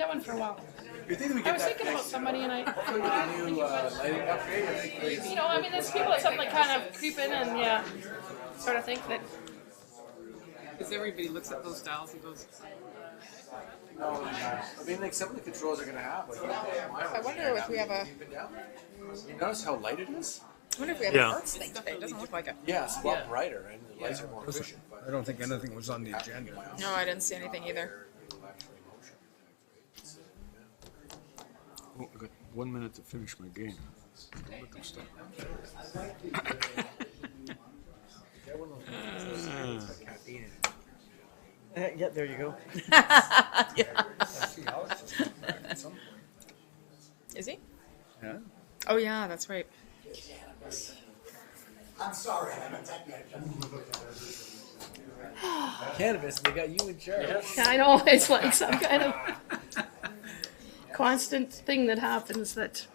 that one for a while. You think we I get was that thinking about somebody and I, hopefully with the new lighting upgrade? I think we you know, I mean, there's people that suddenly kind of creep in and yeah, sort of think that. Because everybody looks at those styles and goes, no, I mean, like some of the controls are gonna have like. I wonder if we have a. You notice how light it is? I wonder if we have Yeah. an arts thing today. It doesn't look like it. Yeah, it's a lot brighter and the lights are more efficient. But I don't think anything was on the agenda. No, I didn't see anything either. Oh, I got 1 minute to finish my game. Look at stuff. Yeah, there you go. Is he? Yeah. Oh yeah, that's right. I'm sorry, I haven't typed yet. Cannabis, they got you in charge. Yeah, I know, it's like some kind of constant thing that happens that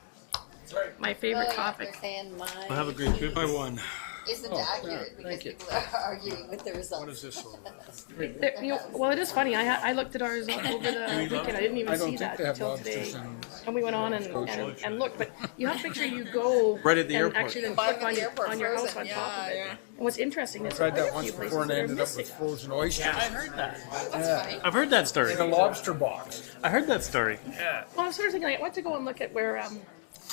my favorite topic. Well, have a great trip. I won. Isn't accurate because people are arguing with the results. What is this one? You know, well, it is funny. I looked at ours over the weekend. I didn't even I don't see think that they have until today. lobsters in. And we went on and looked. But you have to make sure you go Right at the and airport. actually then Bottom click of on the airport your house frozen. on top of it. Yeah. And what's interesting is Tried there's that a once few places before and I that are ended up with missing. frozen oysters. I heard that. That's funny. I've heard that story. In a lobster box. I heard that story. Well, I was sort of thinking, I went to go and look at where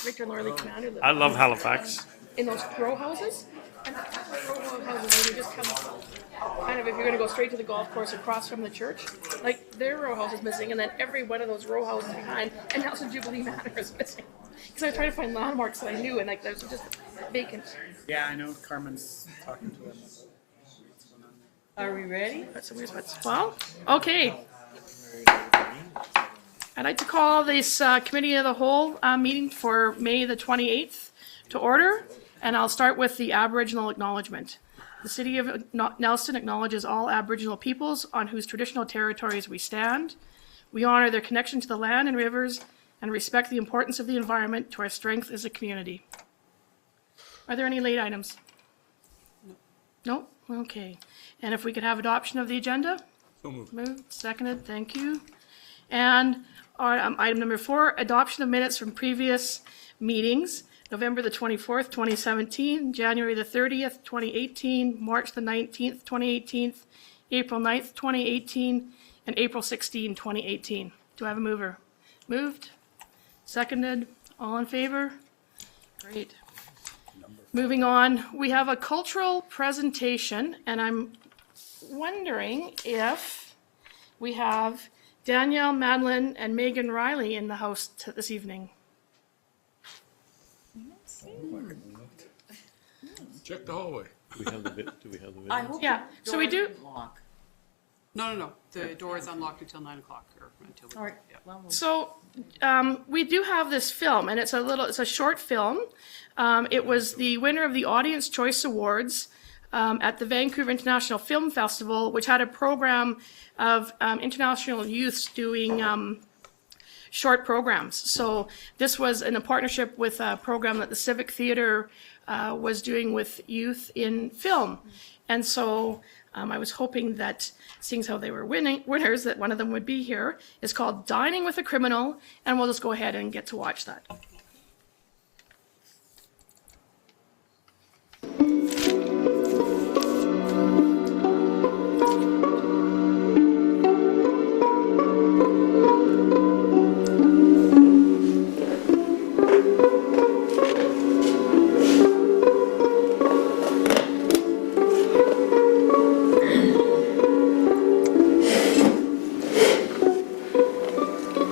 Victor and Laura Lee Commander lived. I love Halifax. In those row houses. And row houses, when you just come kind of, if you're going to go straight to the golf course across from the church, like their row house is missing, and then every one of those row houses behind, and Nelson Jubilee Manor is missing. Because I was trying to find landmarks that I knew, and like there's just vacant. Yeah, I know Carmen's talking to him. Are we ready? That's some weird spots. Well, okay. I'd like to call this Committee of the Whole meeting for May the 28th to order, and I'll start with the Aboriginal acknowledgement. The City of Nelson acknowledges all Aboriginal peoples on whose traditional territories we stand. We honor their connection to the land and rivers and respect the importance of the environment to our strength as a community. Are there any late items? No? Okay. And if we could have adoption of the agenda? So moved. Moved, seconded, thank you. And our, item number 4, adoption of minutes from previous meetings, November the 24th, 2017, January the 30th, 2018, March the 19th, 2018, April 9th, 2018, and April 16, 2018. Do I have a mover? Moved, seconded, all in favor? Great. Moving on, we have a cultural presentation, and I'm wondering if we have Danielle, Madeline, and Megan Riley in the house this evening. Check the hallway. Do we have the video? I hope Yeah, the so we door do, isn't locked. no, the door is unlocked until 9 o'clock or until we. All right. Yeah. Well, so we do have this film, and it's a short film. It was the winner of the Audience Choice Awards at the Vancouver International Film Festival, which had a program of international youths doing short programs. So this was in a partnership with a program that the Civic Theatre was doing with youth in film. And so I was hoping that, seeing as how they were winners, that one of them would be here. It's called Dining with a Criminal, and we'll just go ahead and get to watch that.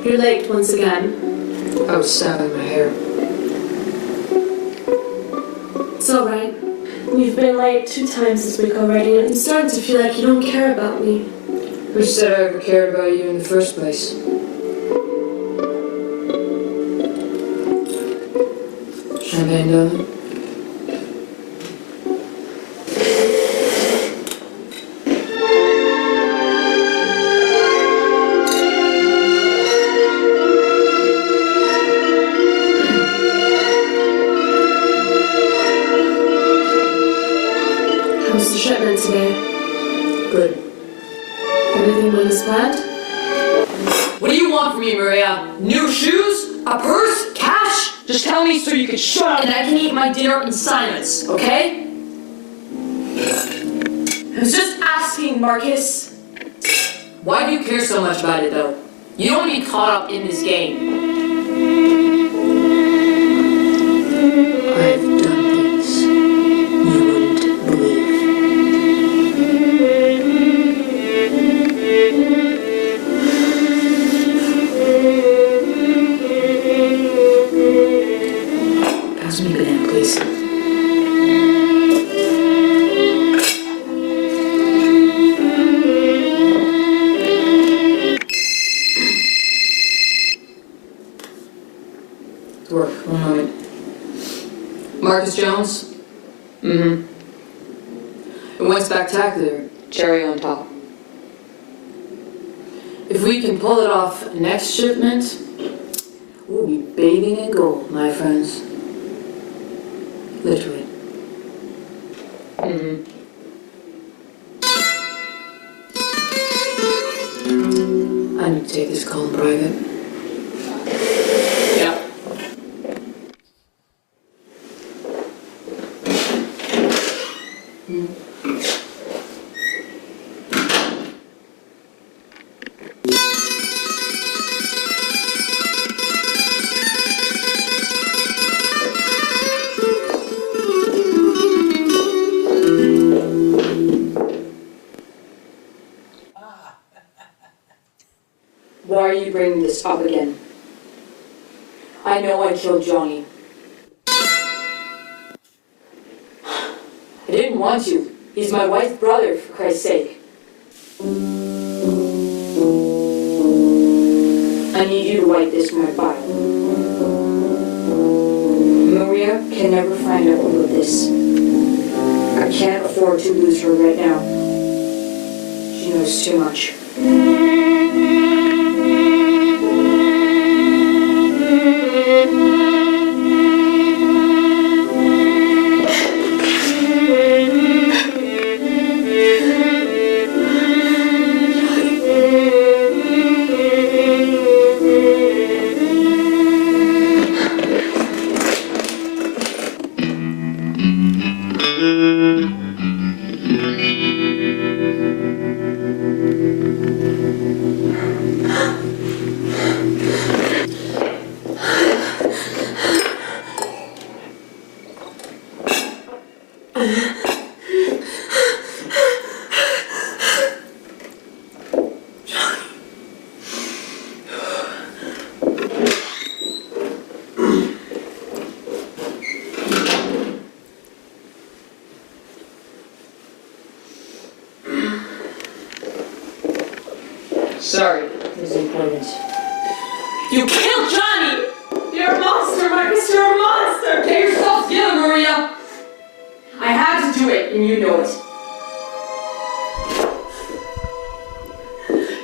You're late once again. I was styling my hair. It's alright. We've been late 2 times this week already, and I'm starting to feel like you don't care about me. Who said I ever cared about you in the first place? Champagne, darling? How's the shipment today? Good. Everything went as planned? What do you want? want from me, Maria? New shoes? A purse? Cash? Just tell me so you can shut up and I can eat my dinner in silence, okay? I was just asking, Marcus. Why do you care so much about it, though? You don't want to be caught up in this game. I've done things you wouldn't believe. Pass me a banana, please. Work, 1 moment. Marcus Jones? Mm-hmm. It went spectacular. Cherry on top. If we can pull it off next shipment, we'll be bathing in gold, my friends. Literally. Mm-hmm. I need to take this call in private. Yeah. Why are you bringing this up again? I know I killed Johnny. I didn't want to. He's my wife's brother, for Christ's sake. I need you to wipe this from my file. Maria can never find out about this. I can't afford to lose her right now. She knows too much. Sorry, disappointment. You killed Johnny! You're a monster, Marcus, you're a monster! Get yourself together, Maria! I had to do it, and you know it.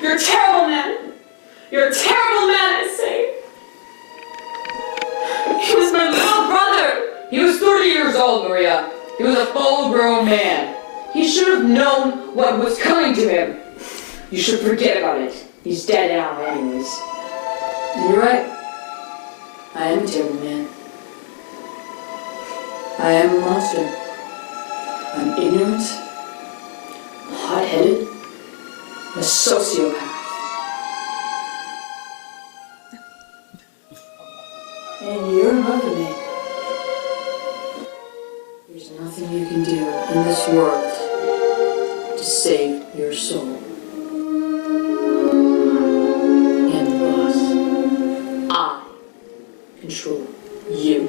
You're a terrible man! You're a terrible man, I say! He was my little brother! He was 30 years old, Maria. He was a full-grown man. He should have known what was coming to him. You should forget about it. He's dead now, anyways. And you're right. I am a terrible man. I am a monster. I'm ignorant, hot-headed, a sociopath. And you're above me. There's nothing you can do in this world to save your soul. And boss, I control you.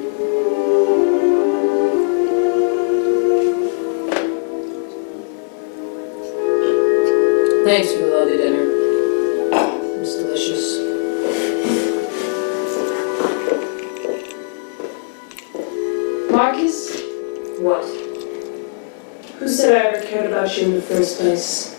Thanks for the lovely dinner. It was delicious. Marcus? What? Who said I ever cared about you in the first place?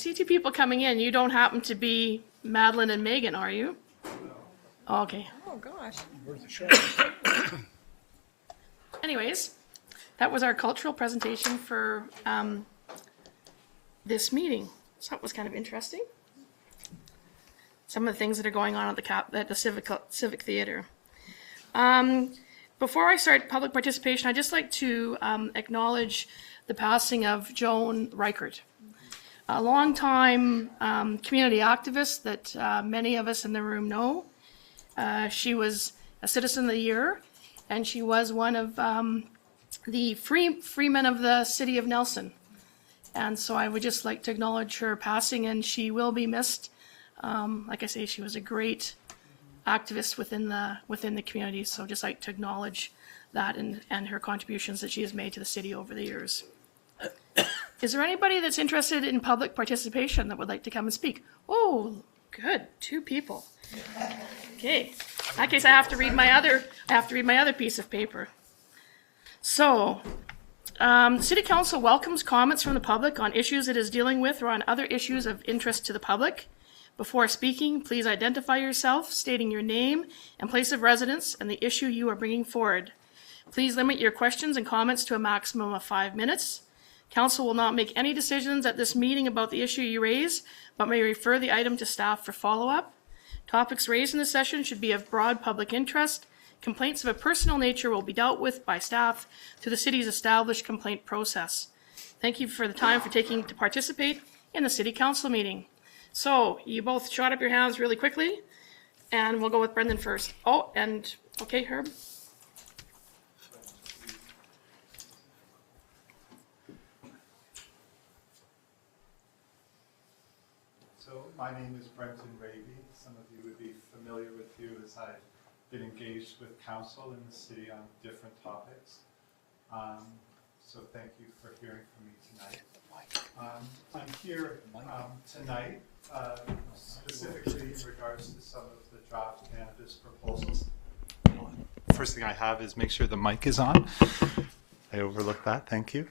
see two people coming in. You don't happen to be Madeline and Megan, are you? Okay. Oh, gosh. Anyways, that was our cultural presentation for this meeting. So that was kind of interesting. Some of the things that are going on at the Civic Theater. Before I start public participation, I'd just like to acknowledge the passing of Joan Reichert, a longtime community activist that many of us in the room know. She was a Citizen of the Year, and she was one of the freemen of the city of Nelson. And so I would just like to acknowledge her passing, and she will be missed. Like I say, she was a great activist within the community, so just like to acknowledge that and her contributions that she has made to the city over the years. Is there anybody that's interested in public participation that would like to come and speak? Oh, good, 2 people. Okay, in that case, I have to read my other piece of paper. So, City Council welcomes comments from the public on issues it is dealing with or on other issues of interest to the public. Before speaking, please identify yourself, stating your name and place of residence and the issue you are bringing forward. Please limit your questions and comments to a maximum of 5 minutes. Council will not make any decisions at this meeting about the issue you raise, but may refer the item to staff for follow-up. Topics raised in the session should be of broad public interest. Complaints of a personal nature will be dealt with by staff through the city's established complaint process. Thank you for the time for taking to participate in the City Council meeting. So you both shot up your hands really quickly, and we'll go with Brendan first. Oh, and okay, Herb. So my name is Brendan Raby. Some of you would be familiar with you as I've been engaged with council in the city on different topics. So thank you for hearing from me tonight. I'm here tonight specifically in regards to some of the draft cannabis proposals. First thing I have is make sure the mic is on. I overlooked that, thank you.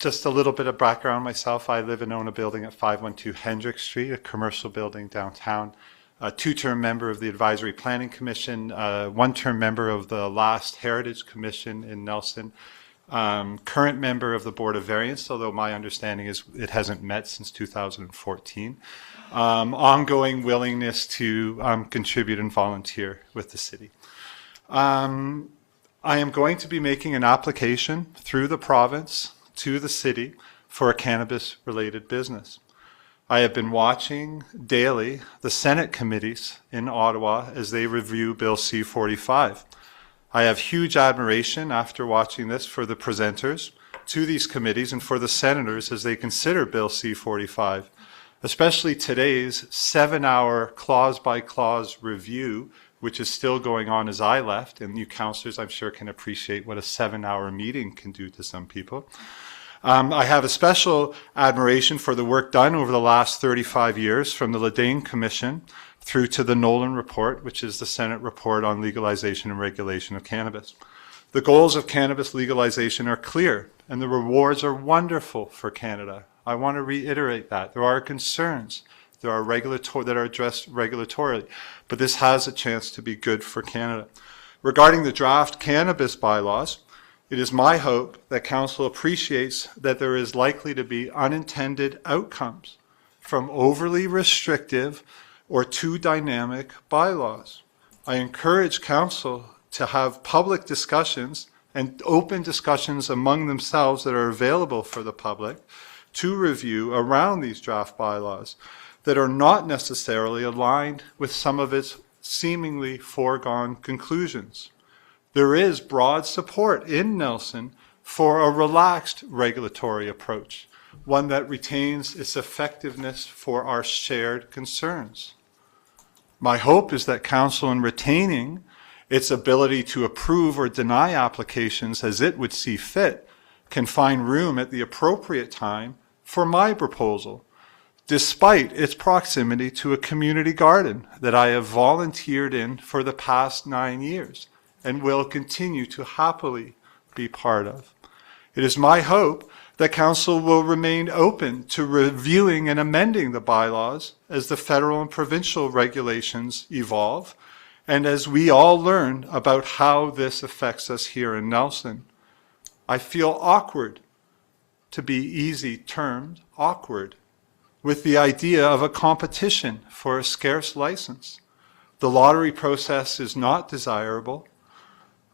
Just a little bit of background myself. I live and own a building at 512 Hendrick Street, a commercial building downtown. A 2-term member of the Advisory Planning Commission, 1-term member of the last Heritage Commission in Nelson, current member of the Board of Variance, although my understanding is it hasn't met since 2014. Ongoing willingness to contribute and volunteer with the city. I am going to be making an application through the province to the city for a cannabis-related business. I have been watching daily the Senate committees in Ottawa as they review Bill C-45. I have huge admiration after watching this for the presenters to these committees and for the senators as they consider Bill C-45, especially today's 7-hour clause-by-clause review, which is still going on as I left, and you councillors I'm sure can appreciate what a 7-hour meeting can do to some people. I have a special admiration for the work done over the last 35 years from the Ledane Commission through to the Nolan Report, which is the Senate report on legalization and regulation of cannabis. The goals of cannabis legalization are clear, and the rewards are wonderful for Canada. I want to reiterate that. There are concerns that are addressed regulatorily, but this has a chance to be good for Canada. Regarding the draft cannabis bylaws, it is my hope that Council appreciates that there is likely to be unintended outcomes from overly restrictive or too dynamic bylaws. I encourage Council to have public discussions and open discussions among themselves that are available for the public to review around these draft bylaws that are not necessarily aligned with some of its seemingly foregone conclusions. There is broad support in Nelson for a relaxed regulatory approach, one that retains its effectiveness for our shared concerns. My hope is that Council, in retaining its ability to approve or deny applications as it would see fit, can find room at the appropriate time for my proposal, despite its proximity to a community garden that I have volunteered in for the past 9 years and will continue to happily be part of. It is my hope that council will remain open to reviewing and amending the bylaws as the federal and provincial regulations evolve, and as we all learn about how this affects us here in Nelson. I feel awkward, to be easy termed awkward, with the idea of a competition for a scarce license. The lottery process is not desirable.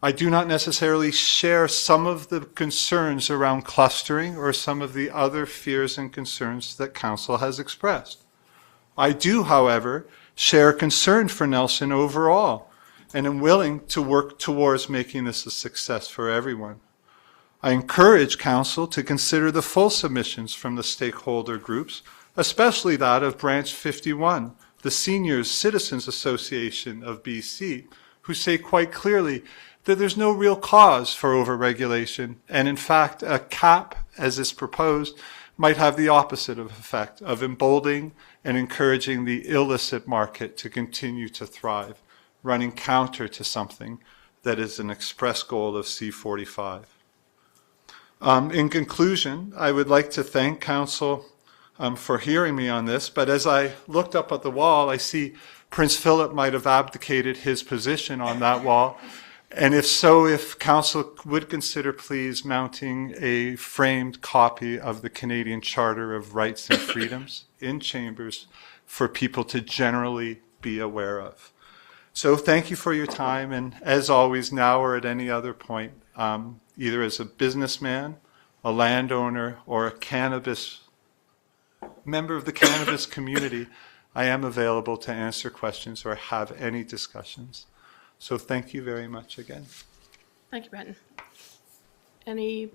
I do not necessarily share some of the concerns around clustering or some of the other fears and concerns that council has expressed. I do, however, share concern for Nelson overall, and am willing to work towards making this a success for everyone. I encourage council to consider the full submissions from the stakeholder groups, especially that of Branch 51, the Seniors Citizens Association of BC, who say quite clearly that there's no real cause for overregulation, and in fact, a cap, as is proposed, might have the opposite of effect of emboldening and encouraging the illicit market to continue to thrive, running counter to something that is an express goal of C45. In conclusion, I would like to thank council for hearing me on this, but as I looked up at the wall, I see Prince Philip might have abdicated his position on that wall. And if so, if council would consider please mounting a framed copy of the Canadian Charter of Rights and Freedoms in chambers for people to generally be aware of. So thank you for your time, and as always, now or at any other point, either as a businessman, a landowner, or a member of the cannabis community, I am available to answer questions or have any discussions. So thank you very much again. Thank you, Brenton. Any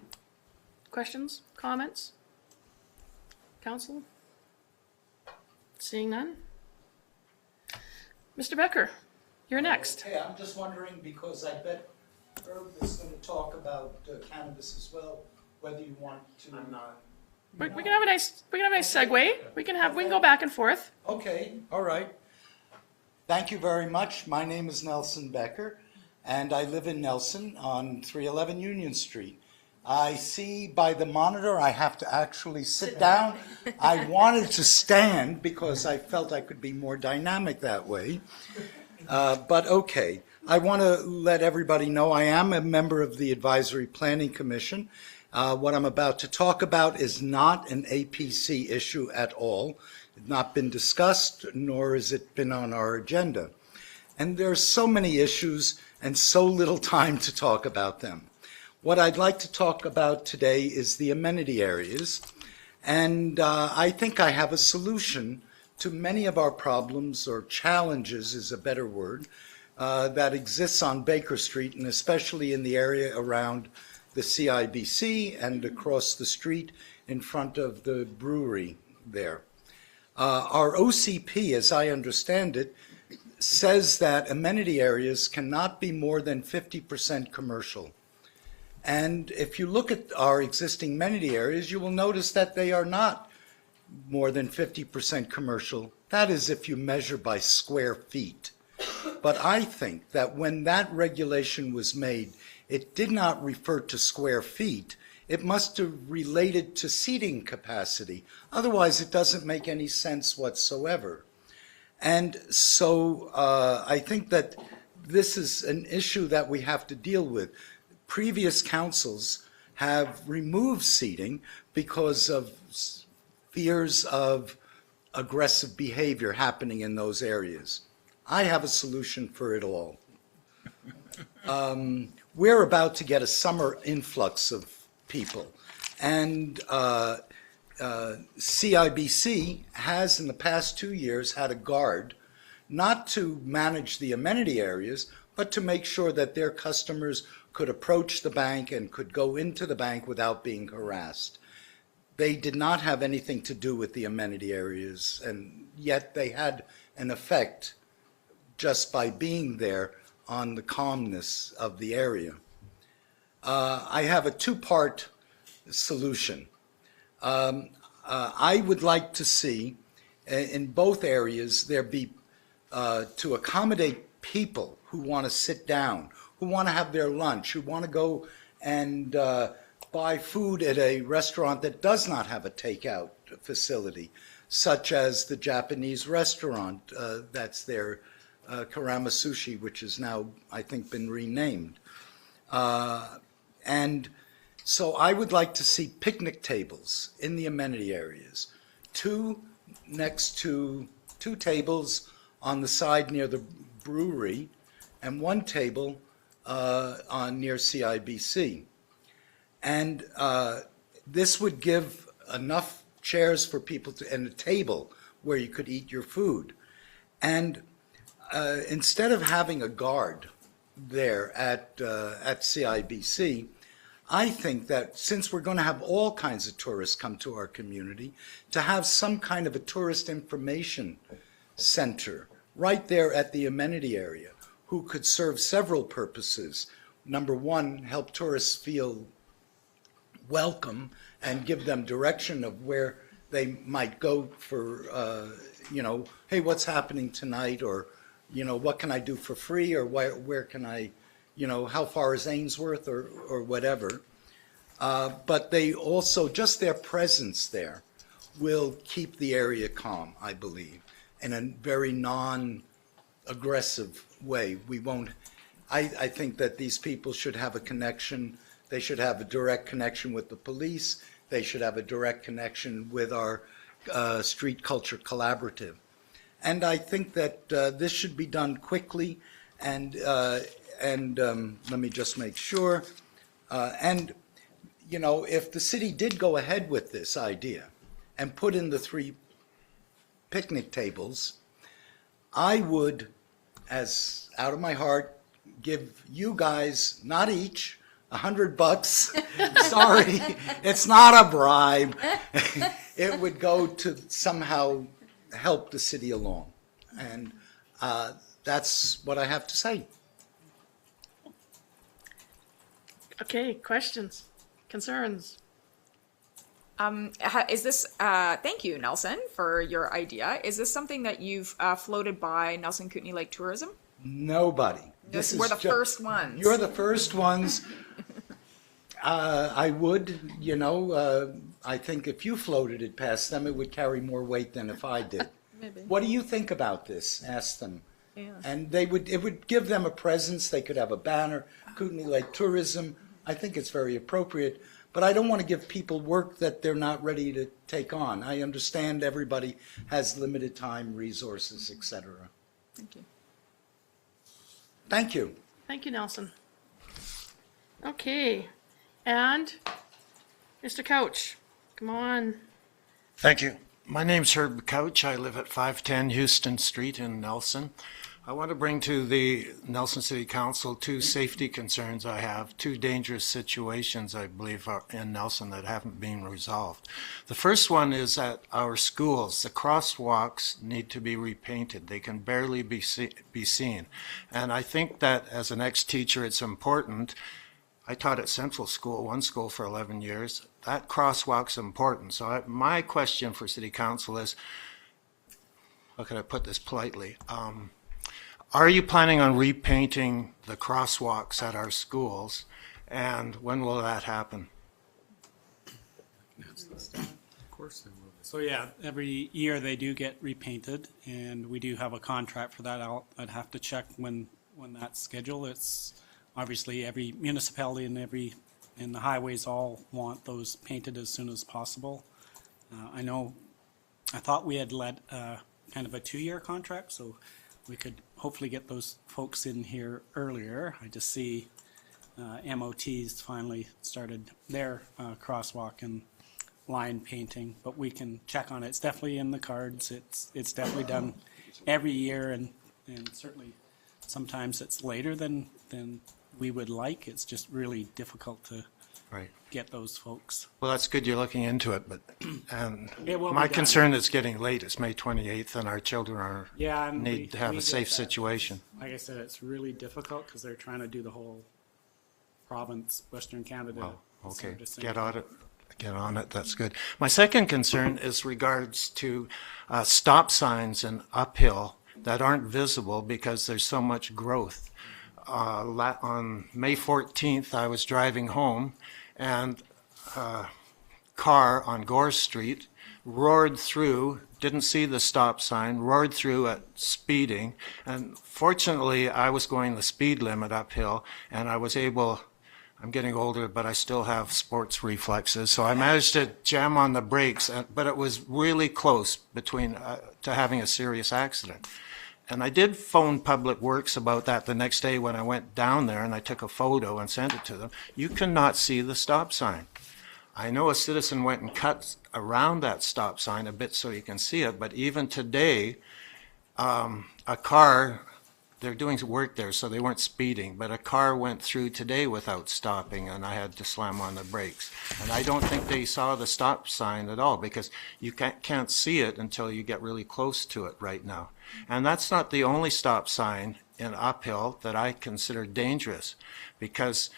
questions, comments? Council? Seeing none? Mr. Becker, you're next. Hey, I'm just wondering, because I bet Herb is going to talk about cannabis as well, whether you want to. I'm not. We can have a nice segue. We can go back and forth. Okay, all right. Thank you very much. My name is Nelson Becker, and I live in Nelson on 311 Union Street. I see by the monitor I have to actually sit down. I wanted to stand because I felt I could be more dynamic that way. But okay, I want to let everybody know I am a member of the Advisory Planning Commission. What I'm about to talk about is not an APC issue at all. It's not been discussed, nor has it been on our agenda. And there are so many issues and so little time to talk about them. What I'd like to talk about today is the amenity areas. And I think I have a solution to many of our problems, or challenges is a better word, that exists on Baker Street, and especially in the area around the CIBC and across the street in front of the brewery there. Our OCP, as I understand it, says that amenity areas cannot be more than 50% commercial. And if you look at our existing amenity areas, you will notice that they are not more than 50% commercial. That is if you measure by square feet. But I think that when that regulation was made, it did not refer to square feet. It must have related to seating capacity. Otherwise, it doesn't make any sense whatsoever. And so I think that this is an issue that we have to deal with. Previous councils have removed seating because of fears of aggressive behavior happening in those areas. I have a solution for it all. We're about to get a summer influx of people, and CIBC has in the past 2 years had a guard, not to manage the amenity areas, but to make sure that their customers could approach the bank and could go into the bank without being harassed. They did not have anything to do with the amenity areas, and yet they had an effect just by being there on the calmness of the area. I have a two-part solution. I would like to see in both areas there be, to accommodate people who want to sit down, who want to have their lunch, who want to go and buy food at a restaurant that does not have a takeout facility, such as the Japanese restaurant that's there, Karama Sushi, which has now, I think, been renamed. And so I would like to see picnic tables in the amenity areas, two tables on the side near the brewery, and one table near CIBC. And this would give enough chairs for people to, and a table where you could eat your food. And instead of having a guard there at CIBC, I think that since we're going to have all kinds of tourists come to our community, to have some kind of a tourist information center right there at the amenity area, who could serve several purposes. Number one, help tourists feel welcome and give them direction of where they might go for, hey, what's happening tonight? Or, what can I do for free? Or where can I, how far is Ainsworth or whatever. But they also, just their presence there will keep the area calm, I believe, in a very non-aggressive way. We won't, I think that these people should have a connection. They should have a direct connection with the police. They should have a direct connection with our Street Culture Collaborative. And I think that this should be done quickly. And let me just make sure. If the city did go ahead with this idea and put in the 3 picnic tables, I would, as out of my heart, give you guys, not each, $100. Sorry, it's not a bribe. It would go to somehow help the city along. And that's what I have to say. Okay, questions, concerns? Is this, thank you, Nelson, for your idea. Is this something that you've floated by Nelson Kootenay Lake Tourism? Nobody. We're the first ones. You're the first ones. I would, I think if you floated it past them, it would carry more weight than if I did. Maybe. What do you think about this? Ask them. Yeah. And it would give them a presence. They could have a banner, Kootenay Lake Tourism. I think it's very appropriate. But I don't want to give people work that they're not ready to take on. I understand everybody has limited time, resources, etc. Thank you. Thank you. Thank you, Nelson. Okay, and Mr. Couch, come on. Thank you. My name's Herb Couch. I live at 510 Houston Street in Nelson. I want to bring to the Nelson City Council 2 safety concerns I have, 2 dangerous situations I believe are in Nelson that haven't been resolved. The first one is at our schools. The crosswalks need to be repainted. They can barely be seen. And I think that as an ex-teacher, it's important. I taught at Central School, one school for 11 years. That crosswalk's important. So my question for City Council is, how can I put this politely? Are you planning on repainting the crosswalks at our schools, and when will that happen? Of course they will. So yeah, every year they do get repainted, and we do have a contract for that. I'd have to check when that's scheduled. It's obviously every municipality and the highways all want those painted as soon as possible. I thought we had let kind of a 2-year contract, so we could hopefully get those folks in here earlier. I just see MOT's finally started their crosswalk and line painting, but we can check on it. It's definitely in the cards. It's definitely done every year, and certainly sometimes it's later than we would like. It's just really difficult to get those folks. Well, that's good you're looking into it, but It will be my done. concern is getting late. It's May 28th, and our children And need to have we a get safe that. situation. Like I said, it's really difficult because they're trying to do the whole province, Western Canada. Well, okay, sort of thing. get on it, that's good. My second concern is regards to stop signs and uphill that aren't visible because there's so much growth. On May 14th, I was driving home, and car on Gore Street, roared through, didn't see the stop sign, roared through at speeding. And fortunately, I was going the speed limit uphill, and I was able, I'm getting older, but I still have sports reflexes, so I managed to jam on the brakes, but it was really close between to having a serious accident. And I did phone Public Works about that the next day when I went down there, and I took a photo and sent it to them. You cannot see the stop sign. I know a citizen went and cut around that stop sign a bit so you can see it, but even today, a car, they're doing work there, so they weren't speeding, but a car went through today without stopping, and I had to slam on the brakes. And I don't think they saw the stop sign at all, because you can't see it until you get really close to it right now. And that's not the only stop sign in uphill that I consider dangerous, because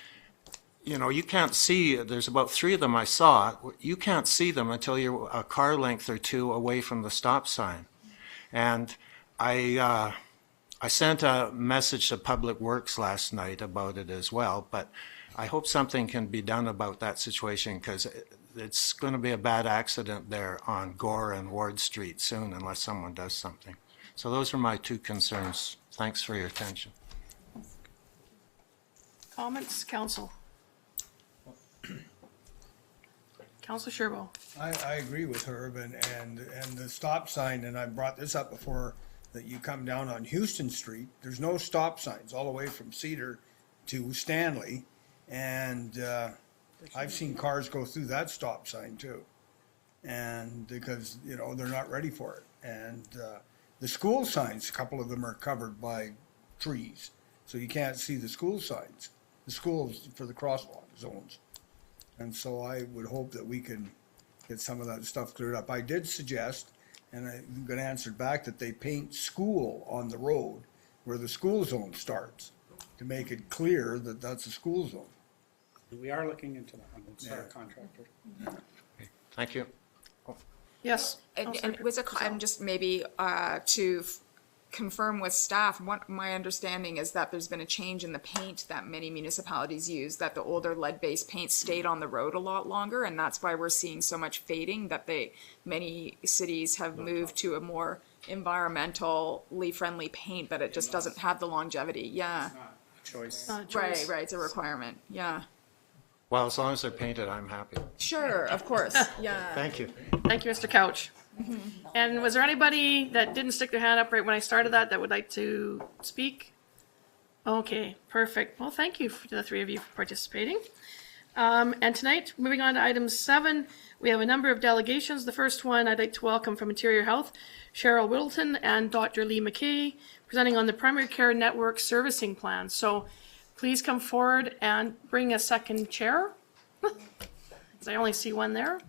you know, you can't see, there's about 3 of them I saw, you can't see them until you're a car length or 2 away from the stop sign. And I sent a message to Public Works last night about it as well, but I hope something can be done about that situation, because it's going to be a bad accident there on Gore and Ward Street soon unless someone does something. So those are my 2 concerns. Thanks for your attention. Comments, Council? Councilor Sherbo. I agree with Herb and the stop sign, and I brought this up before, that you come down on Houston Street, there's no stop signs all the way from Cedar to Stanley, and I've seen cars go through that stop sign too, and because, you know, they're not ready for it. And the school signs, a couple of them are covered by trees, so you can't see the school signs, the schools for the crosswalk zones. And so I would hope that we can get some of that stuff cleared up. I did suggest, and I got answered back, that they paint school on the road where the school zone starts to make it clear that that's a school zone. We are looking into that one. It's our contractor. Thank you. Yes. And was a, and just maybe to confirm with staff, what my understanding is that there's been a change in the paint that many municipalities use, that the older lead-based paint stayed on the road a lot longer, and that's why we're seeing so much fading, that many cities have moved to a more environmentally friendly paint, but it just doesn't have the longevity. Yeah. It's not a choice. Right, it's a requirement. Yeah. Well, as long as they're painted, I'm happy. Sure, of course. Yeah. Thank you. Thank you, Mr. Couch. And was there anybody that didn't stick their hand up right when I started that would like to speak? Okay, perfect. Well, thank you to the 3 of you for participating. And tonight, moving on to item 7, we have a number of delegations. The first one I'd like to welcome from Interior Health, Cheryl Whittleton and Dr. Lee McKay, presenting on the Primary Care Network Servicing Plan. So please come forward and bring a second chair, because I only see one there.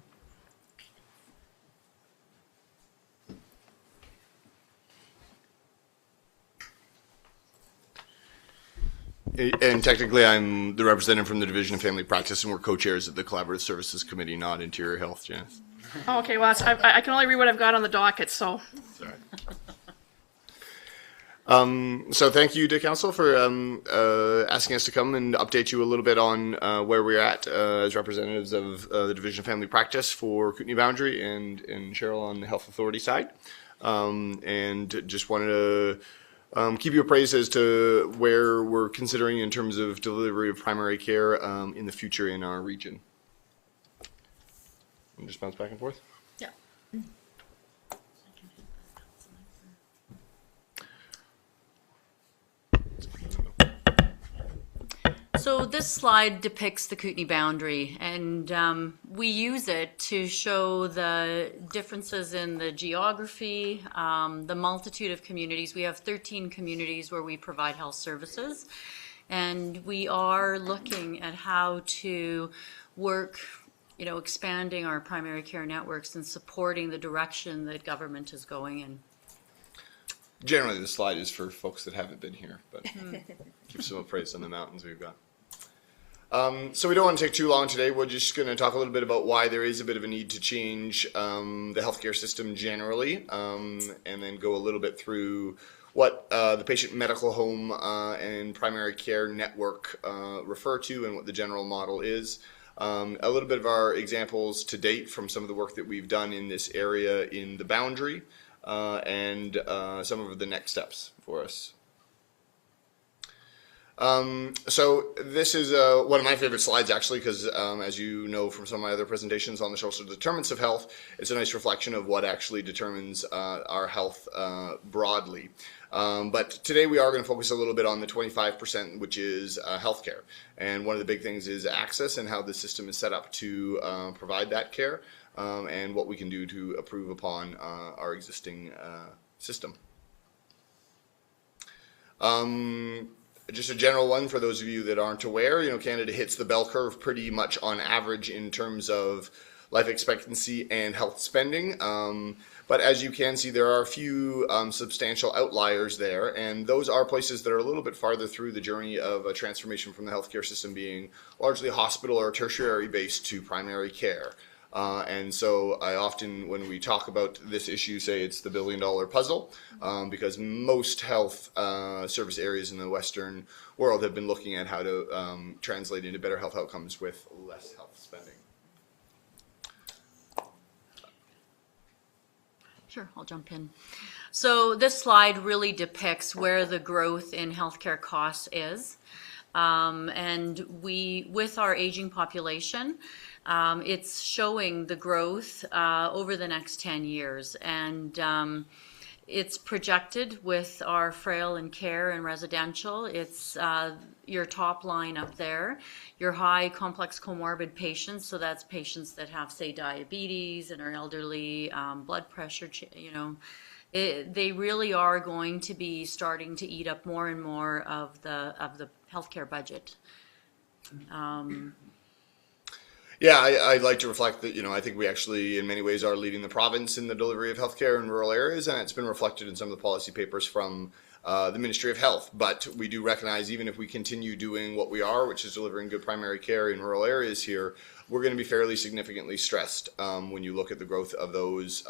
And technically, I'm the representative from the Division of Family Practice, and we're co-chairs of the Collaborative Services Committee, not Interior Health, Janice. Oh, okay, well, I can only read what I've got on the docket, so. Sorry. So thank you to Council for asking us to come and update you a little bit on where we're at as representatives of the Division of Family Practice for Kootenay Boundary and Cheryl on the Health Authority side. And just wanted to keep you appraised as to where we're considering in terms of delivery of primary care in the future in our region. And just bounce back and forth. Yeah. So this slide depicts the Kootenay boundary, and we use it to show the differences in the geography, the multitude of communities. We have 13 communities where we provide health services, and we are looking at how to work, you know, expanding our primary care networks and supporting the direction that government is going in. Generally, the slide is for folks that haven't been here, but keep some praise on the mountains we've got. So we don't want to take too long today. We're just going to talk a little bit about why there is a bit of a need to change the healthcare system generally, and then go a little bit through what the patient medical home and primary care network refer to and what the general model is. A little bit of our examples to date from some of the work that we've done in this area in the Boundary, and some of the next steps for us. So this is one of my favorite slides, actually, because as you know from some of my other presentations on the social determinants of health, it's a nice reflection of what actually determines our health broadly. But today we are going to focus a little bit on the 25%, which is healthcare. And one of the big things is access and how the system is set up to provide that care, and what we can do to improve upon our existing system. Just a general one for those of you that aren't aware, Canada hits the bell curve pretty much on average in terms of life expectancy and health spending. But as you can see, there are a few substantial outliers there, and those are places that are a little bit farther through the journey of a transformation from the healthcare system being largely hospital or tertiary based to primary care. And so I often, when we talk about this issue, say it's the billion-dollar puzzle, because most health service areas in the Western world have been looking at how to translate into better health outcomes with less health spending. Sure, I'll jump in. So this slide really depicts where the growth in healthcare costs is. And with our aging population, it's showing the growth over the next 10 years. And it's projected with our frail and care and residential. It's your top line up there, your high complex comorbid patients. So that's patients that have, say, diabetes and are elderly, blood pressure, they really are going to be starting to eat up more and more of the healthcare budget. Yeah, I'd like to reflect that, I think we actually, in many ways, are leading the province in the delivery of healthcare in rural areas, and it's been reflected in some of the policy papers from the Ministry of Health. But we do recognize, even if we continue doing what we are, which is delivering good primary care in rural areas here, we're going to be fairly significantly stressed when you look at the growth of those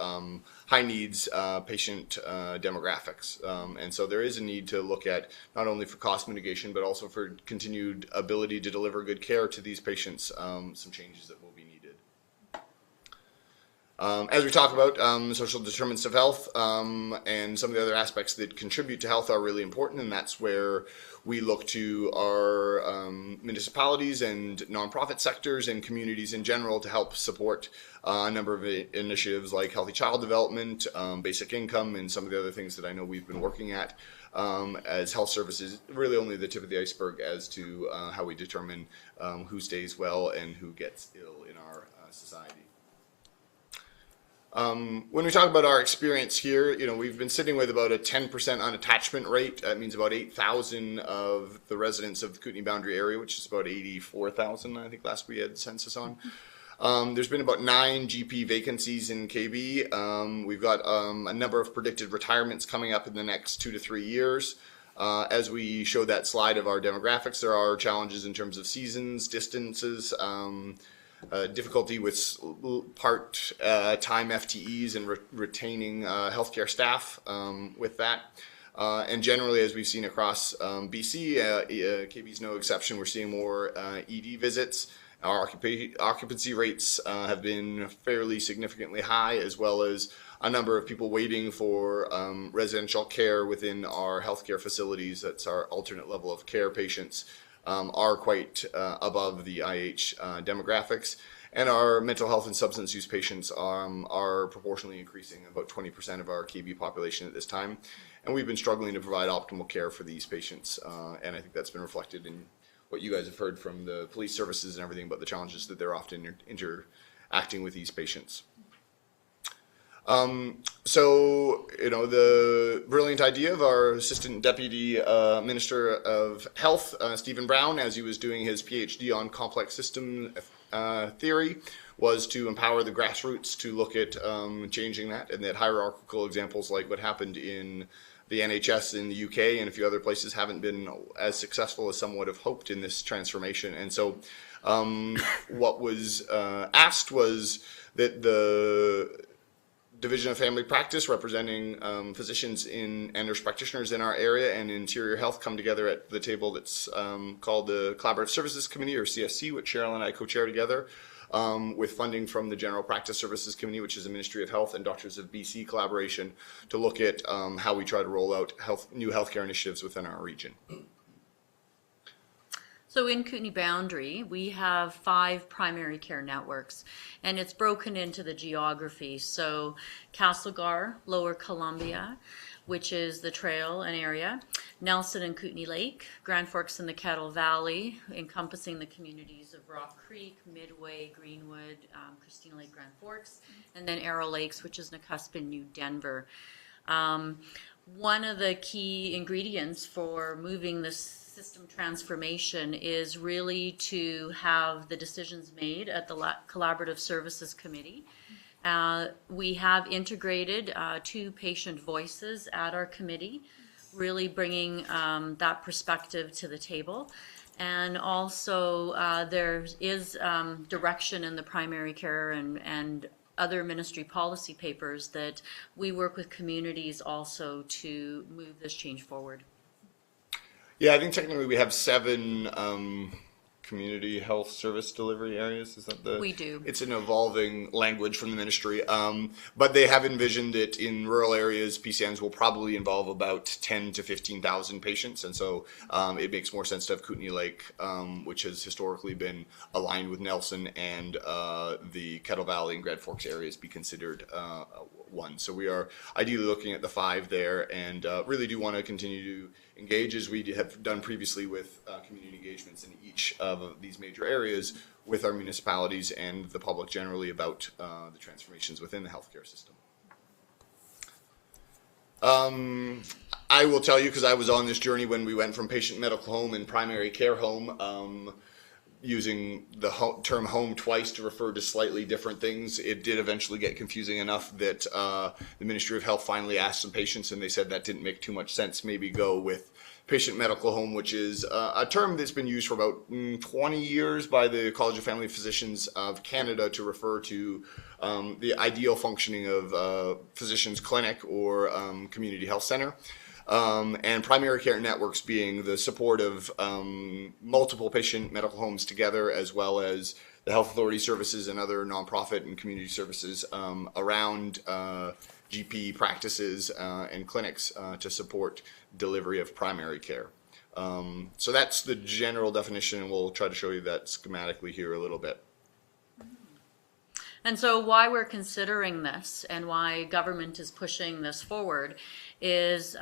high needs patient demographics. And so there is a need to look at not only for cost mitigation, but also for continued ability to deliver good care to these patients, some changes that will be needed. As we talk about social determinants of health and some of the other aspects that contribute to health are really important, and that's where we look to our municipalities and nonprofit sectors and communities in general to help support a number of initiatives like healthy child development, basic income, and some of the other things that I know we've been working at as health services, really only the tip of the iceberg as to how we determine who stays well and who gets ill in our society. When we talk about our experience here, we've been sitting with about a 10% unattachment rate. That means about 8,000 of the residents of the Kootenay Boundary area, which is about 84,000, I think last we had the census on. There's been about 9 GP vacancies in KB. We've got a number of predicted retirements coming up in the next 2 to 3 years. As we showed that slide of our demographics, there are challenges in terms of seasons, distances, difficulty with part-time FTEs and retaining healthcare staff with that. And generally, as we've seen across BC, KB's no exception, we're seeing more ED visits. Our occupancy rates have been fairly significantly high, as well as a number of people waiting for residential care within our healthcare facilities. That's our alternate level of care patients. Are quite above the IH demographics, and our mental health and substance use patients are proportionally increasing, about 20% of our KB population at this time, and we've been struggling to provide optimal care for these patients, and I think that's been reflected in what you guys have heard from the police services and everything about the challenges that they're often interacting with these patients. So, the brilliant idea of our Assistant Deputy Minister of Health, Stephen Brown, as he was doing his PhD on complex system theory, was to empower the grassroots to look at changing that, and that hierarchical examples like what happened in the NHS in the UK and a few other places haven't been as successful as some would have hoped in this transformation. And so what was asked was that Division of Family Practice, representing physicians and nurse practitioners in our area, and Interior Health come together at the table that's called the Collaborative Services Committee, or CSC, which Cheryl and I co-chair together, with funding from the General Practice Services Committee, which is the Ministry of Health and Doctors of BC collaboration, to look at how we try to roll out new healthcare initiatives within our region. So in Kootenay Boundary, we have 5 primary care networks, and it's broken into the geography. So Castlegar, Lower Columbia, which is the trail and area, Nelson and Kootenay Lake, Grand Forks and the Kettle Valley, encompassing the communities of Rock Creek, Midway, Greenwood, Christina Lake, Grand Forks, and then Arrow Lakes, which is Nakusp, New Denver. One of the key ingredients for moving this system transformation is really to have the decisions made at the Collaborative Services Committee. We have integrated 2 patient voices at our committee, really bringing that perspective to the table. And also there is direction in the primary care and other ministry policy papers that we work with communities also to move this change forward. Yeah, I think technically we have 7 community health service delivery areas. Is that the? We do. It's an evolving language from the ministry, but they have envisioned that in rural areas, PCNs will probably involve about 10 to 15,000 patients, and so it makes more sense to have Kootenay Lake, which has historically been aligned with Nelson, and the Kettle Valley and Grand Forks areas be considered one. So we are ideally looking at the 5 there, and really do want to continue to engage, as we have done previously with community engagements in each of these major areas with our municipalities and the public generally about the transformations within the healthcare system. I will tell you, because I was on this journey when we went from patient medical home and primary care home, using the term home twice to refer to slightly different things. It did eventually get confusing enough that the Ministry of Health finally asked some patients, and they said that didn't make too much sense. Maybe go with patient medical home, which is a term that's been used for about 20 years by the College of Family Physicians of Canada to refer to the ideal functioning of physician's clinic or community health center. And primary care networks being the support of multiple patient medical homes together, as well as the health authority services and other nonprofit and community services around GP practices and clinics to support delivery of primary care. So that's the general definition, and we'll try to show you that schematically here a little bit. And so why we're considering this and why government is pushing this forward is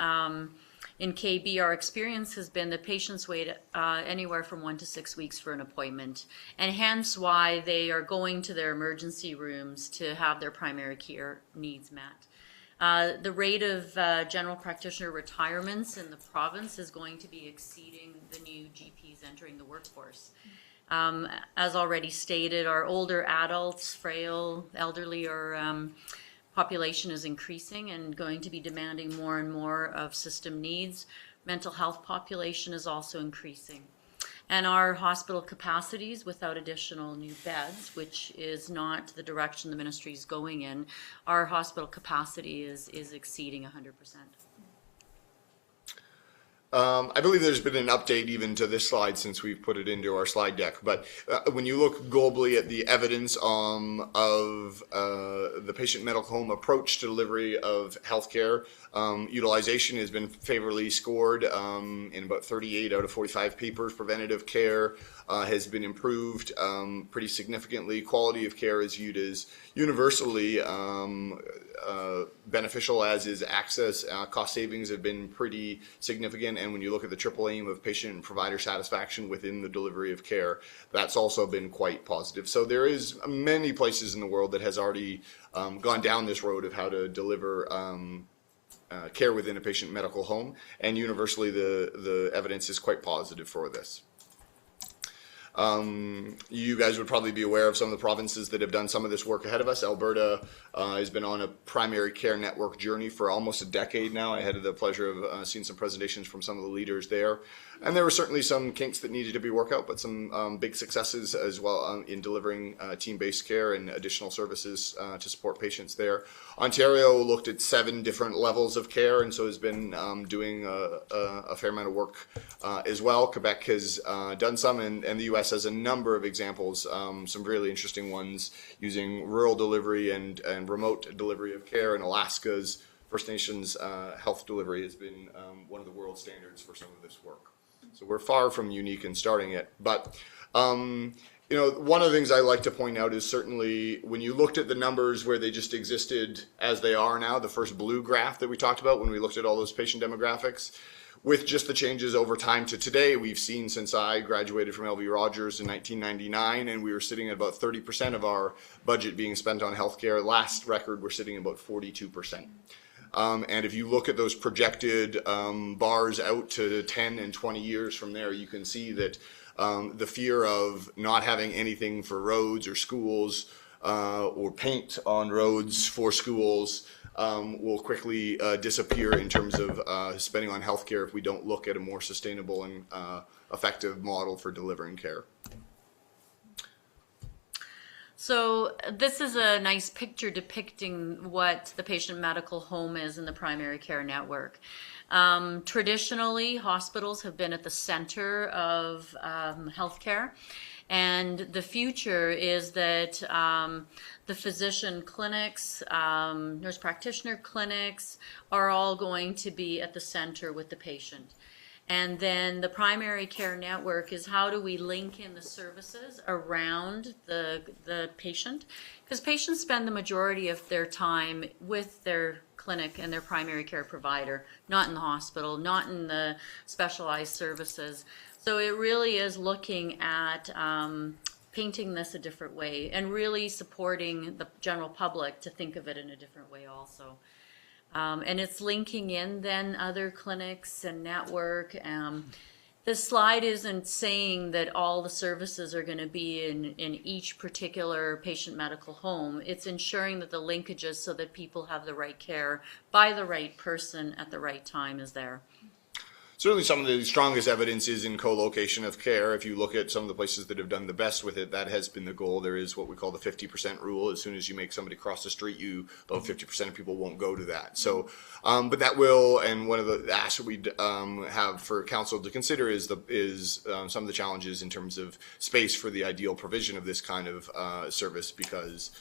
in KB, our experience has been that patients wait anywhere from 1 to 6 weeks for an appointment, and hence why they are going to their emergency rooms to have their primary care needs met. The rate of general practitioner retirements in the province is going to be exceeding the new GPs entering the workforce. As already stated, our older adults, frail, elderly, or population is increasing and going to be demanding more and more of system needs. Mental health population is also increasing. And our hospital capacities, without additional new beds, which is not the direction the ministry is going in, our hospital capacity is exceeding 100%. I believe there's been an update even to this slide since we've put it into our slide deck, but when you look globally at the evidence of the patient medical home approach to delivery of healthcare, utilization has been favorably scored in about 38 out of 45 papers. Preventative care has been improved pretty significantly. Quality of care is viewed as universally beneficial, as is access. Cost savings have been pretty significant, and when you look at the triple aim of patient and provider satisfaction within the delivery of care, that's also been quite positive. So there is many places in the world that has already gone down this road of how to deliver care within a patient medical home, and universally the evidence is quite positive for this. You guys would probably be aware of some of the provinces that have done some of this work ahead of us. Alberta has been on a primary care network journey for almost a decade now. I had the pleasure of seeing some presentations from some of the leaders there. And there were certainly some kinks that needed to be worked out, but some big successes as well in delivering team-based care and additional services to support patients there. Ontario looked at 7 different levels of care, and so has been doing a fair amount of work as well. Quebec has done some, and the U.S. has a number of examples, some really interesting ones using rural delivery and remote delivery of care. In Alaska's First Nations health delivery has been one of the world standards for some of this work. So we're far from unique in starting it. But, you know, one of the things I like to point out is certainly when you looked at the numbers where they just existed as they are now, the first blue graph that we talked about when we looked at all those patient demographics, with just the changes over time to today, we've seen since I graduated from LV Rogers in 1999, and we were sitting at about 30% of our budget being spent on healthcare. Last record, we're sitting at about 42%. And if you look at those projected bars out to 10 and 20 years from there, you can see that the fear of not having anything for roads or schools or paint on roads for schools will quickly disappear in terms of spending on healthcare if we don't look at a more sustainable and effective model for delivering care. So this is a nice picture depicting what the patient medical home is in the primary care network. Traditionally, hospitals have been at the center of healthcare, and the future is that the physician clinics, nurse practitioner clinics are all going to be at the center with the patient. And then the primary care network is how do we link in the services around the patient? Because patients spend the majority of their time with their clinic and their primary care provider, not in the hospital, not in the specialized services. So it really is looking at painting this a different way and really supporting the general public to think of it in a different way also. And it's linking in then other clinics and network. This slide isn't saying that all the services are going to be in each particular patient medical home. It's ensuring that the linkages so that people have the right care by the right person at the right time is there. Certainly some of the strongest evidence is in co-location of care. If you look at some of the places that have done the best with it, that has been the goal. There is what we call the 50% rule. As soon as you make somebody cross the street, about 50% of people won't go to that. So, but that will, and one of the asks that we have for council to consider is some of the challenges in terms of space for the ideal provision of this kind of service, because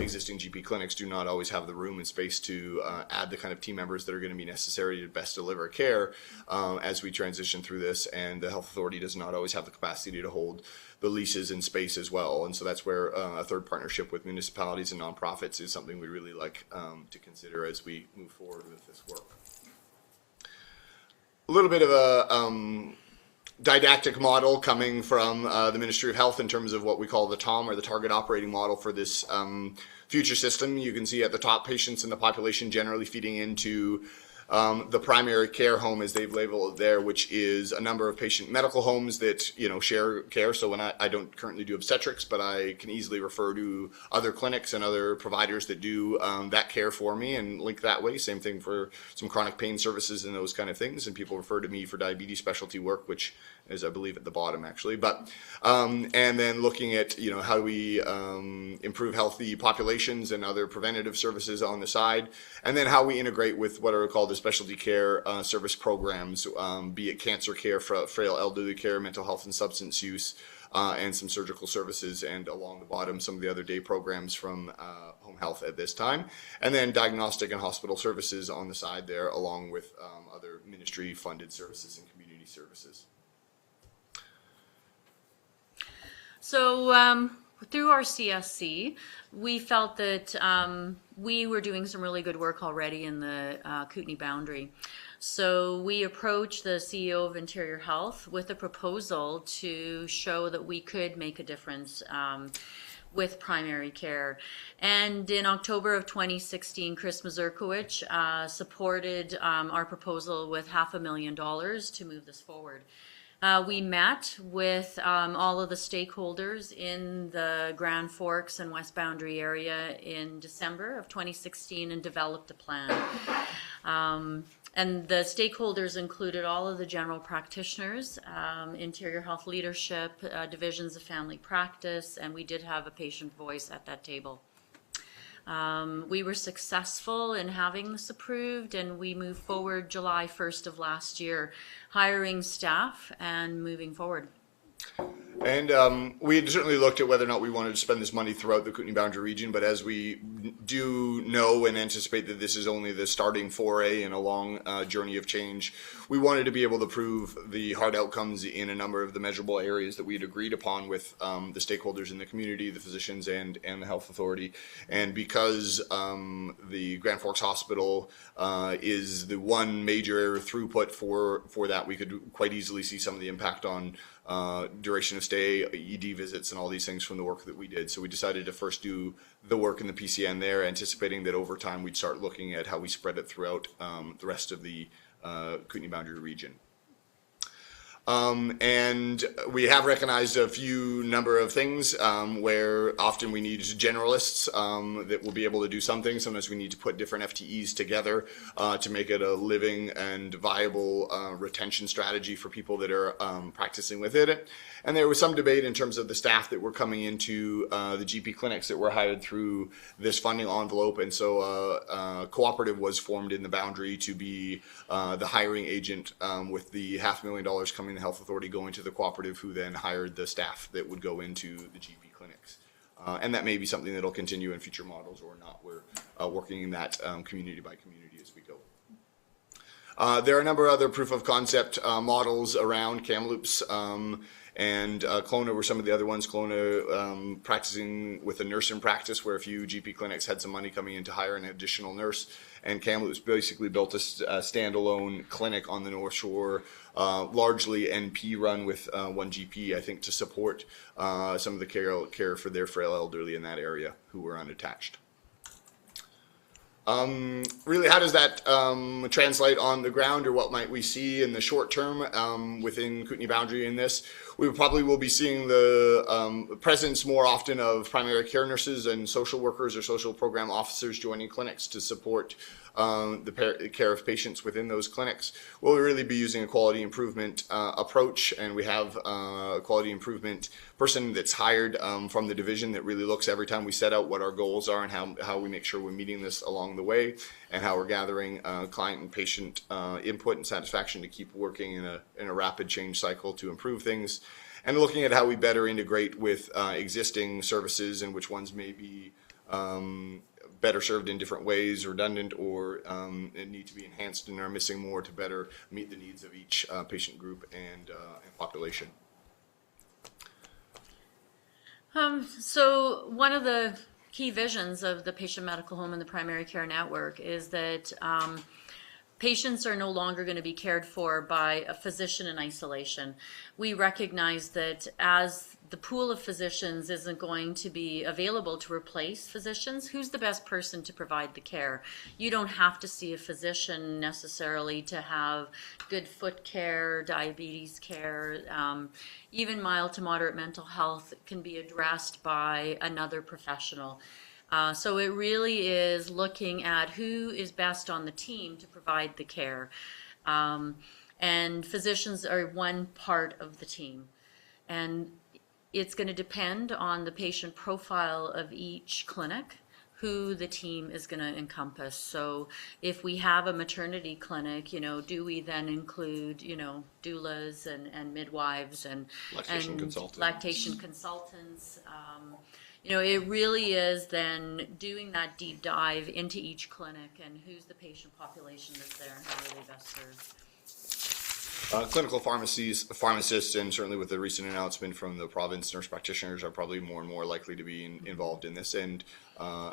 existing GP clinics do not always have the room and space to add the kind of team members that are going to be necessary to best deliver care as we transition through this, and the health authority does not always have the capacity to hold the leases in space as well. And so that's where a third partnership with municipalities and nonprofits is something we really like to consider as we move forward with this work. A little bit of a didactic model coming from the Ministry of Health in terms of what we call the TOM, or the target operating model for this future system. You can see at the top patients in the population generally feeding into the primary care home, as they've labeled it there, which is a number of patient medical homes that share care. So when I don't currently do obstetrics, but I can easily refer to other clinics and other providers that do that care for me and link that way. Same thing for some chronic pain services and those kind of things. And people refer to me for diabetes specialty work, which is, I believe, at the bottom actually. But and then looking at how do we improve healthy populations and other preventative services on the side, and then how we integrate with what are called the specialty care service programs, be it cancer care, frail elderly care, mental health and substance use, and some surgical services, and along the bottom some of the other day programs from home health at this time, and then diagnostic and hospital services on the side there, along with other ministry funded services and community services. So through our CSC, we felt that we were doing some really good work already in the Kootenay boundary. So we approached the CEO of Interior Health with a proposal to show that we could make a difference with primary care. And in October of 2016, Chris Mazurkiewicz supported our proposal with $500,000 to move this forward. We met with all of the stakeholders in the Grand Forks and West Boundary area in December of 2016 and developed a plan. And the stakeholders included all of the general practitioners, interior health leadership, divisions of family practice, and we did have a patient voice at that table. We were successful in having this approved, and we moved forward July 1st of last year, hiring staff and moving forward. And we had certainly looked at whether or not we wanted to spend this money throughout the Kootenay Boundary region, but as we do know and anticipate that this is only the starting foray in a long journey of change, we wanted to be able to prove the hard outcomes in a number of the measurable areas that we had agreed upon with the stakeholders in the community, the physicians and the health authority. And because the Grand Forks Hospital is the one major throughput for that, we could quite easily see some of the impact on duration of stay, ED visits, and all these things from the work that we did. So we decided to first do the work in the PCN there, anticipating that over time we'd start looking at how we spread it throughout the rest of the Kootenay Boundary region. And we have recognized a few number of things where often we need generalists that will be able to do something. Sometimes we need to put different FTEs together to make it a living and viable retention strategy for people that are practicing with it. And there was some debate in terms of the staff that were coming into the GP clinics that were hired through this funding envelope. And so cooperative was formed in the Boundary to be the hiring agent with the $500,000 coming the Health Authority going to the cooperative, who then hired the staff that would go into the GP clinics. And that may be something that'll continue in future models or not. We're working in that community by community as we go. There are a number of other proof of concept models around Kamloops. And Kelowna were some of the other ones. Kelowna practicing with a nurse in practice, where a few GP clinics had some money coming in to hire an additional nurse. And Kamloops basically built a standalone clinic on the North Shore, largely NP run with one GP, I think, to support some of the care for their frail elderly in that area who were unattached. Really, how does that translate on the ground, or what might we see in the short term within Kootenay Boundary in this? We probably will be seeing the presence more often of primary care nurses and social workers or social program officers joining clinics to support the care of patients within those clinics. We'll really be using a quality improvement approach, and we have a quality improvement person that's hired from the division that really looks every time we set out what our goals are and how we make sure we're meeting this along the way, and how we're gathering client and patient input and satisfaction to keep working in a rapid change cycle to improve things, and looking at how we better integrate with existing services and which ones may be better served in different ways, redundant, or need to be enhanced and are missing more to better meet the needs of each patient group and population. So one of the key visions of the patient medical home and the primary care network is that patients are no longer going to be cared for by a physician in isolation. We recognize that as the pool of physicians isn't going to be available to replace physicians, who's the best person to provide the care? You don't have to see a physician necessarily to have good foot care, diabetes care, even mild to moderate mental health can be addressed by another professional. So it really is looking at who is best on the team to provide the care. And physicians are one part of the team. And it's going to depend on the patient profile of each clinic, who the team is going to encompass. So if we have a maternity clinic, do we then include, doulas and midwives and lactation consultants? It really is then doing that deep dive into each clinic and who's the patient population that's there and how are they best served. Clinical pharmacists, and certainly with the recent announcement from the province, nurse practitioners are probably more and more likely to be involved in this, and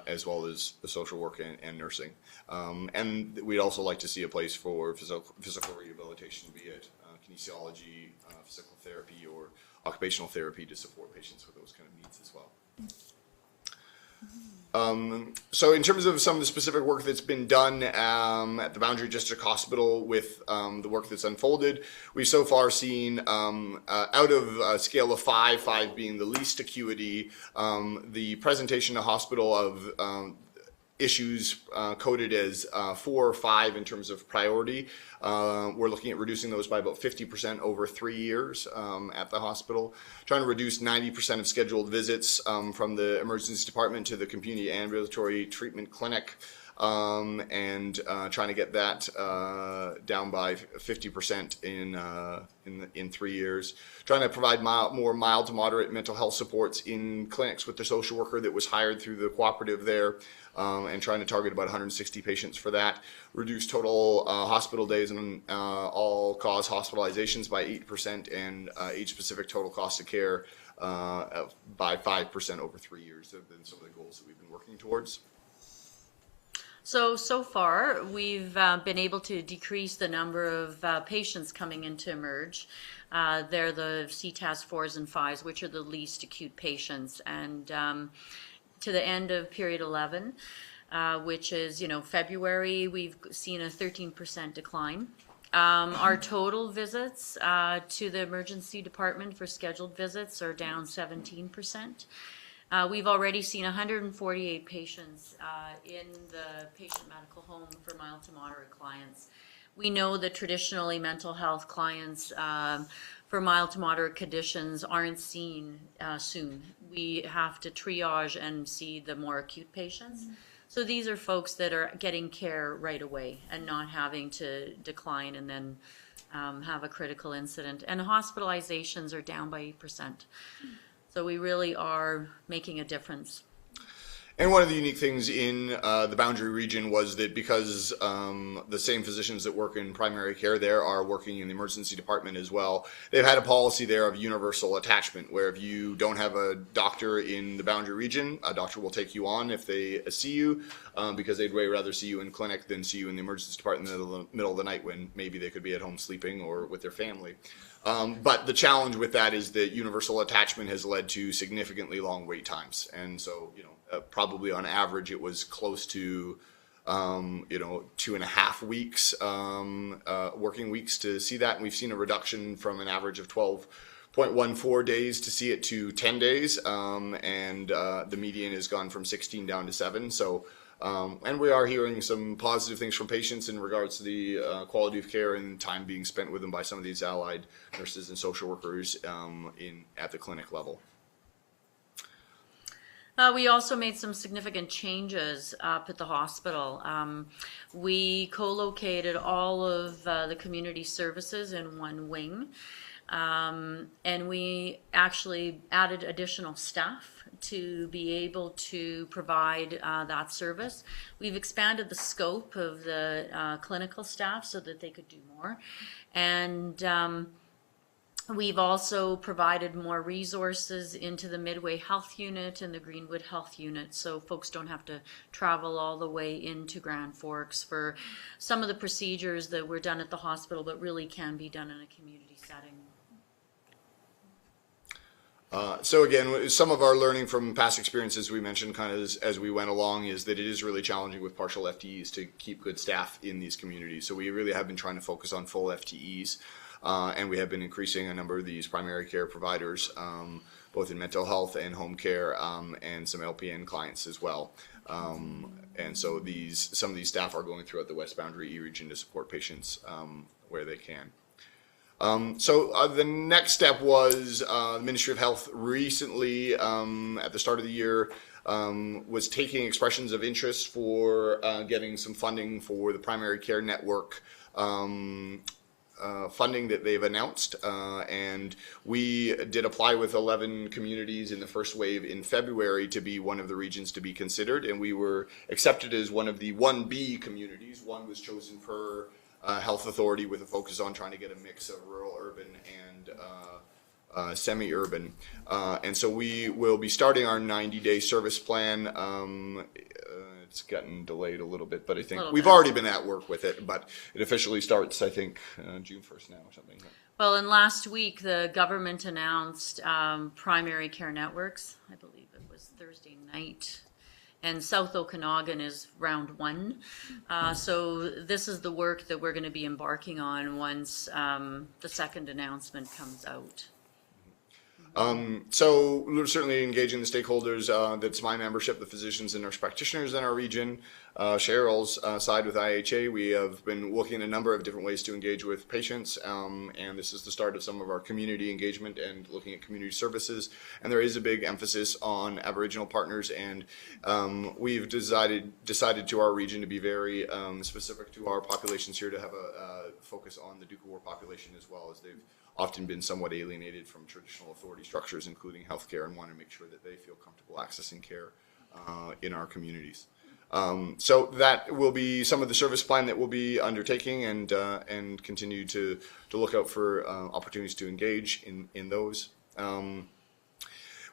as well as the social work and nursing. And we'd also like to see a place for physical rehabilitation, be it kinesiology, physical therapy, or occupational therapy to support patients with those kind of needs as well. So in terms of some of the specific work that's been done at the Boundary District Hospital with the work that's unfolded, we've so far seen out of a scale of 5, 5 being the least acuity, the presentation to hospital of issues coded as 4 or 5 in terms of priority. We're looking at reducing those by about 50% over 3 years at the hospital. Trying to reduce 90% of scheduled visits from the emergency department to the community ambulatory treatment clinic, and trying to get that down by 50% in 3 years. Trying to provide more mild to moderate mental health supports in clinics with the social worker that was hired through the cooperative there. And trying to target about 160 patients for that. Reduce total hospital days and all-cause hospitalizations by 8% and age-specific total cost of care by 5% over 3 years have been some of the goals that we've been working towards. So far, we've been able to decrease the number of patients coming into Emerge. They're the CTAS 4s and 5s, which are the least acute patients. And to the end of period 11, which is, February, we've seen a 13% decline. Our total visits to the emergency department for scheduled visits are down 17%. We've already seen 148 patients in the patient medical home for mild to moderate clients. We know that traditionally mental health clients for mild to moderate conditions aren't seen soon. We have to triage and see the more acute patients. So these are folks that are getting care right away and not having to decline and then have a critical incident. And hospitalizations are down by 8%. So we really are making a difference. And one of the unique things in the Boundary region was that because the same physicians that work in primary care there are working in the emergency department as well, they've had a policy there of universal attachment, where if you don't have a doctor in the Boundary region, a doctor will take you on if they see you, because they'd way rather see you in clinic than see you in the emergency department in the middle of the night when maybe they could be at home sleeping or with their family. But the challenge with that is that universal attachment has led to significantly long wait times. And so, probably on average it was close to, 2.5 weeks, working weeks to see that. And we've seen a reduction from an average of 12.14 days to see it to 10 days. And the median has gone from 16 down to 7. So, and we are hearing some positive things from patients in regards to the quality of care and time being spent with them by some of these allied nurses and social workers at the clinic level. We also made some significant changes up at the hospital. We co-located all of the community services in one wing, and we actually added additional staff to be able to provide that service. We've expanded the scope of the clinical staff so that they could do more. And we've also provided more resources into the Midway Health Unit and the Greenwood Health Unit, so folks don't have to travel all the way into Grand Forks for some of the procedures that were done at the hospital but really can be done in a community setting. So again, some of our learning from past experiences we mentioned kind of as we went along is that it is really challenging with partial FTEs to keep good staff in these communities. So we really have been trying to focus on full FTEs. And we have been increasing a number of these primary care providers, both in mental health and home care, and some LPN clients as well. And so some of these staff are going throughout the West Boundary E-Region to support patients where they can. So the next step was the Ministry of Health recently, at the start of the year, was taking expressions of interest for getting some funding for the primary care network funding that they've announced, and we did apply with 11 communities in the first wave in February to be one of the regions to be considered, and we were accepted as one of the 1B communities. One was chosen per health authority with a focus on trying to get a mix of rural, urban, and semi-urban. And so we will be starting our 90-day service plan. It's gotten delayed a little bit, but I think we've already been at work with it, but it officially starts, I think, June 1st now or something. Well, and last week the government announced primary care networks. I believe it was Thursday night. and South Okanagan is round 1. So this is the work that we're going to be embarking on once the second announcement comes out. So we're certainly engaging the stakeholders. That's my membership, the physicians and nurse practitioners in our region. Cheryl's side with IHA, we have been looking at a number of different ways to engage with patients, and this is the start of some of our community engagement and looking at community services. And there is a big emphasis on Aboriginal partners, and we've decided to our region to be very specific to our populations here, to have a focus on the Duka War population as well, as they've often been somewhat alienated from traditional authority structures, including healthcare, and want to make sure that they feel comfortable accessing care in our communities. So that will be some of the service plan that we'll be undertaking, and continue to look out for opportunities to engage in those.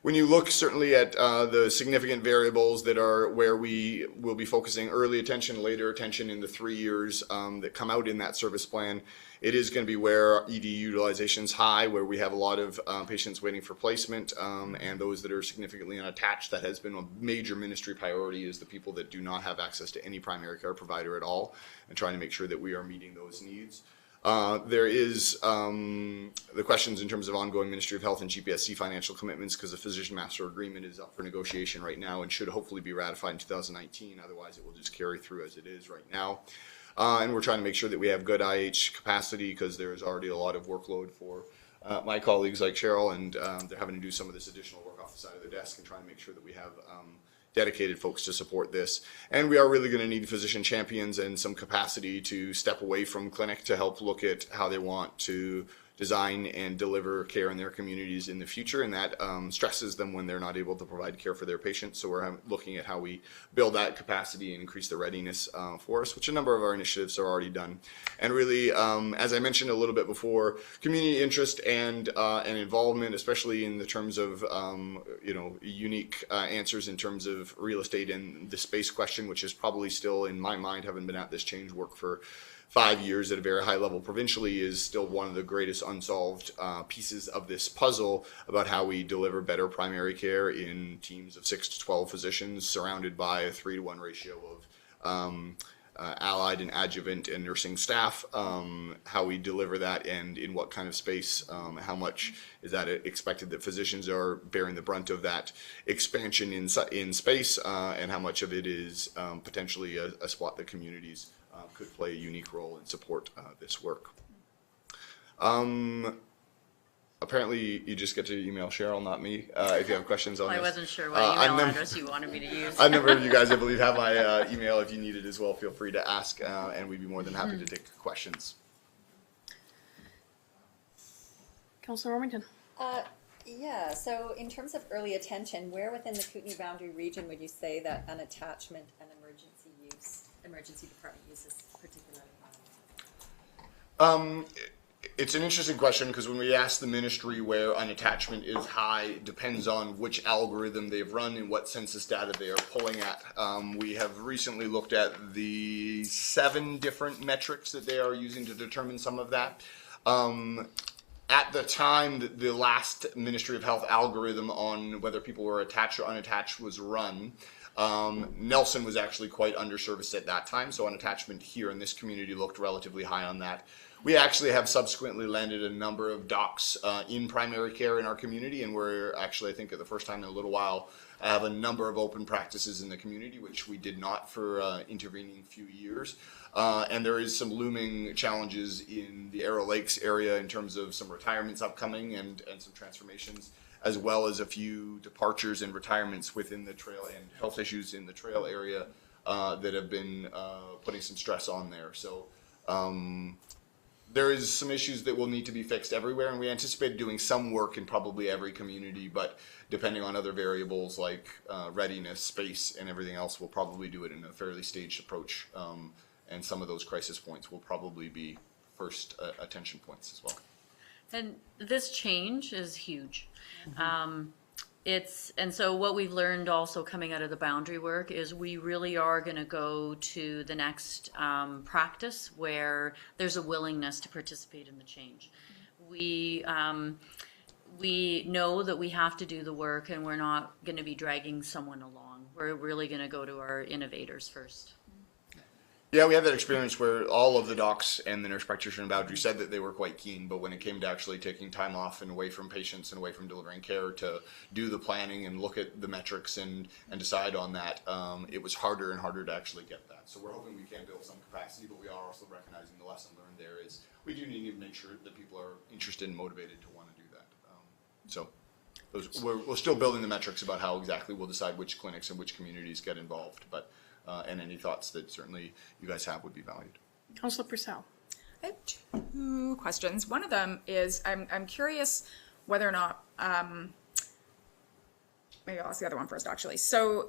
When you look certainly at the significant variables that are where we will be focusing early attention, later attention in the 3 years that come out in that service plan, it is going to be where ED utilization is high, where we have a lot of patients waiting for placement, and those that are significantly unattached. That has been a major ministry priority, is the people that do not have access to any primary care provider at all, and trying to make sure that we are meeting those needs. There is the questions in terms of ongoing Ministry of Health and GPSC financial commitments, because the Physician Master Agreement is up for negotiation right now and should hopefully be ratified in 2019. Otherwise, it will just carry through as it is right now. And we're trying to make sure that we have good IH capacity, because there is already a lot of workload for my colleagues like Cheryl, and they're having to do some of this additional work off the side of their desk and trying to make sure that we have dedicated folks to support this. And we are really going to need physician champions and some capacity to step away from clinic to help look at how they want to design and deliver care in their communities in the future, and that stresses them when they're not able to provide care for their patients. So we're looking at how we build that capacity and increase the readiness for us, which a number of our initiatives are already done. And really, as I mentioned a little bit before, community interest and involvement, especially in the terms of unique answers in terms of real estate and the space question, which is probably still, in my mind, having been at this change work for 5 years at a very high level provincially, is still one of the greatest unsolved pieces of this puzzle about how we deliver better primary care in teams of 6 to 12 physicians surrounded by a 3-to-1 ratio of allied and adjuvant and nursing staff, how we deliver that and in what kind of space, how much is that expected that physicians are bearing the brunt of that expansion in space, and how much of it is potentially a spot that communities could play a unique role and support this work. Apparently, you just get to email Cheryl, not me, if you have questions on this. I wasn't sure what email address you wanted me to use. A number of you guys, I believe, have my email. If you need it as well, feel free to ask, and we'd be more than happy to take questions. Councillor Ormington. Yeah, so in terms of early attention, where within the Kootenay Boundary region would you say that an attachment and emergency department use is particularly high? It's an interesting question, because when we ask the ministry where an attachment is high, it depends on which algorithm they've run and what census data they are pulling at. We have recently looked at the 7 different metrics that they are using to determine some of that. At the time that the last Ministry of Health algorithm on whether people were attached or unattached was run, Nelson was actually quite underserviced at that time, so unattachment here in this community looked relatively high on that. We actually have subsequently landed a number of docs in primary care in our community, and we're actually, I think, at the first time in a little while, have a number of open practices in the community, which we did not for intervening few years. And there is some looming challenges in the Arrow Lakes area in terms of some retirements upcoming and some transformations, as well as a few departures and retirements within the trail and health issues in the trail area that have been putting some stress on there. So there is some issues that will need to be fixed everywhere, and we anticipate doing some work in probably every community, but depending on other variables like readiness, space, and everything else, we'll probably do it in a fairly staged approach, and some of those crisis points will probably be first attention points as well. And this change is huge. And so what we've learned also coming out of the boundary work is we really are going to go to the next practice where there's a willingness to participate in the change. We know that we have to do the work, and we're not going to be dragging someone along. we're really gonna go to our innovators first. Yeah, we had that experience where all of the docs and the nurse practitioner in Boundary said that they were quite keen, but when it came to actually taking time off and away from patients and away from delivering care to do the planning and look at the metrics and decide on that, it was harder and harder to actually get that. So we're hoping we can build some capacity, but we are also recognizing the lesson learned there is we do need to make sure that people are interested and motivated to want to do that. We're still building the metrics about how exactly we'll decide which clinics and which communities get involved, but and any thoughts that certainly you guys have would be valued. Councillor Purcell. I have two questions. One of them is I'm curious whether or not maybe I'll ask the other one first actually. So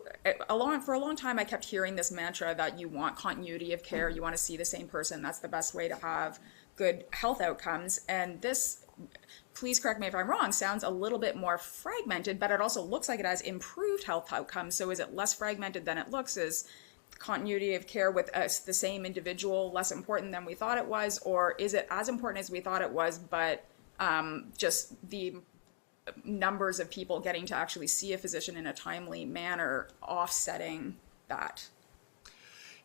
for a long time I kept hearing this mantra that you want continuity of care, you want to see the same person, that's the best way to have good health outcomes, and this, please correct me if I'm wrong, sounds a little bit more fragmented, but it also looks like it has improved health outcomes. So is it less fragmented than it looks? Is continuity of care with the same individual less important than we thought it was? Or is it as important as we thought it was, but just the numbers of people getting to actually see a physician in a timely manner offsetting that?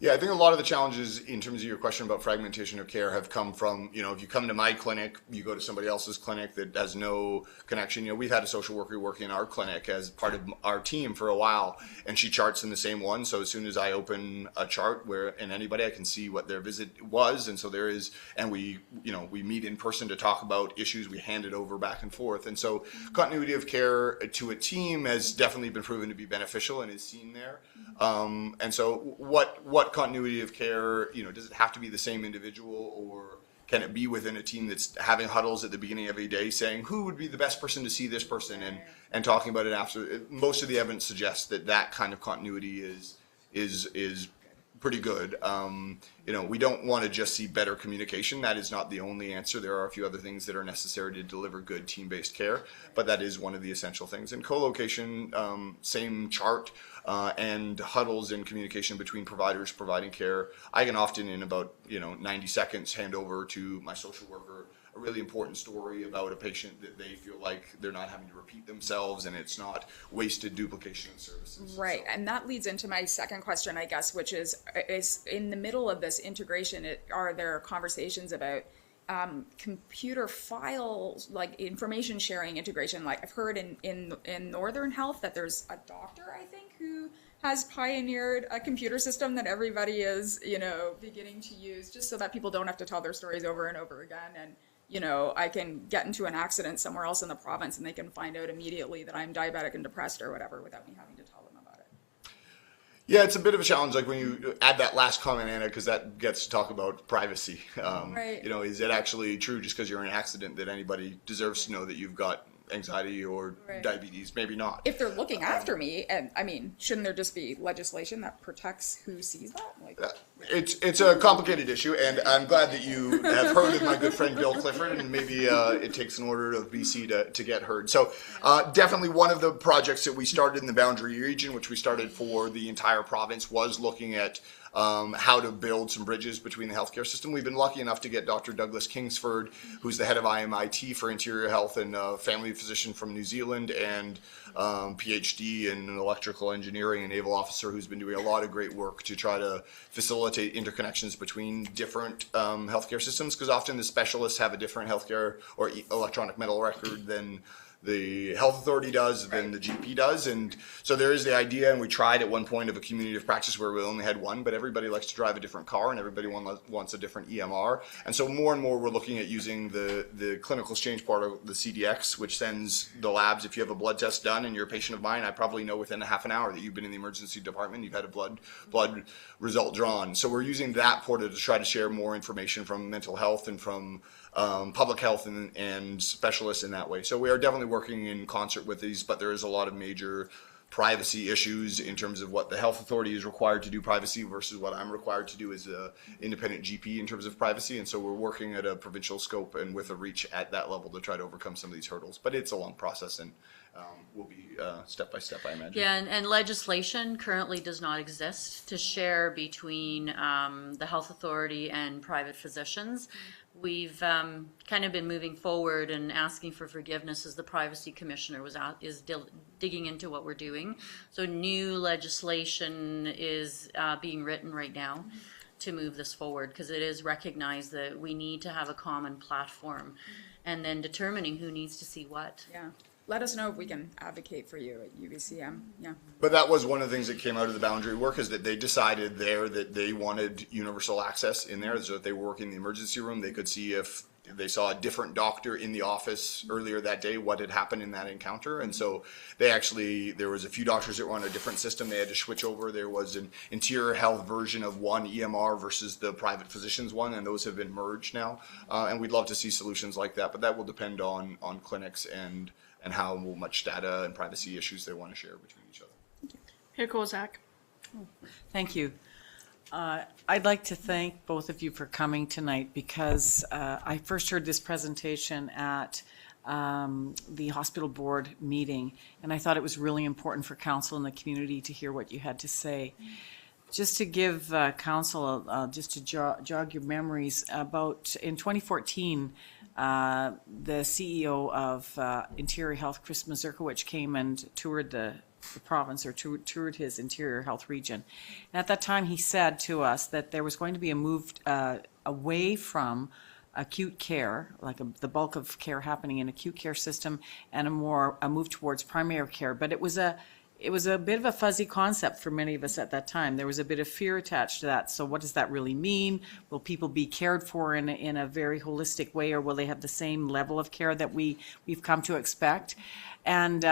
Yeah, I think a lot of the challenges in terms of your question about fragmentation of care have come from, if you come to my clinic, you go to somebody else's clinic that has no connection. We've had a social worker working in our clinic as part of our team for a while, and she charts in the same one. So as soon as I open a chart in anybody, I can see what their visit was. And so there is, and we meet in person to talk about issues, we hand it over back and forth. And so continuity of care to a team has definitely been proven to be beneficial and is seen there. And so what continuity of care, does it have to be the same individual, or can it be within a team that's having huddles at the beginning of every day saying who would be the best person to see this person and talking about it after? Most of the evidence suggests that kind of continuity is pretty good. We don't want to just see better communication. That is not the only answer. There are a few other things that are necessary to deliver good team-based care, but that is one of the essential things. And co-location, same chart, and huddles and communication between providers providing care. I can often, in about 90 seconds, hand over to my social worker a really important story about a patient that they feel like they're not having to repeat themselves, and it's not wasted duplication of services. Right, and that leads into my second question, I guess, which is in the middle of this integration, are there conversations about computer files, like information sharing integration? Like I've heard in Northern Health that there's a doctor, I think, who has pioneered a computer system that everybody is, beginning to use, just so that people don't have to tell their stories over and over again. And, I can get into an accident somewhere else in the province and they can find out immediately that I'm diabetic and depressed or whatever without me having to tell them about it. Yeah, it's a bit of a challenge, like when you add that last comment, Anna, because that gets to talk about privacy. Right. Is it actually true just because you're in an accident that anybody deserves to know that you've got anxiety or diabetes? Maybe not. If they're looking after me, and shouldn't there just be legislation that protects who sees that? It's a complicated issue, and I'm glad that you have heard of my good friend Bill Clifford, and maybe it takes an order of BC to get heard. So definitely one of the projects that we started in the Boundary region, which we started for the entire province, was looking at how to build some bridges between the healthcare system. We've been lucky enough to get Dr. Douglas Kingsford, who's the head of IMIT for Interior Health and family physician from New Zealand, and PhD in electrical engineering and naval officer, who's been doing a lot of great work to try to facilitate interconnections between different healthcare systems, because often the specialists have a different healthcare or electronic medical record than the health authority does, than the GP does. And so there is the idea, and we tried at one point, of a community of practice where we only had one, but everybody likes to drive a different car and everybody wants a different EMR. And so more and more we're looking at using the clinical exchange part of the CDX, which sends the labs. If you have a blood test done and you're a patient of mine, I probably know within a half an hour that you've been in the emergency department, you've had a blood result drawn. So we're using that portal to try to share more information from mental health and from public health and specialists in that way. So we are definitely working in concert with these, but there is a lot of major privacy issues in terms of what the health authority is required to do privacy versus what I'm required to do as an independent GP in terms of privacy. And so we're working at a provincial scope and with a reach at that level to try to overcome some of these hurdles. But it's a long process, and will be step by step, I imagine. Yeah, and legislation currently does not exist to share between the health authority and private physicians. we've kind of been moving forward and asking for forgiveness as the privacy commissioner is digging into what we're doing. So new legislation is being written right now to move this forward, because it is recognized that we need to have a common platform, and then determining who needs to see what. Yeah. Let us know if we can advocate for you at UBCM. Yeah. But that was one of the things that came out of the boundary work, is that they decided there that they wanted universal access in there, so that they were working in the emergency room. They could see if they saw a different doctor in the office earlier that day, what had happened in that encounter. And so they actually, there was a few doctors that were on a different system. They had to switch over. There was an interior health version of one EMR versus the private physicians one, and those have been merged now. And we'd love to see solutions like that, but that will depend on clinics and how much data and privacy issues they want to share between each other. Here goes Zach. Thank you. I'd like to thank both of you for coming tonight, because I first heard this presentation at the hospital board meeting, and I thought it was really important for council and the community to hear what you had to say. Just to give council, just to jog your memories, about in 2014, the CEO of Interior Health, Chris Mazurkiewicz, came and toured the province, or toured his interior health region. And at that time, he said to us that there was going to be a move away from acute care, like the bulk of care happening in acute care system, and a move towards primary care. But it was a bit of a fuzzy concept for many of us at that time. There was a bit of fear attached to that. So what does that really mean? Will people be cared for in a very holistic way, or will they have the same level of care that we've come to expect? And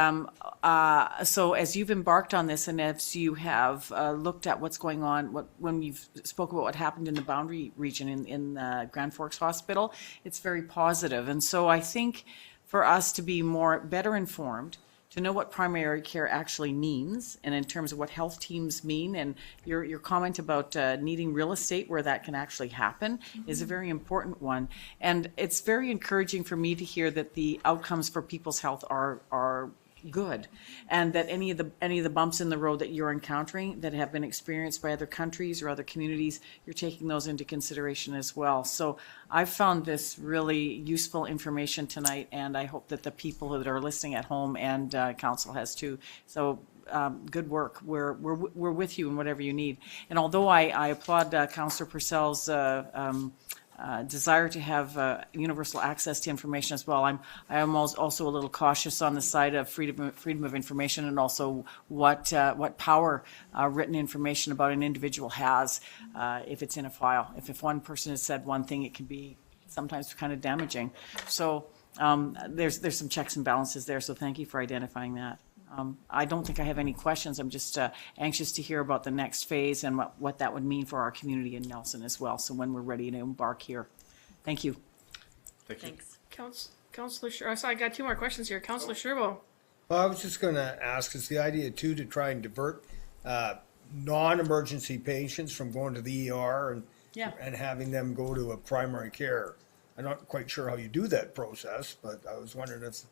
so as you've embarked on this, and as you have looked at what's going on, when you've spoke about what happened in the Boundary region in Grand Forks Hospital, it's very positive. And so I think for us to be better informed, to know what primary care actually means, and in terms of what health teams mean, and your comment about needing real estate where that can actually happen is a very important one. And it's very encouraging for me to hear that the outcomes for people's health are good, and that any of the bumps in the road that you're encountering that have been experienced by other countries or other communities, you're taking those into consideration as well. So I've found this really useful information tonight, and I hope that the people that are listening at home and council has too. So good work. We're with you in whatever you need. And although I applaud Councillor Purcell's desire to have universal access to information as well, I am also a little cautious on the side of freedom of information, and also what power written information about an individual has if it's in a file. If one person has said one thing, it can be sometimes kind of damaging. So there's some checks and balances there. So thank you for identifying that. I don't think I have any questions. I'm just anxious to hear about the next phase and what that would mean for our community in Nelson as well. So when we're ready to embark here. Thank you. Thanks. Councillor Sherbo. So I got two more questions here. Councillor Sherbo. Well, I was just going to ask, is the idea too to try and divert non-emergency patients from going to the ER and having them go to a primary care? I'm not quite sure how you do that process, but I was wondering if...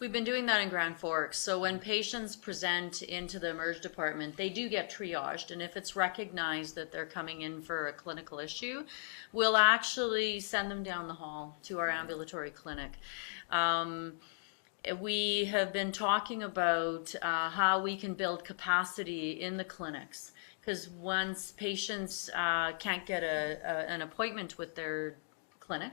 We've been doing that in Grand Forks. So when patients present into the emerge department, they do get triaged. And if it's recognized that they're coming in for a clinical issue, we'll actually send them down the hall to our ambulatory clinic. We have been talking about how we can build capacity in the clinics. Because once patients can't get an appointment with their clinic,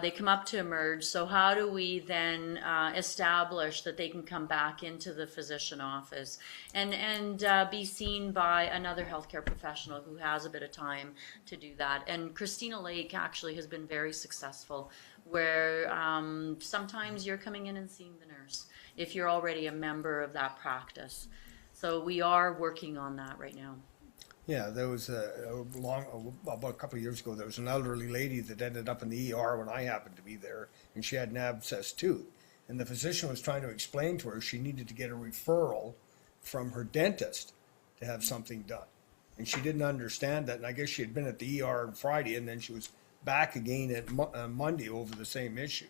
they come up to emerge. So how do we then establish that they can come back into the physician office and be seen by another healthcare professional who has a bit of time to do that? And Christina Lake actually has been very successful, where sometimes you're coming in and seeing the nurse if you're already a member of that practice. So we are working on that right now. Yeah, there was about a couple of years ago, there was an elderly lady that ended up in the ER when I happened to be there, and she had an abscess tooth. And the physician was trying to explain to her she needed to get a referral from her dentist to have something done. And she didn't understand that, and I guess she had been at the ER on Friday, and then she was back again at Monday over the same issue.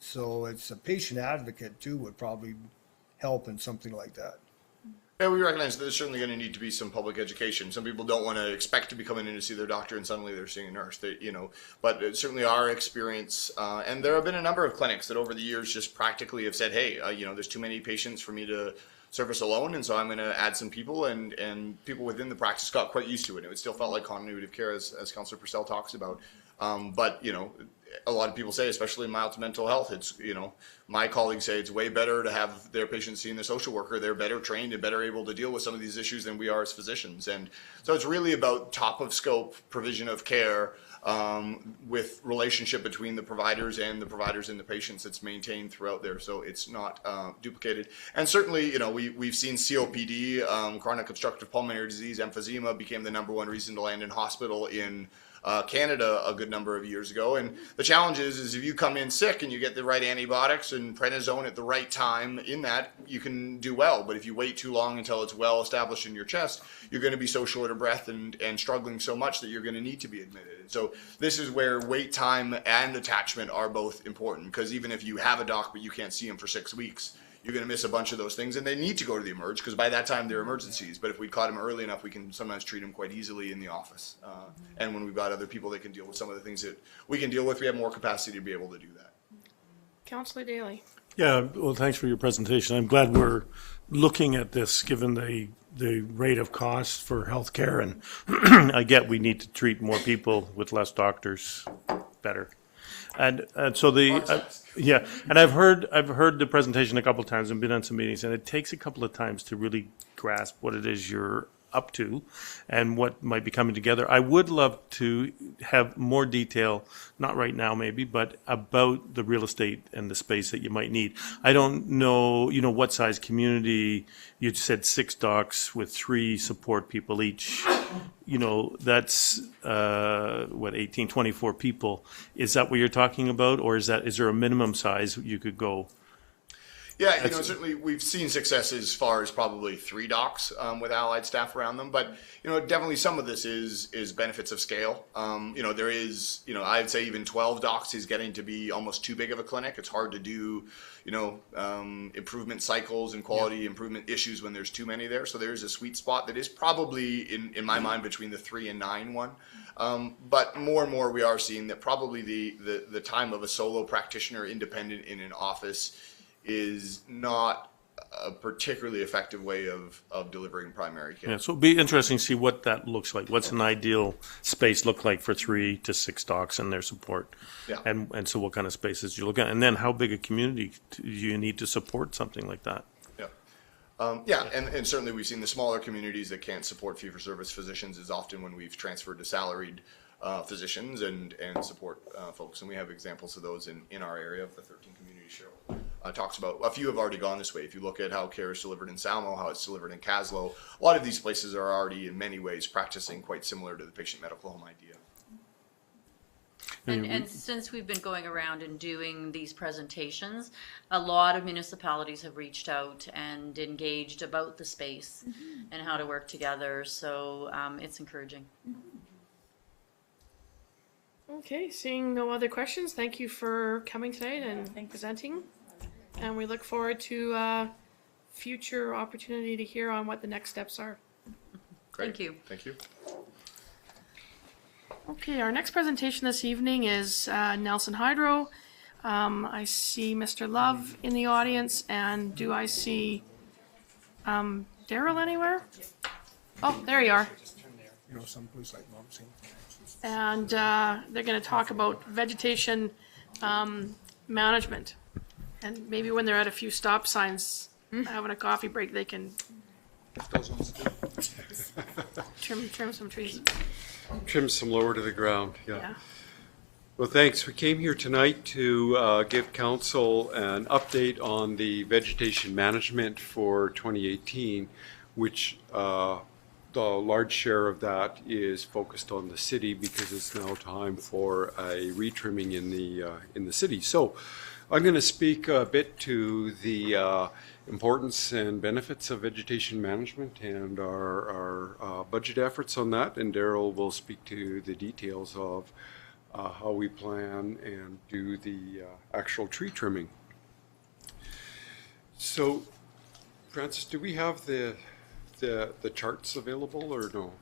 So it's a patient advocate too would probably help in something like that. Yeah, we recognize that there's certainly going to need to be some public education. Some people don't want to expect to be coming in to see their doctor and suddenly they're seeing a nurse. But certainly our experience, and there have been a number of clinics that over the years just practically have said, hey, there's too many patients for me to service alone, and so I'm going to add some people, and people within the practice got quite used to it. It still felt like continuity of care, as Councillor Purcell talks about. But a lot of people say, especially mild to mental health, it's, my colleagues say it's way better to have their patients seeing the social worker. They're better trained and better able to deal with some of these issues than we are as physicians. And so it's really about top of scope provision of care, with relationship between the providers and the patients that's maintained throughout there. So it's not duplicated. And certainly, we've seen COPD, chronic obstructive pulmonary disease, emphysema became the #1 reason to land in hospital in Canada a good number of years ago. And the challenge is if you come in sick and you get the right antibiotics and prednisone at the right time in that, you can do well. But if you wait too long until it's well established in your chest, you're going to be so short of breath and struggling so much that you're going to need to be admitted. And so this is where wait time and attachment are both important, because even if you have a doc but you can't see him for 6 weeks, you're going to miss a bunch of those things, and they need to go to the emerge because by that time they're emergencies. But if we caught them early enough, we can sometimes treat them quite easily in the office. And when we've got other people that can deal with some of the things that we can deal with, we have more capacity to be able to do that. Councillor Daly. Yeah, well, thanks for your presentation. I'm glad we're looking at this, given the rate of cost for healthcare, and I get we need to treat more people with less doctors better. And so yeah, and I've heard the presentation a couple of times and been on some meetings, and it takes a couple of times to really grasp what it is you're up to and what might be coming together. I would love to have more detail, not right now maybe, but about the real estate and the space that you might need. I don't know, what size community. You said 6 docs with 3 support people each. That's 18, 24 people. Is that what you're talking about, or is there a minimum size you could go? Yeah, certainly we've seen success as far as probably 3 docs with allied staff around them, but definitely some of this is benefits of scale. There is, I'd say even 12 docs is getting to be almost too big of a clinic. It's hard to do, improvement cycles and quality improvement issues when there's too many there. So there's a sweet spot that is probably in my mind between the 3 and 9 one. But more and more we are seeing that probably the time of a solo practitioner independent in an office is not a particularly effective way of delivering primary care. Yeah, so it'd be interesting to see what that looks like. What's an ideal space look like for 3 to 6 docs and their support? Yeah. And so what kind of spaces you look at? And then how big a community do you need to support something like that? Yeah. And certainly we've seen the smaller communities that can't support fee-for-service physicians is often when we've transferred to salaried physicians and support folks. And we have examples of those in our area of the 13 communities Cheryl talks about. A few have already gone this way. If you look at how care is delivered in Salmo, how it's delivered in Caslow, a lot of these places are already in many ways practicing quite similar to the patient medical home idea. And since we've been going around and doing these presentations, a lot of municipalities have reached out and engaged about the space and how to work together. So it's encouraging. Okay, seeing no other questions, thank you for coming tonight and presenting. And we look forward to future opportunity to hear on what the next steps are. Great. Thank you. Thank you. Okay, our next presentation this evening is Nelson Hydro. I see Mr. Love in the audience, and do I see Daryl anywhere? Oh, there you are. Someplace like Montsean. And they're going to talk about vegetation management. And maybe when they're at a few stop signs, having a coffee break, they can trim some trees. Trim some lower to the ground, yeah. Well, thanks. We came here tonight to give council an update on the vegetation management for 2018, which the large share of that is focused on the city because it's now time for a retrimming in the city. So I'm going to speak a bit to the importance and benefits of vegetation management and our budget efforts on that, and Daryl will speak to the details of how we plan and do the actual tree trimming. So, Francis, do we have the the charts available or no?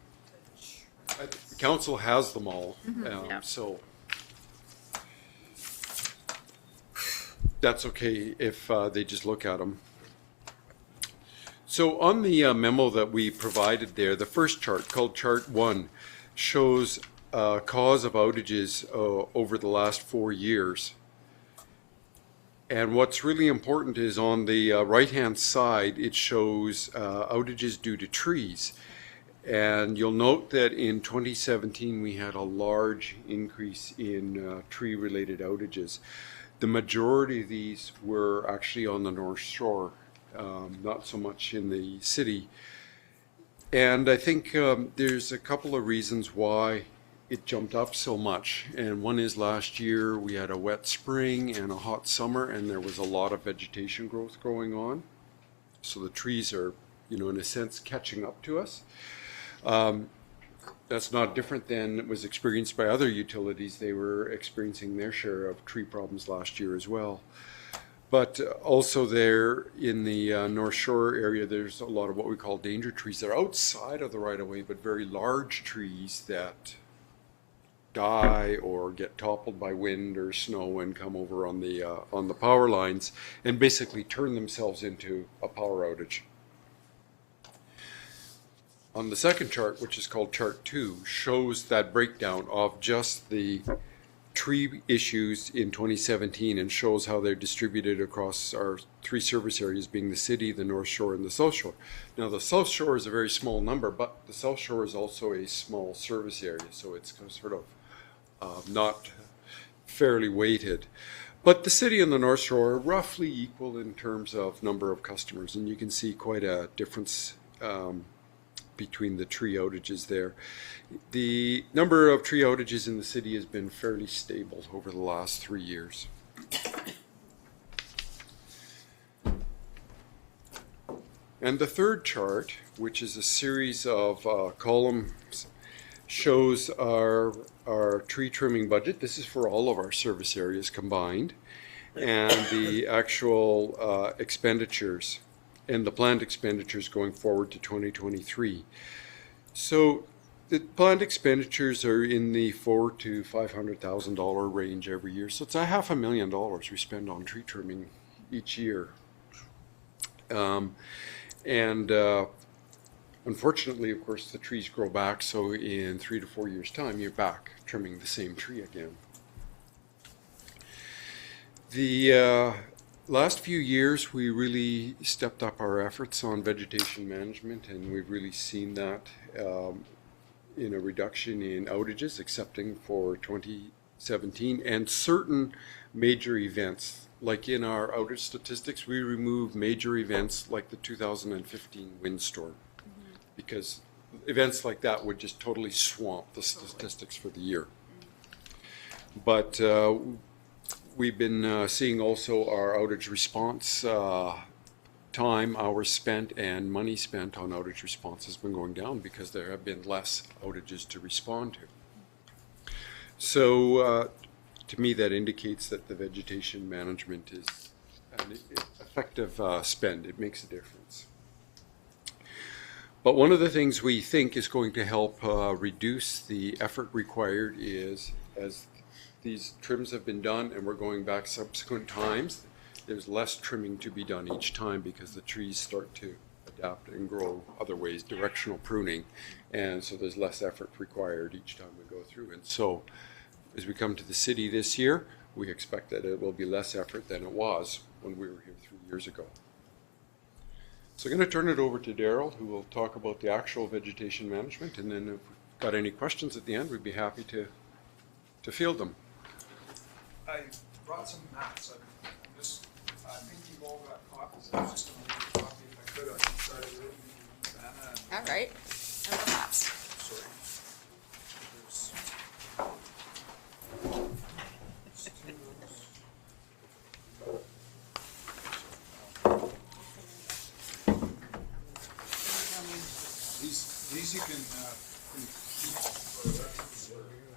The council has them all, Yeah. so that's okay if they just look at them. So on the memo that we provided there, the first chart called Chart 1 shows cause of outages over the last 4 years. And what's really important is on the right-hand side, it shows outages due to trees. And you'll note that in 2017, we had a large increase in tree-related outages. The majority of these were actually on the North Shore, not so much in the city. And I think there's a couple of reasons why it jumped up so much. And one is last year we had a wet spring and a hot summer, and there was a lot of vegetation growth going on. So the trees are, in a sense, catching up to us. That's not different than was experienced by other utilities. They were experiencing their share of tree problems last year as well. But also there in the North Shore area, there's a lot of what we call danger trees. They're outside of the right-of-way, but very large trees that die or get toppled by wind or snow and come over on the power lines and basically turn themselves into a power outage. On the second chart, which is called Chart 2, shows that breakdown of just the tree issues in 2017 and shows how they're distributed across our 3 service areas, being the city, the North Shore, and the South Shore. Now, the South Shore is a very small number, but the South Shore is also a small service area, so it's sort of not fairly weighted. But the city and the North Shore are roughly equal in terms of number of customers, and you can see quite a difference between the tree outages there. The number of tree outages in the city has been fairly stable over the last 3 years. And the third chart, which is a series of columns, shows our tree trimming budget. This is for all of our service areas combined, and the actual expenditures and the planned expenditures going forward to 2023. So the planned expenditures are in the $400,000 to $500,000 range every year. So it's $500,000 we spend on tree trimming each year. Unfortunately, of course, the trees grow back. So in 3 to 4 years' time, you're back trimming the same tree again. The last few years, we really stepped up our efforts on vegetation management, and we've really seen that in a reduction in outages, excepting for 2017, and certain major events. Like in our outage statistics, we remove major events like the 2015 windstorm, because events like that would just totally swamp the statistics for the year. But we've been seeing also our outage response time, hours spent, and money spent on outage response has been going down because there have been less outages to respond to. So to me, that indicates that the vegetation management is an effective spend. It makes a difference. But one of the things we think is going to help reduce the effort required is, as these trims have been done and we're going back subsequent times, there's less trimming to be done each time because the trees start to adapt and grow other ways, directional pruning, and so there's less effort required each time we go through. And so as we come to the city this year, we expect that it will be less effort than it was when we were here 3 years ago. So I'm going to turn it over to Daryl, who will talk about the actual vegetation management, and then if we've got any questions at the end, we'd be happy to field them. I brought some maps. I think you've all got copies. I was just going to read a copy if I could. I can try to read Savannah. All right. And the maps. Sorry. These you can keep for reference or you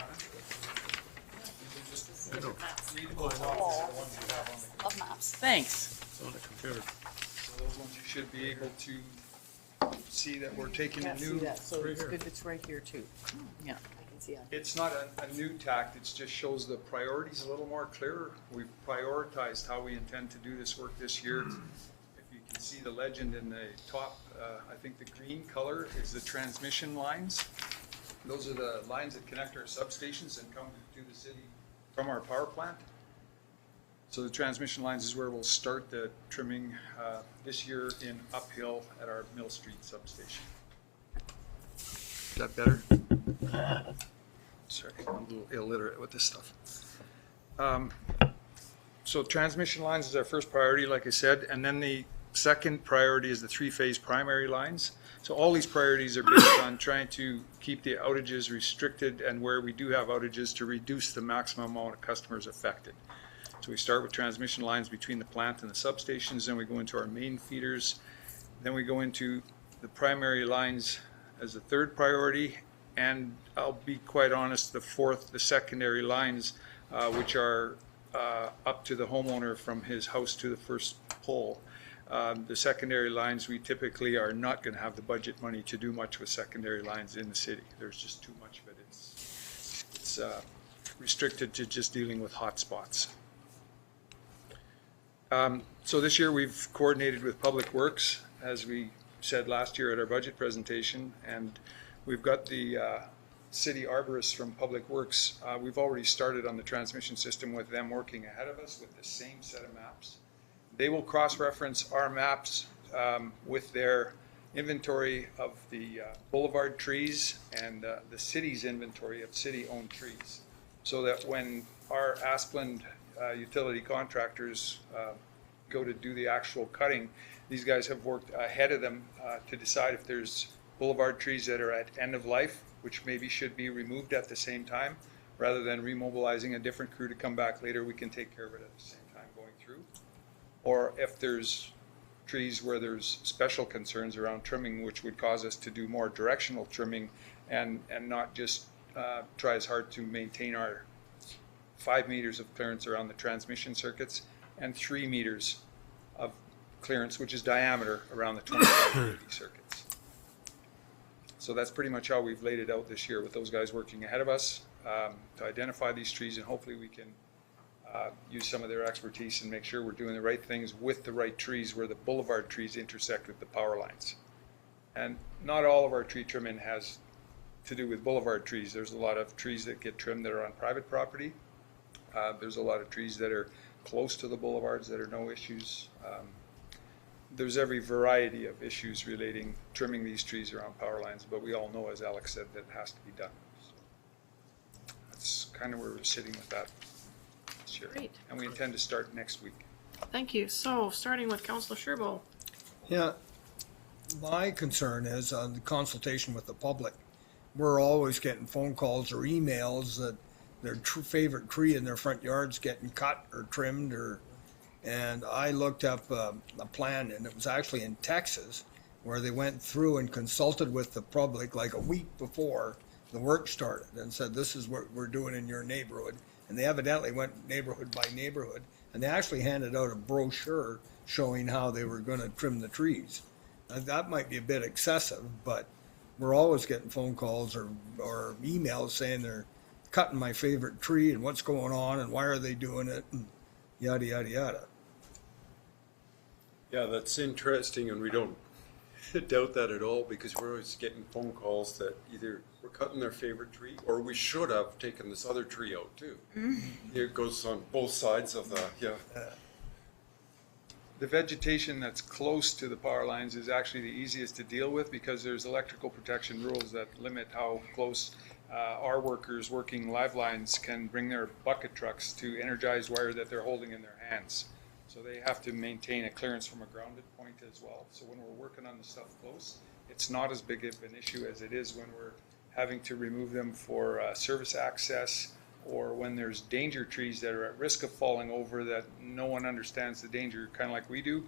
can just read the ones you have on the Love maps. Thanks. So those ones you should be able to see that we're taking a Can't see new. that, so right it's here. good, it's right here too. Yeah. I can see it. It's not a new tact, it just shows the priorities a little more clearer. We've prioritized how we intend to do this work this year. If you can see the legend in the top, I think the green color is the transmission lines. Those are the lines that connect our substations and come to the city from our power plant. So the transmission lines is where we'll start the trimming this year in Uphill at our Mill Street substation. Is that better? Sorry, I'm a little illiterate with this stuff. So transmission lines is our first priority, like I said, and then the second priority is the three-phase primary lines. So all these priorities are based on trying to keep the outages restricted, and where we do have outages, to reduce the maximum amount of customers affected. So we start with transmission lines between the plant and the substations, then we go into our main feeders, then we go into the primary lines as the third priority, and I'll be quite honest, the secondary lines, which are up to the homeowner from his house to the first pole. The secondary lines, we typically are not going to have the budget money to do much with secondary lines in the city. There's just too much of it. It's restricted to just dealing with hot spots. So this year we've coordinated with Public Works, as we said last year at our budget presentation, and we've got the city arborists from Public Works. We've already started on the transmission system with them working ahead of us with the same set of maps. They will cross-reference our maps with their inventory of the boulevard trees and the city's inventory of city-owned trees, so that when our Asplund utility contractors go to do the actual cutting, these guys have worked ahead of them to decide if there's boulevard trees that are at end of life, which maybe should be removed at the same time, rather than remobilizing a different crew to come back later. We can take care of it at the same time going through. Or if there's trees where there's special concerns around trimming, which would cause us to do more directional trimming and not just try as hard to maintain our 5 meters of clearance around the transmission circuits and 3 meters of clearance, which is diameter, around the 25 circuits. So that's pretty much how we've laid it out this year, with those guys working ahead of us to identify these trees, and hopefully we can use some of their expertise and make sure we're doing the right things with the right trees where the boulevard trees intersect with the power lines. And not all of our tree trimming has to do with boulevard trees. There's a lot of trees that get trimmed that are on private property. There's a lot of trees that are close to the boulevards that are no issues. There's every variety of issues relating trimming these trees around power lines, but we all know, as Alex said, that it has to be done. So that's kind of where we're sitting with that this year. Great. And we intend to start next week. Thank you. So, starting with Councillor Sherbo. Yeah, my concern is on the consultation with the public. We're always getting phone calls or emails that their favorite tree in their front yard's getting cut or trimmed, and I looked up a plan, and it was actually in Texas, where they went through and consulted with the public like a week before the work started and said, this is what we're doing in your neighborhood. And they evidently went neighborhood by neighborhood, and they actually handed out a brochure showing how they were going to trim the trees. Now, that might be a bit excessive, but we're always getting phone calls or emails saying they're cutting my favorite tree and what's going on and why are they doing it and yada, yada, yada. Yeah, that's interesting, and we don't doubt that at all, because we're always getting phone calls that either we're cutting their favorite tree or we should have taken this other tree out too. It goes on both sides of the, The vegetation that's close to the power lines is actually the easiest to deal with, because there's electrical protection rules that limit how close our workers working live lines can bring their bucket trucks to energized wire that they're holding in their hands. So they have to maintain a clearance from a grounded point as well. So when we're working on the stuff close, it's not as big of an issue as it is when we're having to remove them for service access, or when there's danger trees that are at risk of falling over that no one understands the danger, kind of like we do.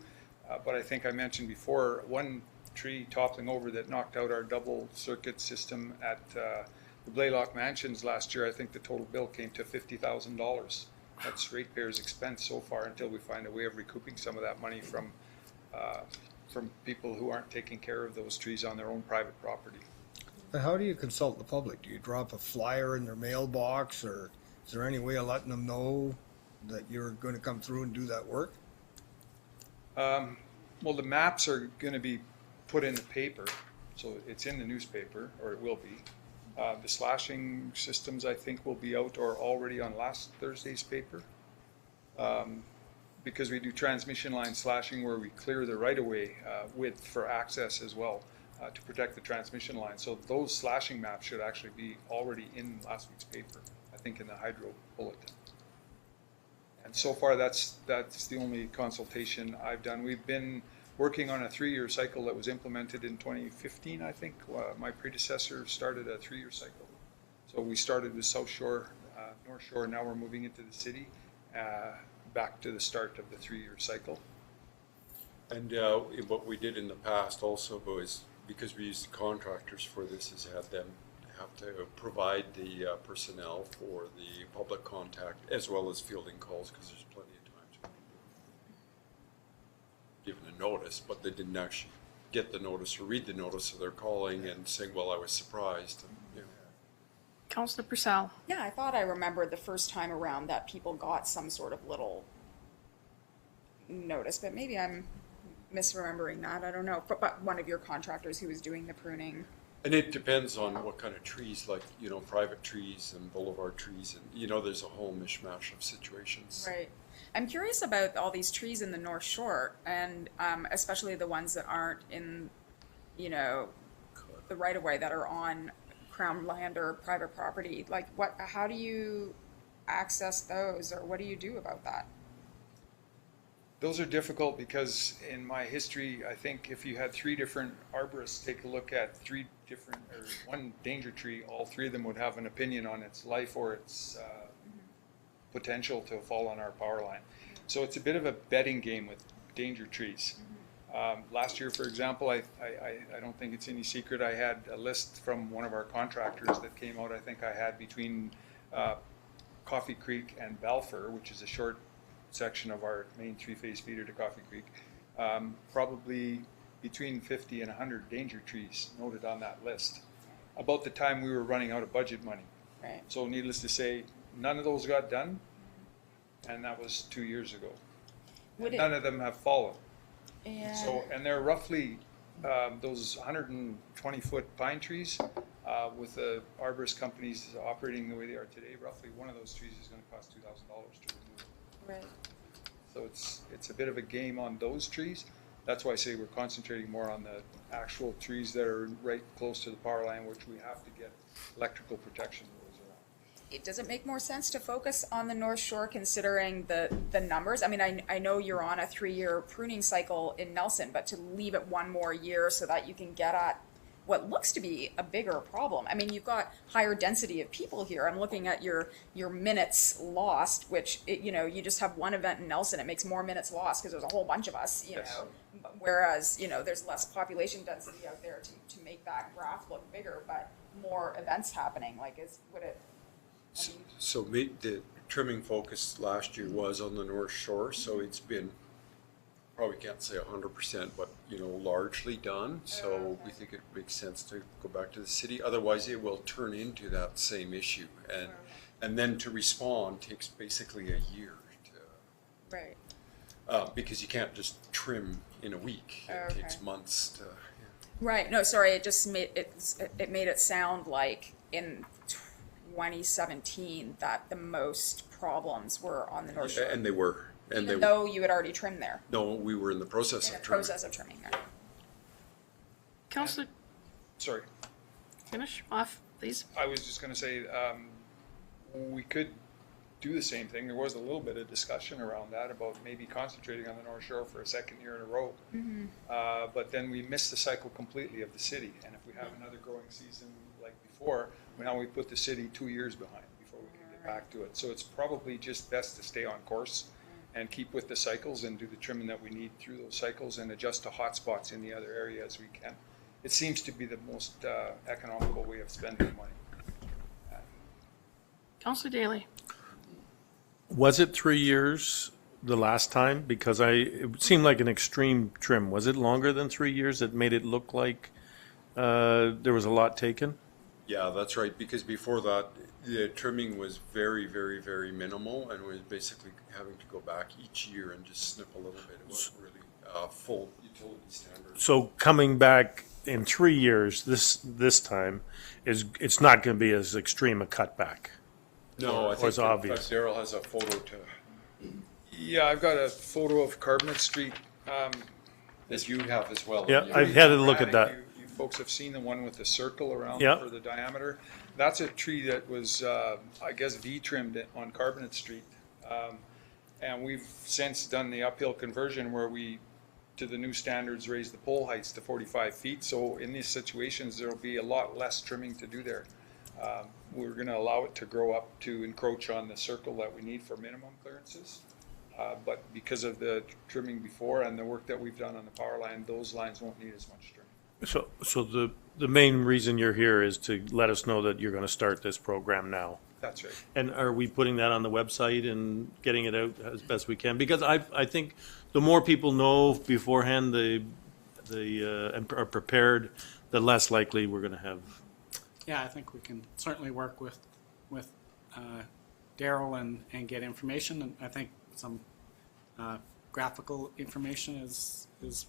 But I think I mentioned before, one tree toppling over that knocked out our double circuit system at the Blaylock Mansions last year, I think the total bill came to $50,000. That's ratepayers' expense so far, until we find a way of recouping some of that money from from people who aren't taking care of those trees on their own private property. But how do you consult the public? Do you drop a flyer in their mailbox, or is there any way of letting them know that you're going to come through and do that work? Well, the maps are going to be put in the paper, so it's in the newspaper, or it will be. The slashing systems, I think, will be out or already on last Thursday's paper. Because we do transmission line slashing where we clear the right-of-way width for access as well to protect the transmission line. So those slashing maps should actually be already in last week's paper, I think in the hydro bulletin. And so far, that's the only consultation I've done. We've been working on a 3-year cycle that was implemented in 2015, I think. My predecessor started a 3-year cycle. So we started with South Shore, North Shore, now we're moving into the city, back to the start of the 3-year cycle. And what we did in the past also was, because we used the contractors for this, is have them have to provide the personnel for the public contact as well as fielding calls, because there's plenty of times given a notice, but they didn't actually get the notice or read the notice, so they're calling and saying, well, I was surprised. And, you know. Councillor Purcell. Yeah, I thought I remembered the first time around that people got some sort of little notice, but maybe I'm misremembering that. I don't know. But one of your contractors who was doing the pruning. And it depends on what kind of trees, like, you know, private trees and boulevard trees, and, you know, there's a whole mishmash of situations. Right. I'm curious about all these trees in the North Shore, and especially the ones that aren't in, you know, the right-of-way, that are on Crown land or private property. Like, how do you access those, or what do you do about that? Those are difficult because in my history, I think if you had 3 different arborists take a look at 3 different, or one danger tree, all 3 of them would have an opinion on its life or its potential to fall on our power line. So it's a bit of a betting game with danger trees. Last year, for example, I don't think it's any secret, I had a list from one of our contractors that came out. I think I had between Coffee Creek and Balfour, which is a short section of our main 3-phase feeder to Coffee Creek, probably between 50 and 100 danger trees noted on that list. About the time we were running out of budget money. Right. So needless to say, none of those got done, and that was 2 years ago. None of them have fallen. Yeah. So, and they're roughly those 120-foot pine trees with the arborist companies operating the way they are today. Roughly one of those trees is going to cost $2,000 to remove. Right. So it's a bit of a game on those trees. That's why I say we're concentrating more on the actual trees that are right close to the power line, which we have to get electrical protection rules around. Does it make more sense to focus on the North Shore considering the numbers? I mean, I know you're on a 3-year pruning cycle in Nelson, but to leave it 1 more year so that you can get at what looks to be a bigger problem. I mean, you've got higher density of people here. I'm looking at your minutes lost, which, you know, you just have one event in Nelson, it makes more minutes lost because there's a whole bunch of us, you know. Whereas, you know, there's less population density out there to make that graph look bigger, but more events happening. Like, would it? I mean, So the trimming focus last year was on the North Shore, so it's been, probably can't say 100%, but, you know, largely done. So we think it makes sense to go back to the city. Otherwise, it will turn into that same issue, and then to respond takes basically a year. Right. Because you can't just trim in a week. It takes months to. Right. No, sorry. It just made it sound like in 2017 that the most problems were on the North Shore. And they were. Even though you had already trimmed there. No, we were in the process of trimming. Right. Councillor, Sorry. finish off, please. I was just going to say, we could do the same thing. There was a little bit of discussion around that about maybe concentrating on the North Shore for a 2nd year in a row. But then we missed the cycle completely of the city. And if we have another growing season like before, now we put the city 2 years behind before we can get back to it. So it's probably just best to stay on course and keep with the cycles and do the trimming that we need through those cycles and adjust to hotspots in the other areas we can. It seems to be the most economical way of spending money. Councillor Daly. Was it 3 years the last time? Because it seemed like an extreme trim. Was it longer than 3 years that made it look like there was a lot taken? Yeah, that's right, because before that, the trimming was very, very, very minimal, and was basically having to go back each year and just snip a little bit. It wasn't really full utility standards. So coming back in 3 years, this time, it's not going to be as extreme a cutback? No, I Or think it's obvious? Daryl has a photo to, Yeah, I've got a photo of Carbonate Street. that you have as well. Yeah, I've had a look at that. You folks have seen the one with the circle around Yeah. for the diameter. That's a tree that was, I guess, V-trimmed on Carbonate Street. And we've since done the uphill conversion where we, to the new standards, raised the pole heights to 45 feet. So in these situations, there'll be a lot less trimming to do there. We're going to allow it to grow up to encroach on the circle that we need for minimum clearances. But because of the trimming before and the work that we've done on the power line, those lines won't need as much trimming. So the main reason you're here is to let us know that you're going to start this program now? That's right. And are we putting that on the website and getting it out as best we can? Because I think the more people know beforehand, and are prepared, the less likely we're going to have. Yeah, I think we can certainly work with Daryl and get information, and I think some graphical information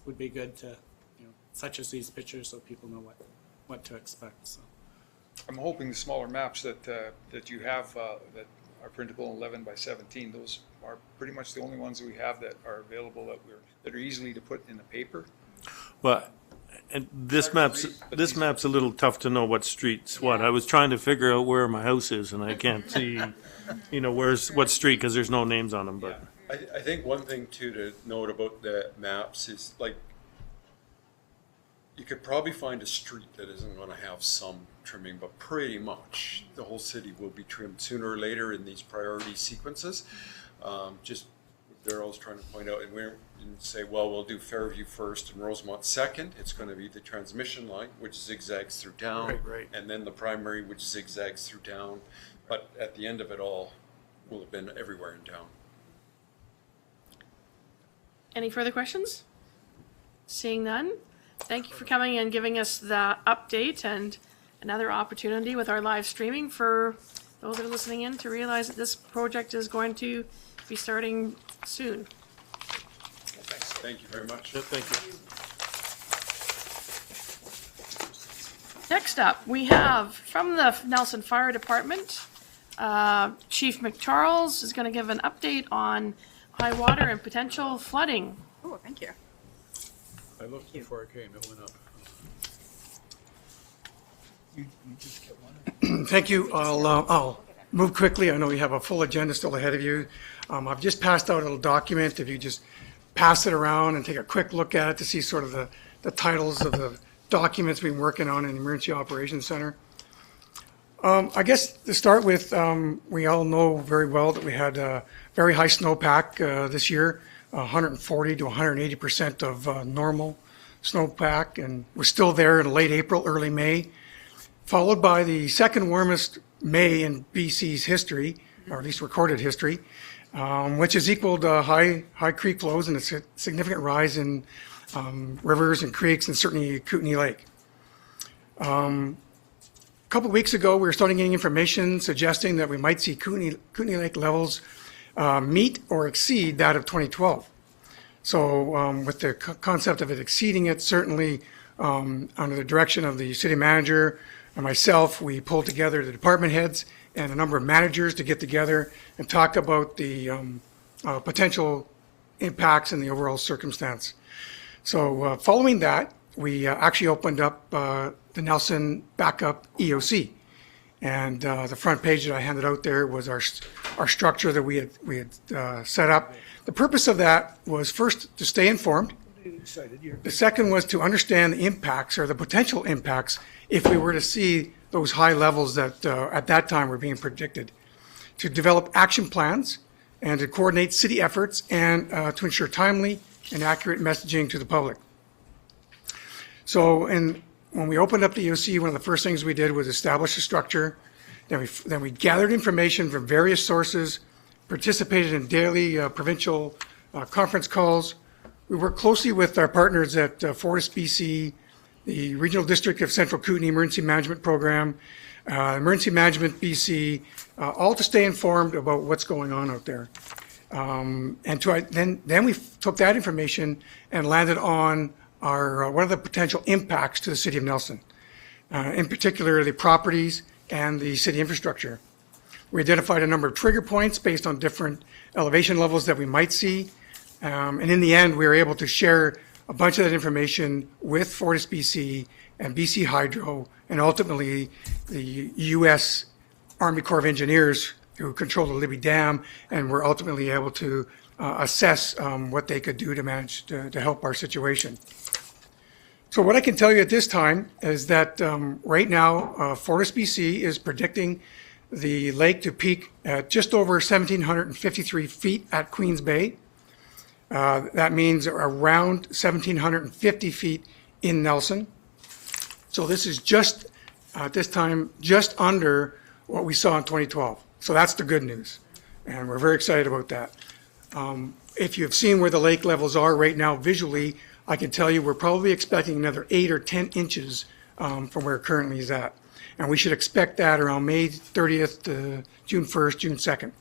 would be good to, such as these pictures, so people know what to expect. So I'm hoping the smaller maps that you have that are printable 11 by 17, those are pretty much the only ones that we have that are available that are easily to put in the paper. Well, and this map's a little tough to know what street's what. I was trying to figure out where my house is, and I can't see, where's what street, because there's no names on them. But I think one thing too to note about the maps is, like, you could probably find a street that isn't going to have some trimming, but pretty much the whole city will be trimmed sooner or later in these priority sequences. Just what Daryl's trying to point out, and we didn't say, well, we'll do Fairview first and Rosemont second. It's going to be the transmission line, which zigzags through town, Right. and then the primary, which zigzags through town. But at the end of it all, will have been everywhere in town. Any further questions? Seeing none, thank you for coming and giving us the update and another opportunity with our live streaming for those that are listening in to realize that this project is going to be starting soon. Thank you very much. thank you. Next up, we have from the Nelson Fire Department, Chief McCharles is going to give an update on high water and potential flooding. Oh, thank you. I looked before I came, it went up. Thank you. I'll move quickly. I know you have a full agenda still ahead of you. I've just passed out a little document. If you just pass it around and take a quick look at it to see sort of the titles of the documents we've been working on in the Emergency Operations Center. I guess to start with, we all know very well that we had a very high snowpack this year, 140 to 180% of normal snowpack, and we're still there in late April, early May, followed by the second warmest May in BC's history, or at least recorded history, which has equaled high creek flows and a significant rise in rivers and creeks, and certainly Kootenay Lake. A couple of weeks ago, we were starting getting information suggesting that we might see Kootenay Lake levels meet or exceed that of 2012. So with the concept of it exceeding it, certainly under the direction of the city manager and myself, we pulled together the department heads and a number of managers to get together and talk about the potential impacts and the overall circumstance. So following that, we actually opened up the Nelson Backup EOC. And the front page that I handed out there was our structure that we had set up. The purpose of that was first to stay informed. The second was to understand the impacts or the potential impacts if we were to see those high levels that at that time were being predicted. To develop action plans and to coordinate city efforts and to ensure timely and accurate messaging to the public. So when we opened up the EOC, one of the first things we did was establish a structure. Then we gathered information from various sources, participated in daily provincial conference calls. We work closely with our partners at Fortis BC, the Regional District of Central Kootenay Emergency Management Program, Emergency Management BC, all to stay informed about what's going on out there. And then we took that information and landed on our what are the potential impacts to the City of Nelson, in particular the properties and the city infrastructure. We identified a number of trigger points based on different elevation levels that we might see. And in the end, we were able to share a bunch of that information with Fortis BC and BC Hydro, and ultimately the U.S. Army Corps of Engineers who control the Libby Dam, and were ultimately able to assess what they could do to manage to help our situation. So what I can tell you at this time is that right now, Fortis BC is predicting the lake to peak at just over 1,753 feet at Queens Bay. That means around 1,750 feet in Nelson. So this is just, at this time, just under what we saw in 2012. So that's the good news. And we're very excited about that. If you've seen where the lake levels are right now visually, I can tell you we're probably expecting another 8 or 10 inches from where it currently is at. And we should expect that around May 30th to June 1st, June 2nd.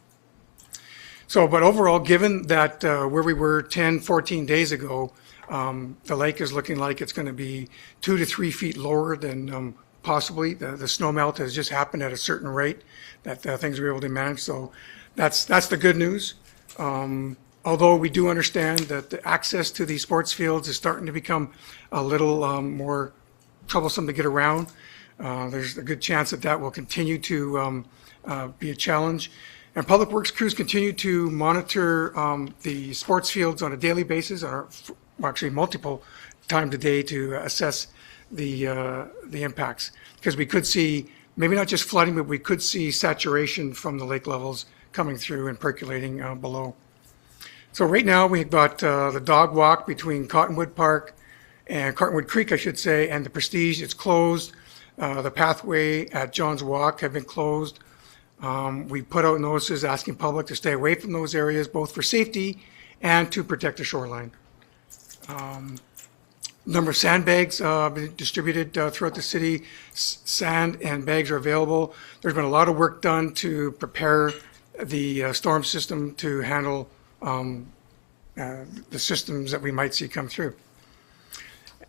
So, but overall, given that where we were 10, 14 days ago, the lake is looking like it's going to be 2 to 3 feet lower than possibly. The snow melt has just happened at a certain rate that things were able to manage. So that's the good news. Although we do understand that the access to these sports fields is starting to become a little more troublesome to get around. There's a good chance that that will continue to be a challenge. And Public Works crews continue to monitor the sports fields on a daily basis, or actually multiple times a day, to assess the impacts. Because we could see, maybe not just flooding, but we could see saturation from the lake levels coming through and percolating below. So right now we've got the dog walk between Cottonwood Park and Cottonwood Creek, I should say, and the Prestige. It's closed. The pathway at John's Walk have been closed. We put out notices asking public to stay away from those areas, both for safety and to protect the shoreline. Number of sandbags been distributed throughout the city. Sand and bags are available. There's been a lot of work done to prepare the storm system to handle the systems that we might see come through.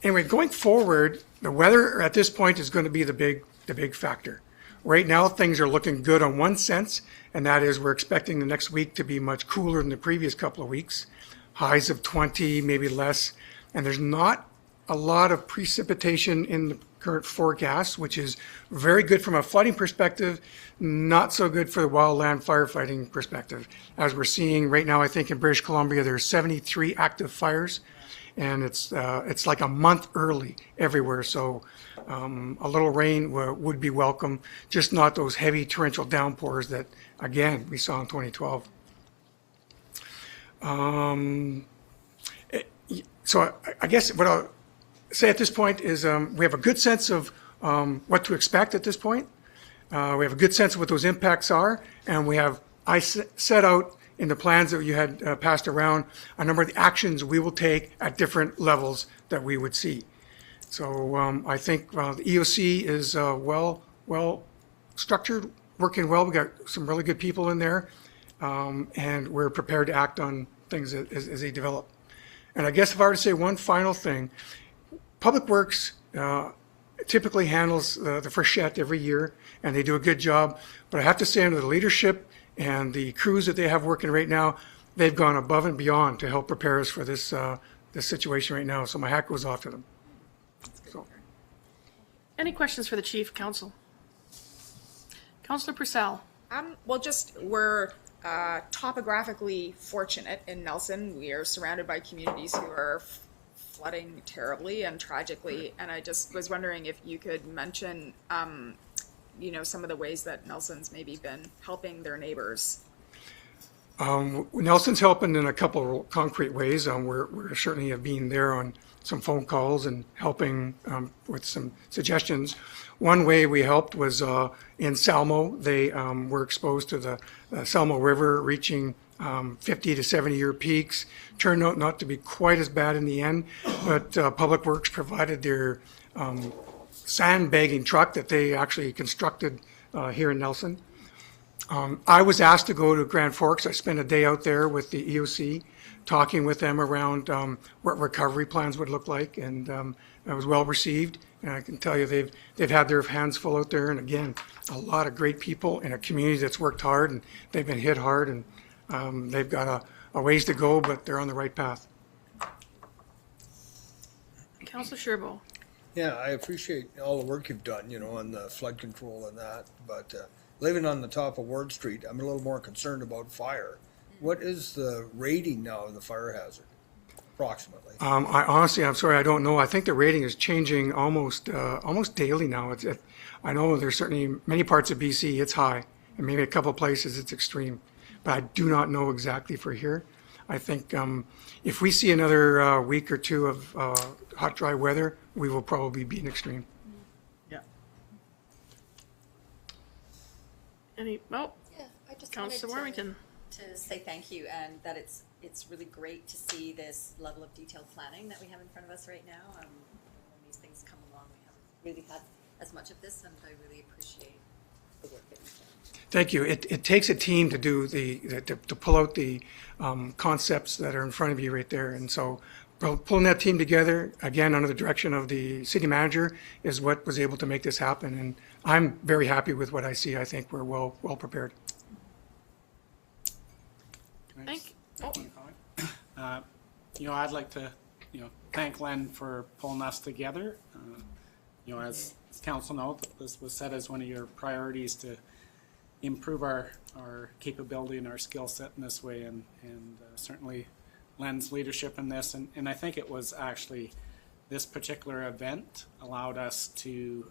Anyway, going forward, the weather at this point is going to be the big factor. Right now, things are looking good on one sense, and that is we're expecting the next week to be much cooler than the previous couple of weeks. Highs of 20, maybe less, and there's not a lot of precipitation in the current forecast, which is very good from a flooding perspective, not so good for the wildland firefighting perspective. As we're seeing right now, I think in British Columbia, there's 73 active fires, and it's like a month early everywhere. So a little rain would be welcome, just not those heavy torrential downpours that, again, we saw in 2012. So I guess what I'll say at this point is we have a good sense of what to expect at this point. We have a good sense of what those impacts are, and I set out in the plans that you had passed around a number of the actions we will take at different levels that we would see. So I think the EOC is well structured, working well. We got some really good people in there, and we're prepared to act on things as they develop. And I guess if I were to say one final thing, Public Works typically handles the freshet every year, and they do a good job. But I have to say, under the leadership and the crews that they have working right now, they've gone above and beyond to help prepare us for this situation right now. So my hat goes off to them. So. Any questions for the Chief, Council? Councillor Purcell. Well, we're topographically fortunate in Nelson. We are surrounded by communities who are flooding terribly and tragically, and I just was wondering if you could mention some of the ways that Nelson's maybe been helping their neighbors. Nelson's helping in a couple of concrete ways. We're certainly have been there on some phone calls and helping with some suggestions. One way we helped was in Salmo. They were exposed to the Salmo River reaching 50 to 70-year peaks. Turned out not to be quite as bad in the end, but Public Works provided their sandbagging truck that they actually constructed here in Nelson. I was asked to go to Grand Forks. I spent a day out there with the EOC, talking with them around what recovery plans would look like, and I was well received. And I can tell you they've had their hands full out there, and again, a lot of great people in a community that's worked hard, and they've been hit hard, and they've got a ways to go, but they're on the right path. Councilor Sherbo. Yeah, I appreciate all the work you've done, on the flood control and that, but living on the top of Ward Street, I'm a little more concerned about fire. What is the rating now of the fire hazard, approximately? I'm sorry, I don't know. I think the rating is changing almost daily now. I know there's certainly many parts of BC it's high, and maybe a couple of places it's extreme, but I do not know exactly for here. I think if we see another week or two of hot, dry weather, we will probably be in extreme. Yeah. Yeah, I just Councilor wanted Warmington. to say thank you, and that it's really great to see this level of detailed planning that we have in front of us right now. When these things come along, we haven't really had as much of this, and I really appreciate the work that you've done. Thank you. It takes a team to do to pull out the concepts that are in front of you right there, and so pulling that team together again under the direction of the city manager is what was able to make this happen. And I'm very happy with what I see. I think we're well prepared. Thank you. I'd like to, thank Len for pulling us together. As council knows, this was set as one of your priorities to improve our capability and our skill set in this way, and certainly Len's leadership in this. And I think it was actually this particular event allowed us to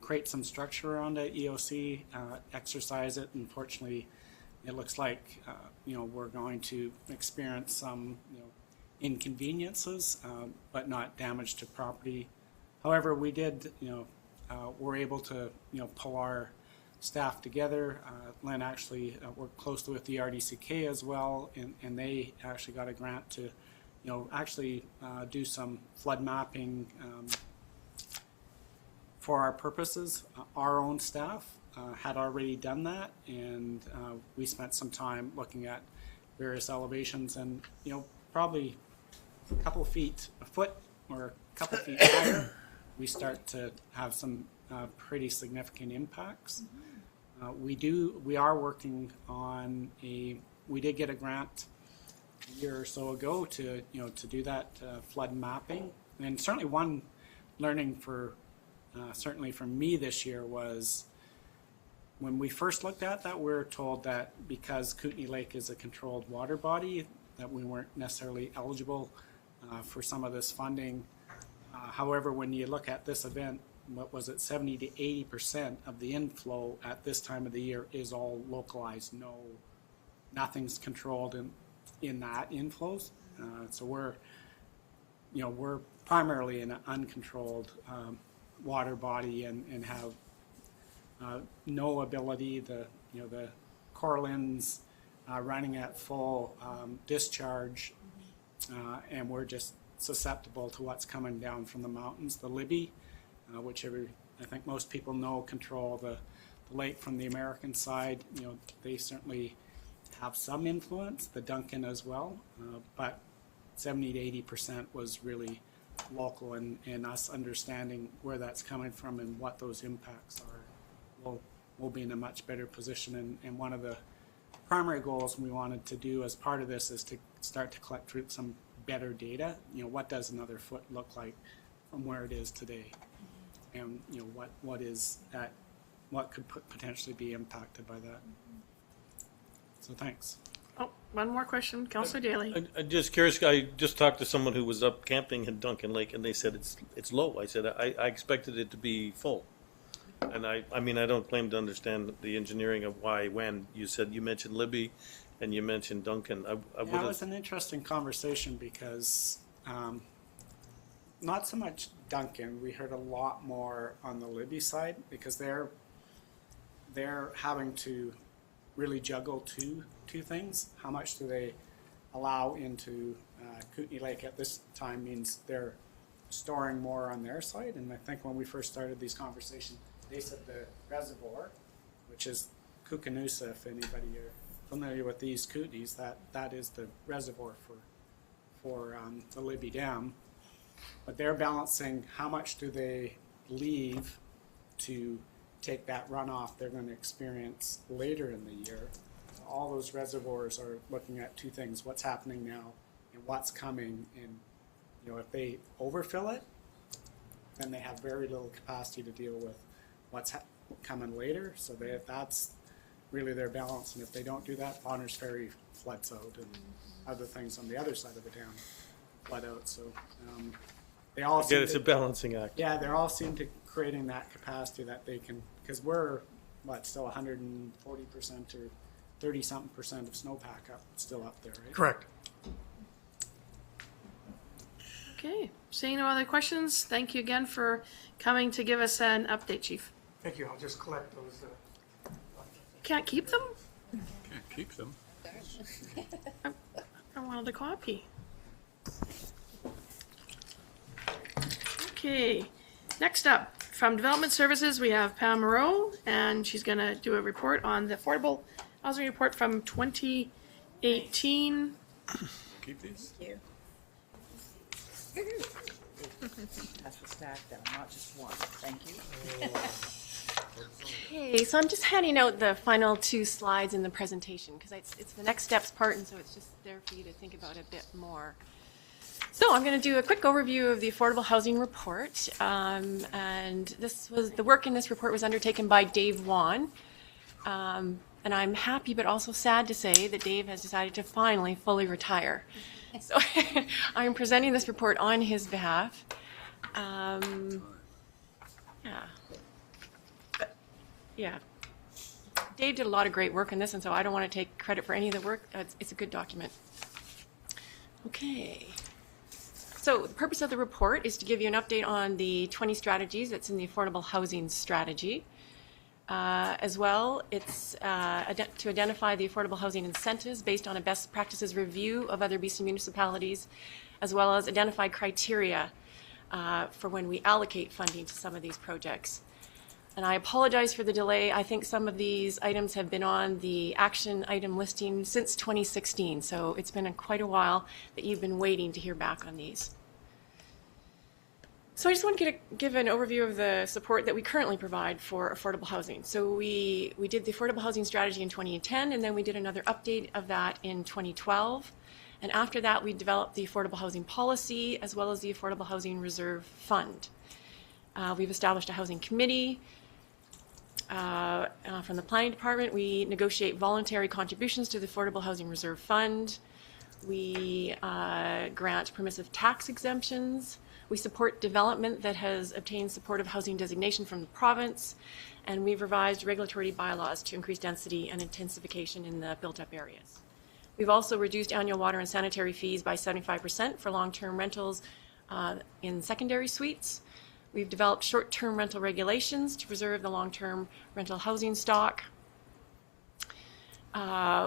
create some structure around the EOC, exercise it. Unfortunately, it looks like we're going to experience some inconveniences, but not damage to property. However, we did were able to pull our staff together. Len actually worked closely with the RDCK as well, and they actually got a grant to actually do some flood mapping for our purposes. Our own staff had already done that, and we spent some time looking at various elevations, and probably a foot or a couple feet higher, we start to have some pretty significant impacts. We are working on we did get a grant a year or so ago to do that flood mapping, and certainly one learning certainly for me this year was when we first looked at that, we were told that because Kootenay Lake is a controlled water body, that we weren't necessarily eligible for some of this funding. However, when you look at this event, what was it, 70 to 80% of the inflow at this time of the year is all localized. Nothing's controlled in that inflows. So we're primarily in an uncontrolled water body and have no ability. The Coralins running at full discharge, and we're just susceptible to what's coming down from the mountains. The Libby, which I think most people know, control the lake from the American side. They certainly have some influence, the Duncan as well, but 70 to 80% was really local, and us understanding where that's coming from and what those impacts are, we'll be in a much better position. And one of the primary goals we wanted to do as part of this is to start to collect some better data. What does another foot look like from where it is today, and what could potentially be impacted by that. So thanks. Oh, one more question, Councilor Daly. I'm just curious. I just talked to someone who was up camping in Duncan Lake, and they said it's low. I said I expected it to be full, and I mean I don't claim to understand the engineering of why. When you mentioned Libby, and you mentioned Duncan, That was an interesting conversation because not so much Duncan. We heard a lot more on the Libby side because they're having to really juggle two things. How much do they allow into Kootenay Lake at this time means they're storing more on their side. And I think when we first started these conversations, they said the reservoir, which is Kookanusa, if anybody are familiar with these Kootenays, that is the reservoir for the Libby Dam. But they're balancing how much do they leave to take that runoff they're going to experience later in the year. All those reservoirs are looking at two things: what's happening now and what's coming. And if they overfill it, then they have very little capacity to deal with what's coming later. So that's really their balance. And if they don't do that, Bonner's Ferry floods out, and other things on the other side of the dam flood out. So they all Again, it's a balancing act. Yeah, they're all seem to creating that capacity that they can, because we're still 140% or 30-something% of snowpack still up there, right? Correct. Okay, seeing no other questions, thank you again for coming to give us an update, Chief. Thank you. I'll just collect those. Can't keep them? Can't keep them. I wanted a copy. Okay, next up, from Development Services, we have Pam Moreau, and she's going to do a report on the Affordable Housing Report from 2018. Keep these? Thank you. That's the stack down, not just one. Thank you. Okay, so I'm just handing out the final two slides in the presentation because it's the next steps part, and so it's just there for you to think about a bit more. So I'm going to do a quick overview of the Affordable Housing Report, and the work in this report was undertaken by Dave Wan, and I'm happy but also sad to say that Dave has decided to finally fully retire. So I'm presenting this report on his behalf. Yeah. Dave did a lot of great work in this, and so I don't want to take credit for any of the work. It's a good document. Okay. So the purpose of the report is to give you an update on the 20 strategies that's in the Affordable Housing Strategy. As well, it's to identify the affordable housing incentives based on a best practices review of other BC municipalities, as well as identify criteria for when we allocate funding to some of these projects. And I apologize for the delay. I think some of these items have been on the action item listing since 2016, so it's been quite a while that you've been waiting to hear back on these. So I just want to give an overview of the support that we currently provide for affordable housing. So we did the Affordable Housing Strategy in 2010, and then we did another update of that in 2012. And after that, we developed the Affordable Housing Policy, as well as the Affordable Housing Reserve Fund. We've established a housing committee. From the Planning Department, we negotiate voluntary contributions to the Affordable Housing Reserve Fund. We grant permissive tax exemptions. We support development that has obtained supportive housing designation from the province, and we've revised regulatory bylaws to increase density and intensification in the built-up areas. We've also reduced annual water and sanitary fees by 75% for long-term rentals in secondary suites. We've developed short-term rental regulations to preserve the long-term rental housing stock.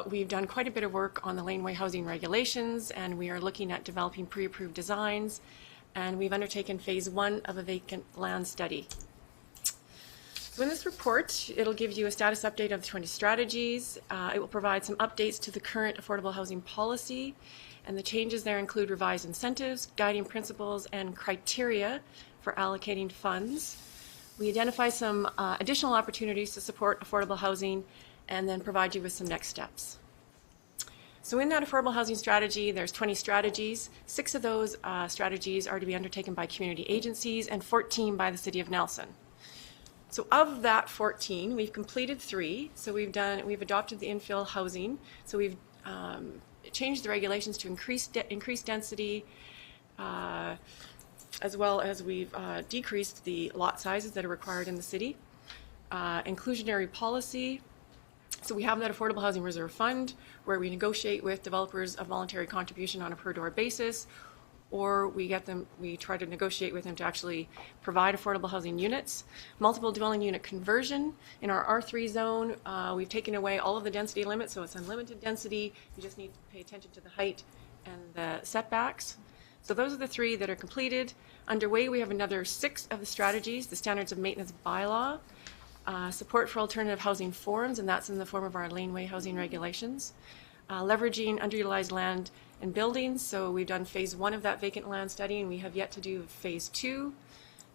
We've done quite a bit of work on the laneway housing regulations, and we are looking at developing pre-approved designs. And we've undertaken phase 1 of a vacant land study. So in this report, it'll give you a status update of the 20 strategies. It will provide some updates to the current affordable housing policy, and the changes there include revised incentives, guiding principles, and criteria for allocating funds. We identify some additional opportunities to support affordable housing, and then provide you with some next steps. So in that affordable housing strategy, there's 20 strategies. 6 of those strategies are to be undertaken by community agencies and 14 by the City of Nelson. So of that 14, we've completed 3. So we've adopted the infill housing. So we've changed the regulations to increase density, as well as we've decreased the lot sizes that are required in the city. Inclusionary policy. So we have that Affordable Housing Reserve Fund, where we negotiate with developers a voluntary contribution on a per-door basis, or we try to negotiate with them to actually provide affordable housing units. Multiple dwelling unit conversion. In our R3 zone, we've taken away all of the density limits, so it's unlimited density. You just need to pay attention to the height and the setbacks. So those are the 3 that are completed. Underway, we have another 6 of the strategies, the standards of maintenance bylaw, support for alternative housing forums, and that's in the form of our laneway housing regulations. Leveraging underutilized land and buildings, so we've done phase 1 of that vacant land study, and we have yet to do phase 2.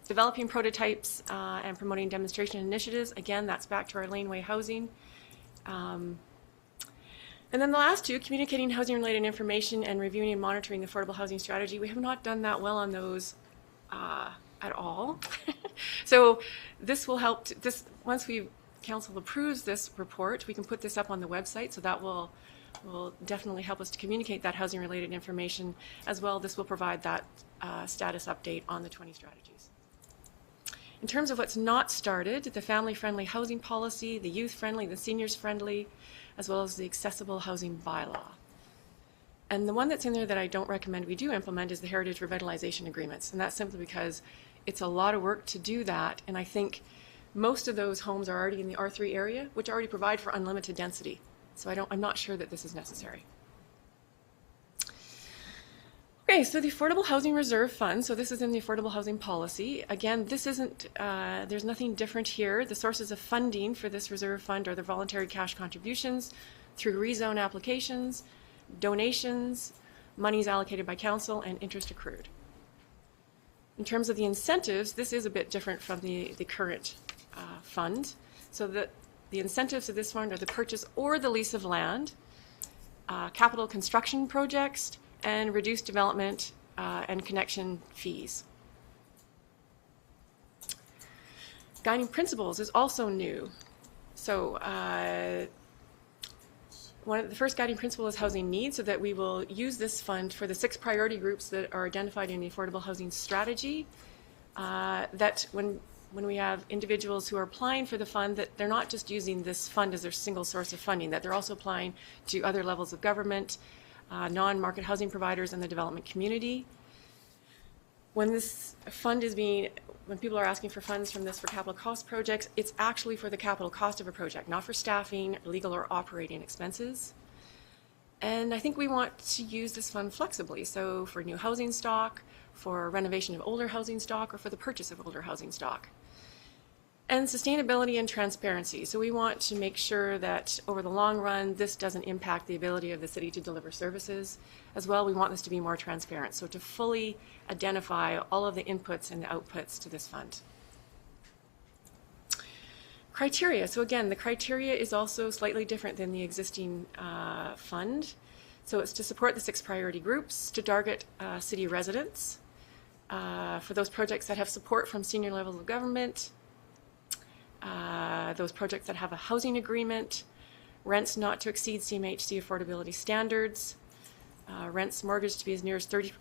Developing prototypes and promoting demonstration initiatives, again, that's back to our laneway housing. And then the last 2, communicating housing-related information and reviewing and monitoring the affordable housing strategy. We have not done that well on those at all. So this will help, once council approves this report, we can put this up on the website, so that will definitely help us to communicate that housing-related information. As well, this will provide that status update on the 20 strategies. In terms of what's not started, the family-friendly housing policy, the youth-friendly, the seniors-friendly, as well as the accessible housing bylaw. And the one that's in there that I don't recommend we do implement is the heritage revitalization agreements. And that's simply because it's a lot of work to do that. And I think most of those homes are already in the R3 area, which already provide for unlimited density. So I'm not sure that this is necessary. Okay, so the Affordable Housing Reserve Fund, so this is in the Affordable Housing Policy. Again, this isn't, there's nothing different here. The sources of funding for this reserve fund are the voluntary cash contributions through rezone applications, donations, monies allocated by council, and interest accrued. In terms of the incentives, this is a bit different from the current fund. So the incentives of this fund are the purchase or the lease of land, capital construction projects, and reduced development and connection fees. Guiding principles is also new. So the first guiding principle is housing needs, so that we will use this fund for the 6 priority groups that are identified in the affordable housing strategy. That when we have individuals who are applying for the fund, that they're not just using this fund as their single source of funding, that they're also applying to other levels of government, non-market housing providers, and the development community. When this fund is when people are asking for funds from this for capital cost projects, it's actually for the capital cost of a project, not for staffing, legal, or operating expenses. And I think we want to use this fund flexibly, so for new housing stock, for renovation of older housing stock, or for the purchase of older housing stock. And sustainability and transparency. So we want to make sure that over the long run, this doesn't impact the ability of the city to deliver services. As well, we want this to be more transparent, so to fully identify all of the inputs and the outputs to this fund. Criteria. So again, the criteria is also slightly different than the existing fund. So it's to support the 6 priority groups, to target city residents, for those projects that have support from senior levels of government, those projects that have a housing agreement, rents not to exceed CMHC affordability standards, rents mortgaged to be as near as 30%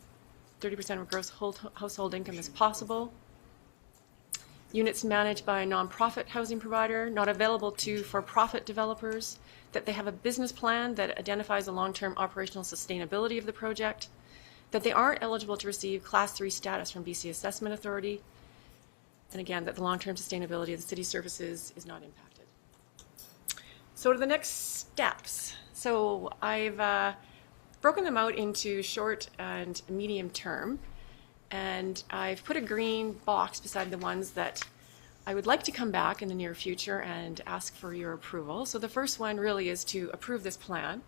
of gross household income as possible, units managed by a nonprofit housing provider, not available to for-profit developers, that they have a business plan that identifies the long-term operational sustainability of the project, that they aren't eligible to receive Class 3 status from BC Assessment Authority, and again, that the long-term sustainability of the city services is not impacted. So to the next steps. So I've broken them out into short and medium term, and I've put a green box beside the ones that I would like to come back in the near future and ask for your approval. So the first one really is to approve this plan,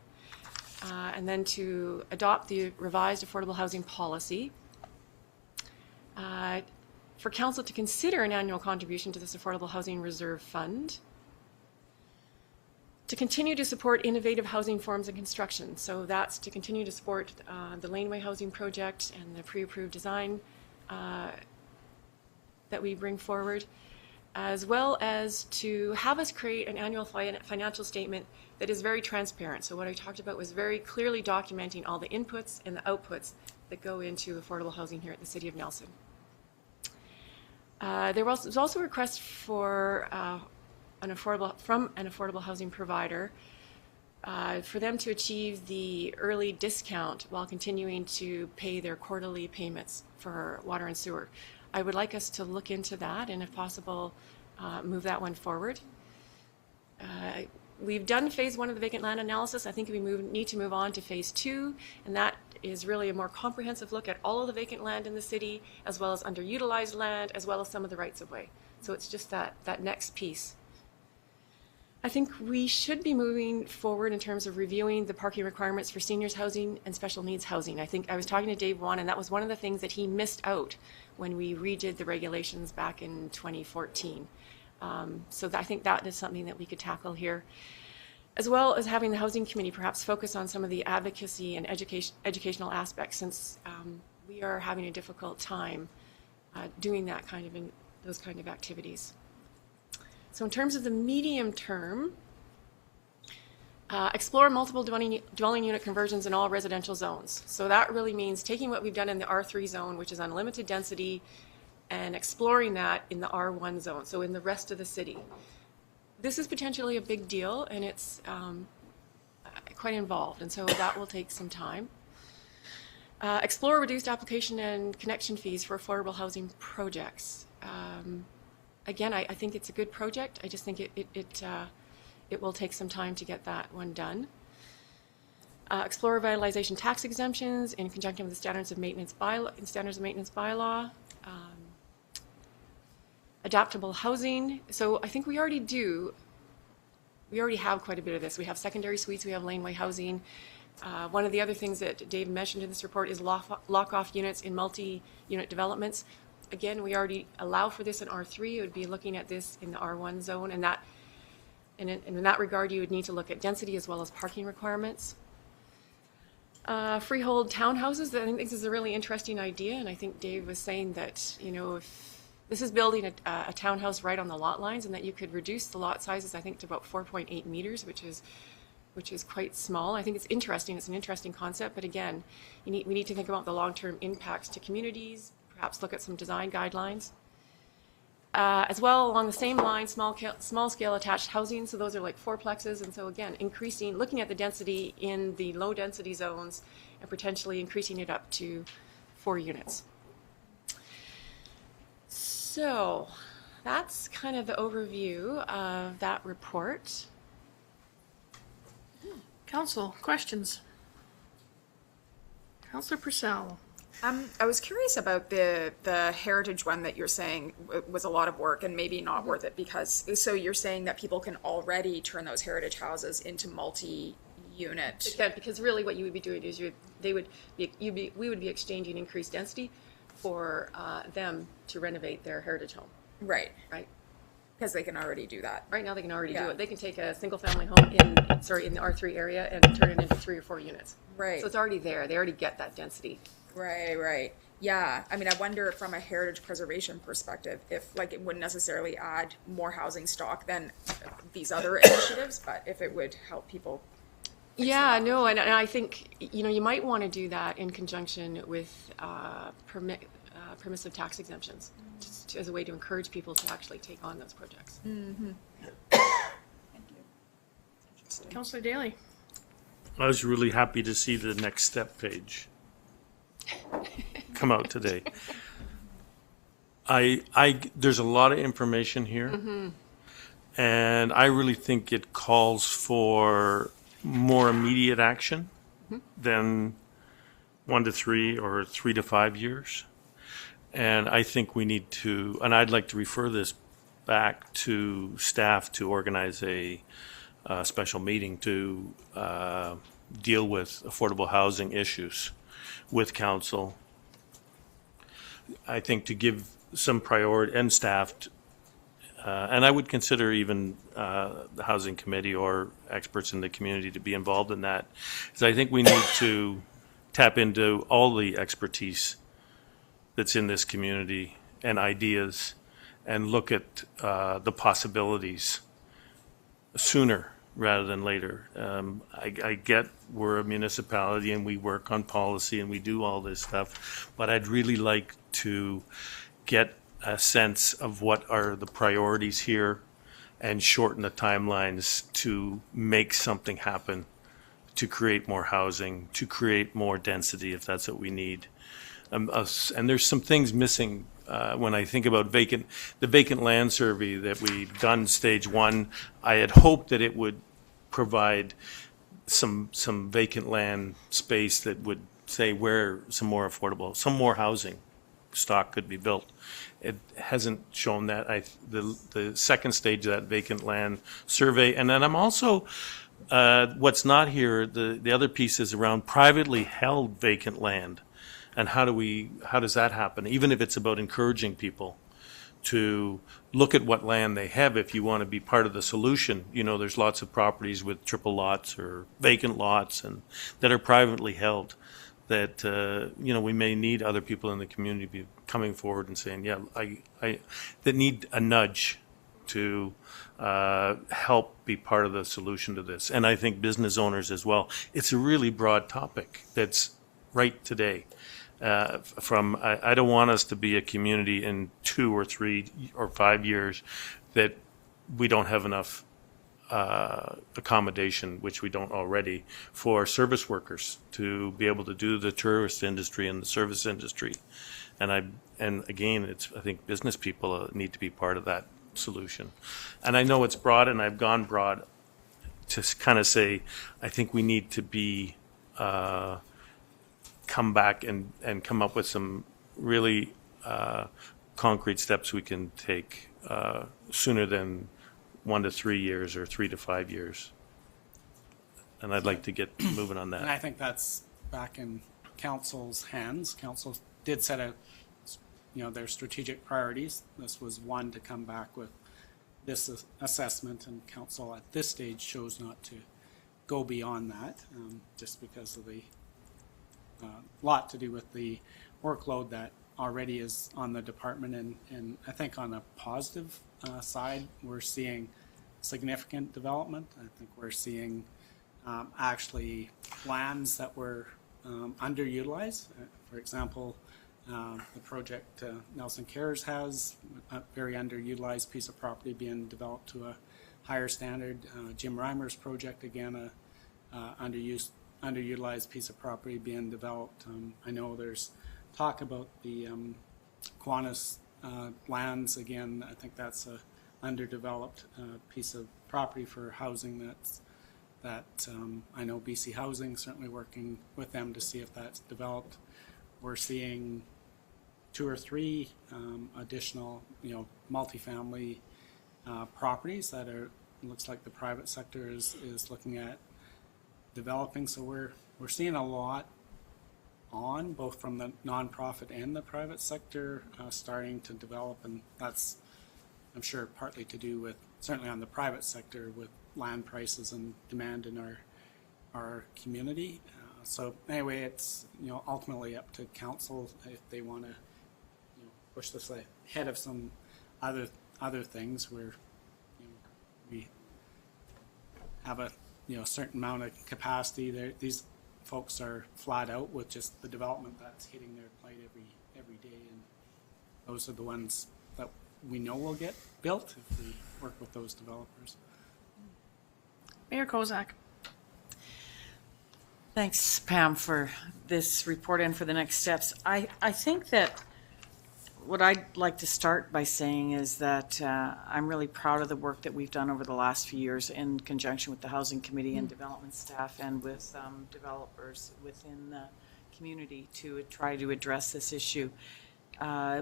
and then to adopt the revised affordable housing policy, for council to consider an annual contribution to this Affordable Housing Reserve Fund, to continue to support innovative housing forms and construction. So that's to continue to support the laneway housing project and the pre-approved design that we bring forward, as well as to have us create an annual financial statement that is very transparent. So what I talked about was very clearly documenting all the inputs and the outputs that go into affordable housing here at the City of Nelson. There was also a request for from an affordable housing provider for them to achieve the early discount while continuing to pay their quarterly payments for water and sewer. I would like us to look into that and if possible, move that one forward. We've done phase 1 of the vacant land analysis. I think we need to move on to phase 2, and that is really a more comprehensive look at all of the vacant land in the city, as well as underutilized land, as well as some of the rights of way. So it's just that next piece. I think we should be moving forward in terms of reviewing the parking requirements for seniors housing and special needs housing. I think I was talking to Dave Wan, and that was one of the things that he missed out when we redid the regulations back in 2014. So I think that is something that we could tackle here, as well as having the housing committee perhaps focus on some of the advocacy and educational aspects, since we are having a difficult time doing those kind of activities. So in terms of the medium term, explore multiple dwelling unit conversions in all residential zones. So that really means taking what we've done in the R3 zone, which is unlimited density, and exploring that in the R1 zone, so in the rest of the city. This is potentially a big deal, and it's quite involved, and so that will take some time. Explore reduced application and connection fees for affordable housing projects. Again, I think it's a good project. I just think it will take some time to get that one done. Explore revitalization tax exemptions in conjunction with the standards of maintenance bylaw. Adaptable housing. So I think we already have quite a bit of this. We have secondary suites, we have laneway housing. One of the other things that Dave mentioned in this report is lock-off units in multi-unit developments. Again, we already allow for this in R3. It would be looking at this in the R1 zone, and in that regard, you would need to look at density as well as parking requirements. Freehold townhouses. I think this is a really interesting idea, and I think Dave was saying that, you know, if this is building a townhouse right on the lot lines, and that you could reduce the lot sizes, I think, to about 4.8 meters, which is quite small. I think it's interesting. It's an interesting concept, but again, we need to think about the long-term impacts to communities, perhaps look at some design guidelines. As well, along the same line, small-scale attached housing, so those are like fourplexes, and so again, looking at the density in the low-density zones and potentially increasing it up to 4 units. So that's kind of the overview of that report. Council, questions? Councillor Purcell. I was curious about the heritage one that you're saying was a lot of work and maybe not worth it, because, so you're saying that people can already turn those heritage houses into multi-unit? Yeah, because really what you would be doing is we would be exchanging increased density for them to renovate their heritage home. Right. Right. Because they can already do that. Right now they can already do it. They can take a single family home in the R3 area and turn it into 3 or 4 units. Right. So it's already there. They already get that density. Right. Yeah. I mean, I wonder from a heritage preservation perspective, if like it wouldn't necessarily add more housing stock than these other initiatives, but if it would help people. Yeah, no, and I think, you know, you might want to do that in conjunction with permissive tax exemptions, just as a way to encourage people to actually take on those projects. Mm-hmm. Councillor Daly. I was really happy to see the next step page come out today. There's a lot of information here, and I really think it calls for more immediate action than 1 to 3 or 3 to 5 years. And I think we need to, and I'd like to refer this back to staff to organize a special meeting to deal with affordable housing issues with council. I think to give some priority, and staff, and I would consider even the housing committee or experts in the community to be involved in that, because I think we need to tap into all the expertise that's in this community and ideas, and look at the possibilities sooner rather than later. I get we're a municipality and we work on policy and we do all this stuff, but I'd really like to get a sense of what are the priorities here and shorten the timelines to make something happen to create more housing, to create more density if that's what we need. And there's some things missing when I think about the vacant land survey that we've done stage 1. I had hoped that it would provide some vacant land space that would say where some more housing stock could be built. It hasn't shown that. The second stage of that vacant land survey, and then I'm also what's not here. The other piece is around privately held vacant land, and how does that happen? Even if it's about encouraging people to look at what land they have, if you want to be part of the solution. There's lots of properties with triple lots or vacant lots and that are privately held. That we may need other people in the community be coming forward and saying, that need a nudge to help be part of the solution to this. And I think business owners as well. It's a really broad topic that's right today. I don't want us to be a community in 2 or 3 or 5 years that we don't have enough accommodation, which we don't already, for service workers to be able to do the tourist industry and the service industry. And again, I think business people need to be part of that solution. And I know it's broad, and I've gone broad to kind of say, I think we need to be come back and come up with some really concrete steps we can take sooner than 1 to 3 years or 3 to 5 years. And I'd like to get moving on that. And I think that's back in council's hands. Council did set out, their strategic priorities. This was one to come back with this assessment, and council at this stage chose not to go beyond that, just because of the lot to do with the workload that already is on the department. And I think on a positive side, we're seeing significant development. I think we're seeing actually lands that were underutilized. For example, the project Nelson Cares has a very underutilized piece of property being developed to a higher standard. Jim Reimer's project, again, a underutilized piece of property being developed. I know there's talk about the Kiwanis lands. Again, I think that's a underdeveloped piece of property for housing that I know BC Housing certainly working with them to see if that's developed. We're seeing 2 or 3 additional, multifamily properties that looks like the private sector is looking at developing. So we're seeing a lot on both from the nonprofit and the private sector starting to develop, and that's, I'm sure, partly to do with, certainly on the private sector, with land prices and demand in our community. So anyway, it's ultimately up to council if they want to push this ahead of some other things where we have a certain amount of capacity. These folks are flat out with just the development that's hitting their plate every day, and those are the ones that we know will get built if we work with those developers. Mayor Kozak. Thanks, Pam, for this report and for the next steps. I think that what I'd like to start by saying is that I'm really proud of the work that we've done over the last few years in conjunction with the Housing Committee and development staff and with developers within the community to try to address this issue.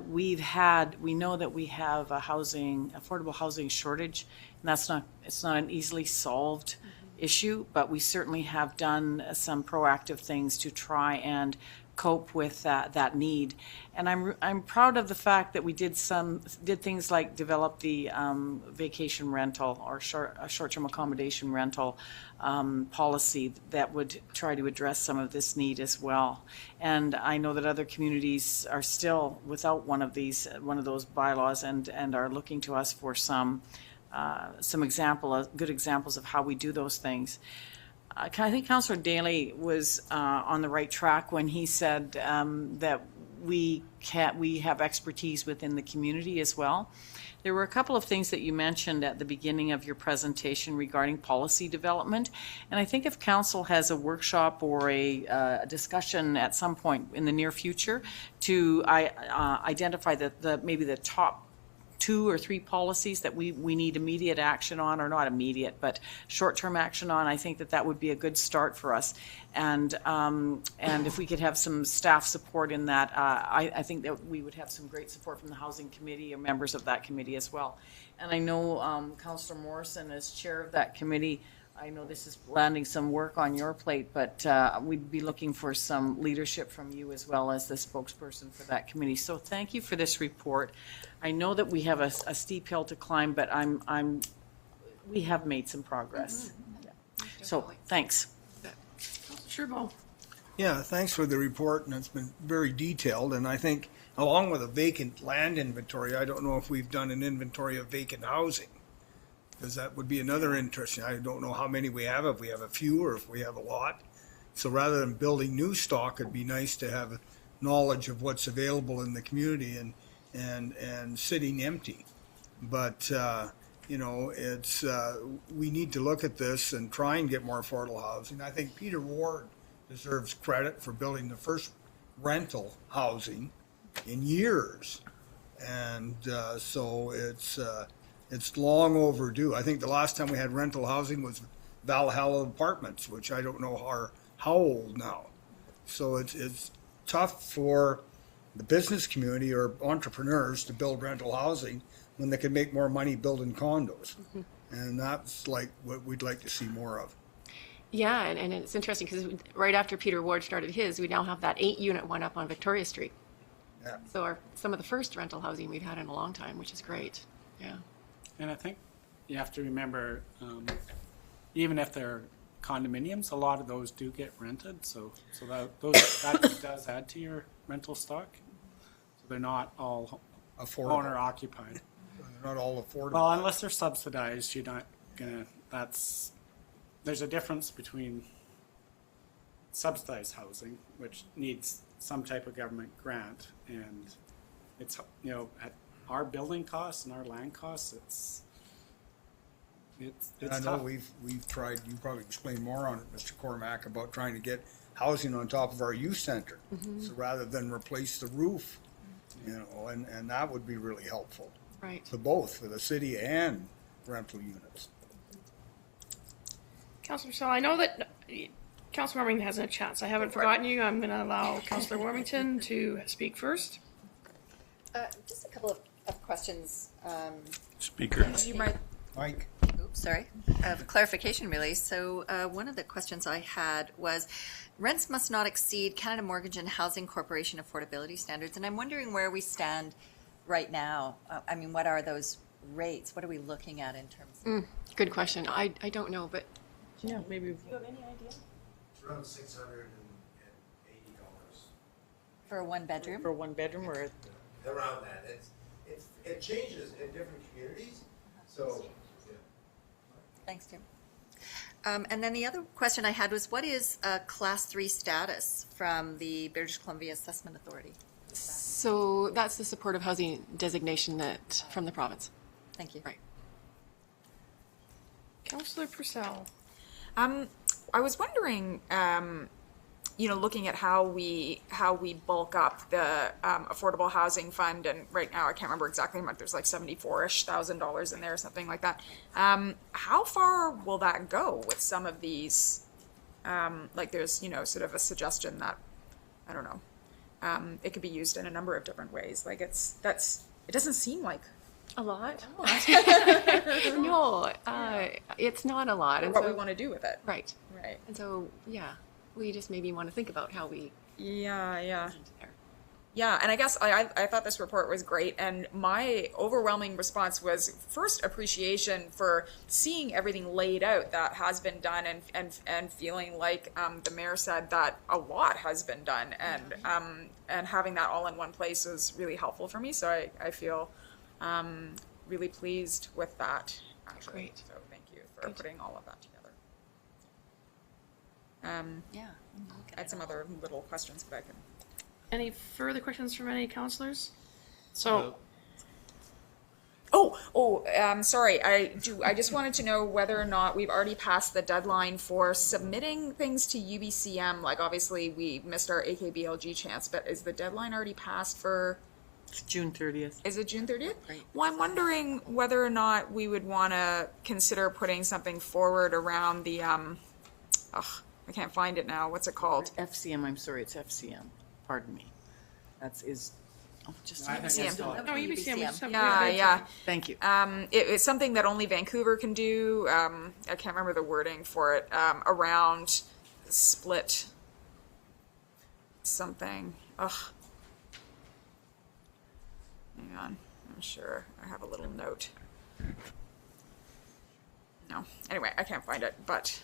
We know that we have a affordable housing shortage, and it's not an easily solved issue, but we certainly have done some proactive things to try and cope with that need. And I'm proud of the fact that we did things like develop the vacation rental or short-term accommodation rental policy that would try to address some of this need as well. And I know that other communities are still without one of those bylaws and are looking to us for some good examples of how we do those things. I think Councillor Daly was on the right track when he said that we have expertise within the community as well. There were a couple of things that you mentioned at the beginning of your presentation regarding policy development. And I think if council has a workshop or a discussion at some point in the near future to identify maybe the top 2 or 3 policies that we need immediate action on, or not immediate, but short-term action on, I think that would be a good start for us. And if we could have some staff support in that, I think that we would have some great support from the Housing Committee or members of that committee as well. And I know Councillor Morrison, as chair of that committee, I know this is landing some work on your plate, but we'd be looking for some leadership from you as well as the spokesperson for that committee. So thank you for this report. I know that we have a steep hill to climb, but we have made some progress. Yeah. So thanks. Sure, Bo. Yeah, thanks for the report, and it's been very detailed, and I think along with a vacant land inventory, I don't know if we've done an inventory of vacant housing, because that would be another interesting. I don't know how many we have, if we have a few or if we have a lot. So rather than building new stock, it'd be nice to have knowledge of what's available in the community and sitting empty. But you know, it's we need to look at this and try and get more affordable housing. I think Peter Ward deserves credit for building the first rental housing in years, and so it's long overdue. I think the last time we had rental housing was Valhalla Apartments, which I don't know are how old now. So it's tough for the business community or entrepreneurs to build rental housing when they can make more money building condos. And that's like what we'd like to see more of. Yeah, and it's interesting because right after Peter Ward started his, we now have that 8-unit one up on Victoria Street. Yeah. So some of the first rental housing we've had in a long time, which is great. Yeah. And I think you have to remember, even if they're condominiums, a lot of those do get rented. So that does add to your rental stock. So they're not all affordable, owner occupied. They're not all affordable. Well, unless they're subsidized, you're not gonna. There's a difference between subsidized housing, which needs some type of government grant, and it's, you know, at our building costs and our land costs, it's I know tough. we've tried, you probably explain more on it, Mr. Cormack, about trying to get housing on top of our youth center. So rather than replace the roof, you know, and that would be really helpful. Right. To both, for the city and rental units. Councillor Purcell, I know that Councillor Warmington hasn't a chance. I haven't forgotten you. I'm going to allow Councillor Warmington to speak first. Just a couple of questions. Speaker. You might. Mike. Oops, sorry. Of clarification, really. So one of the questions I had was, rents must not exceed Canada Mortgage and Housing Corporation affordability standards, and I'm wondering where we stand right now. I mean, what are those rates? What are we looking at in terms of? Good question. I don't know, but yeah, maybe. Do you have any idea? It's around $680 for a one-bedroom. For a one-bedroom, or around that. It changes in different communities. So. Thanks, Tim. And then the other question I had was, what is Class 3 status from the British Columbia Assessment Authority? so that's the supportive housing designation that from the province. Thank you. Right. Councillor Purcell. I was wondering, you know, looking at how we bulk up the affordable housing fund, and right now I can't remember exactly how much. There's like $74,000 in there or something like that. How far will that go with some of these? Like there's, you know, sort of a suggestion that, I don't know, it could be used in a number of different ways. Like it doesn't seem like a lot. No, it's not a lot. And what so, we want to do with it. Right. Right. And so, yeah, we just maybe want to think about how we. Yeah. And I guess I thought this report was great, and my overwhelming response was first appreciation for seeing everything laid out that has been done, and feeling like the mayor said that a lot has been done, and having that all in one place was really helpful for me. So I feel really pleased with that. Actually. Great. So thank you for putting all of that together. Yeah. I had some other little questions, but I can. Any further questions from any councillors? So, Sorry, I just wanted to know whether or not we've already passed the deadline for submitting things to UBCM. Like, obviously, we missed our AKBLG chance, but is the deadline already passed for? It's June 30th. Is it June 30th? Right. Well, I'm wondering whether or not we would want to consider putting something forward around the, I can't find it now. What's it called? FCM, I'm sorry, it's FCM. Pardon me. Just UBCM. no, UBCM. Yeah. Thank you. It's something that only Vancouver can do. I can't remember the wording for it. Around split something. Ugh. Hang on. I'm sure I have a little note. No. Anyway, I can't find it, but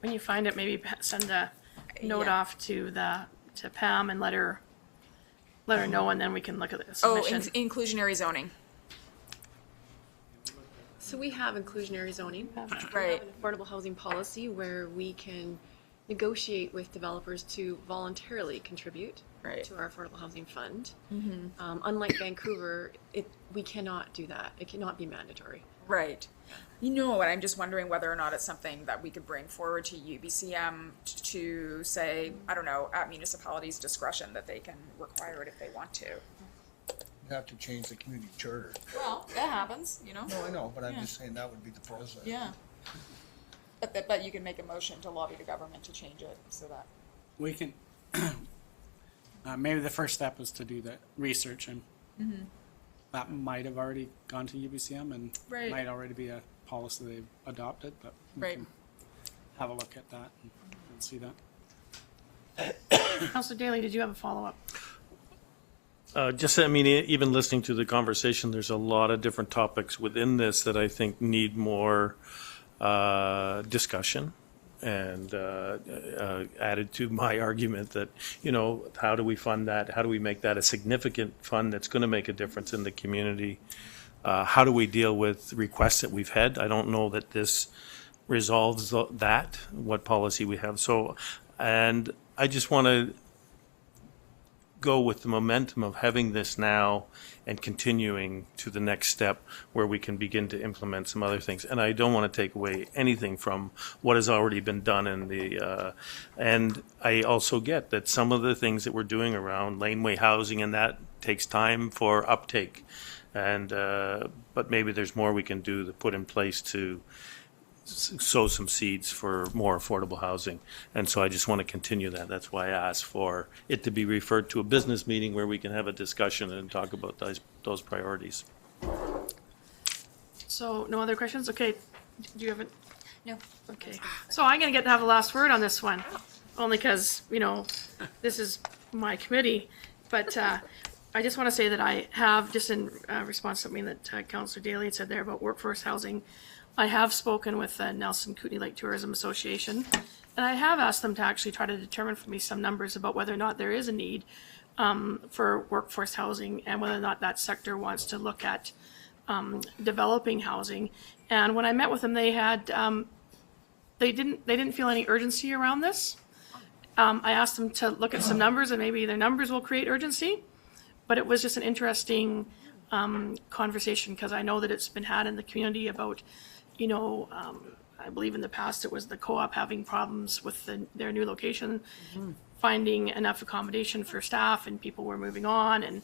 when you find it, maybe send a note Yeah. off to Pam and let her know, and then we can look at the submission. Inclusionary zoning. So we have inclusionary zoning. Right. We have an affordable housing policy where we can negotiate with developers to voluntarily contribute to our affordable housing fund. Mhm. Unlike Vancouver, we cannot do that. It cannot be mandatory. Right. You know what, I'm just wondering whether or not it's something that we could bring forward to UBCM to say, I don't know, at municipalities' discretion that they can require it if they want to. You have to change the community charter. Well, that happens, you know? No, I know, but I'm Yeah. just saying that would be the process. Yeah. But you can make a motion to lobby the government to change it so that. We can, maybe the first step is to do the research, and that might have already gone to UBCM and Right. might already be a policy they've adopted, but we Right. can have a look at that and see that. Councillor Daly, did you have a follow-up? Just, I mean, even listening to the conversation, there's a lot of different topics within this that I think need more discussion and added to my argument that, how do we fund that? How do we make that a significant fund that's going to make a difference in the community? How do we deal with requests that we've had? I don't know that this resolves that, what policy we have. So, and I just want to go with the momentum of having this now and continuing to the next step where we can begin to implement some other things. And I don't want to take away anything from what has already been done in the, and I also get that some of the things that we're doing around laneway housing and that takes time for uptake. And, but maybe there's more we can do to put in place to sow some seeds for more affordable housing. And so I just want to continue that. That's why I asked for it to be referred to a business meeting where we can have a discussion and talk about those priorities. So, no other questions? Okay, do you have it? No. Okay, so I'm gonna get to have the last word on this one, only because, this is my committee. But I just want to say that I have, just in response to something that Councillor Daly had said there about workforce housing, I have spoken with the Nelson Kootenay Lake Tourism Association, and I have asked them to actually try to determine for me some numbers about whether or not there is a need for workforce housing and whether or not that sector wants to look at developing housing. And when I met with them, they had they didn't feel any urgency around this. I asked them to look at some numbers, and maybe their numbers will create urgency. But it was just an interesting conversation, because I know that it's been had in the community about, I believe in the past it was the co-op having problems with their new location, finding enough accommodation for staff, and people were moving on. And,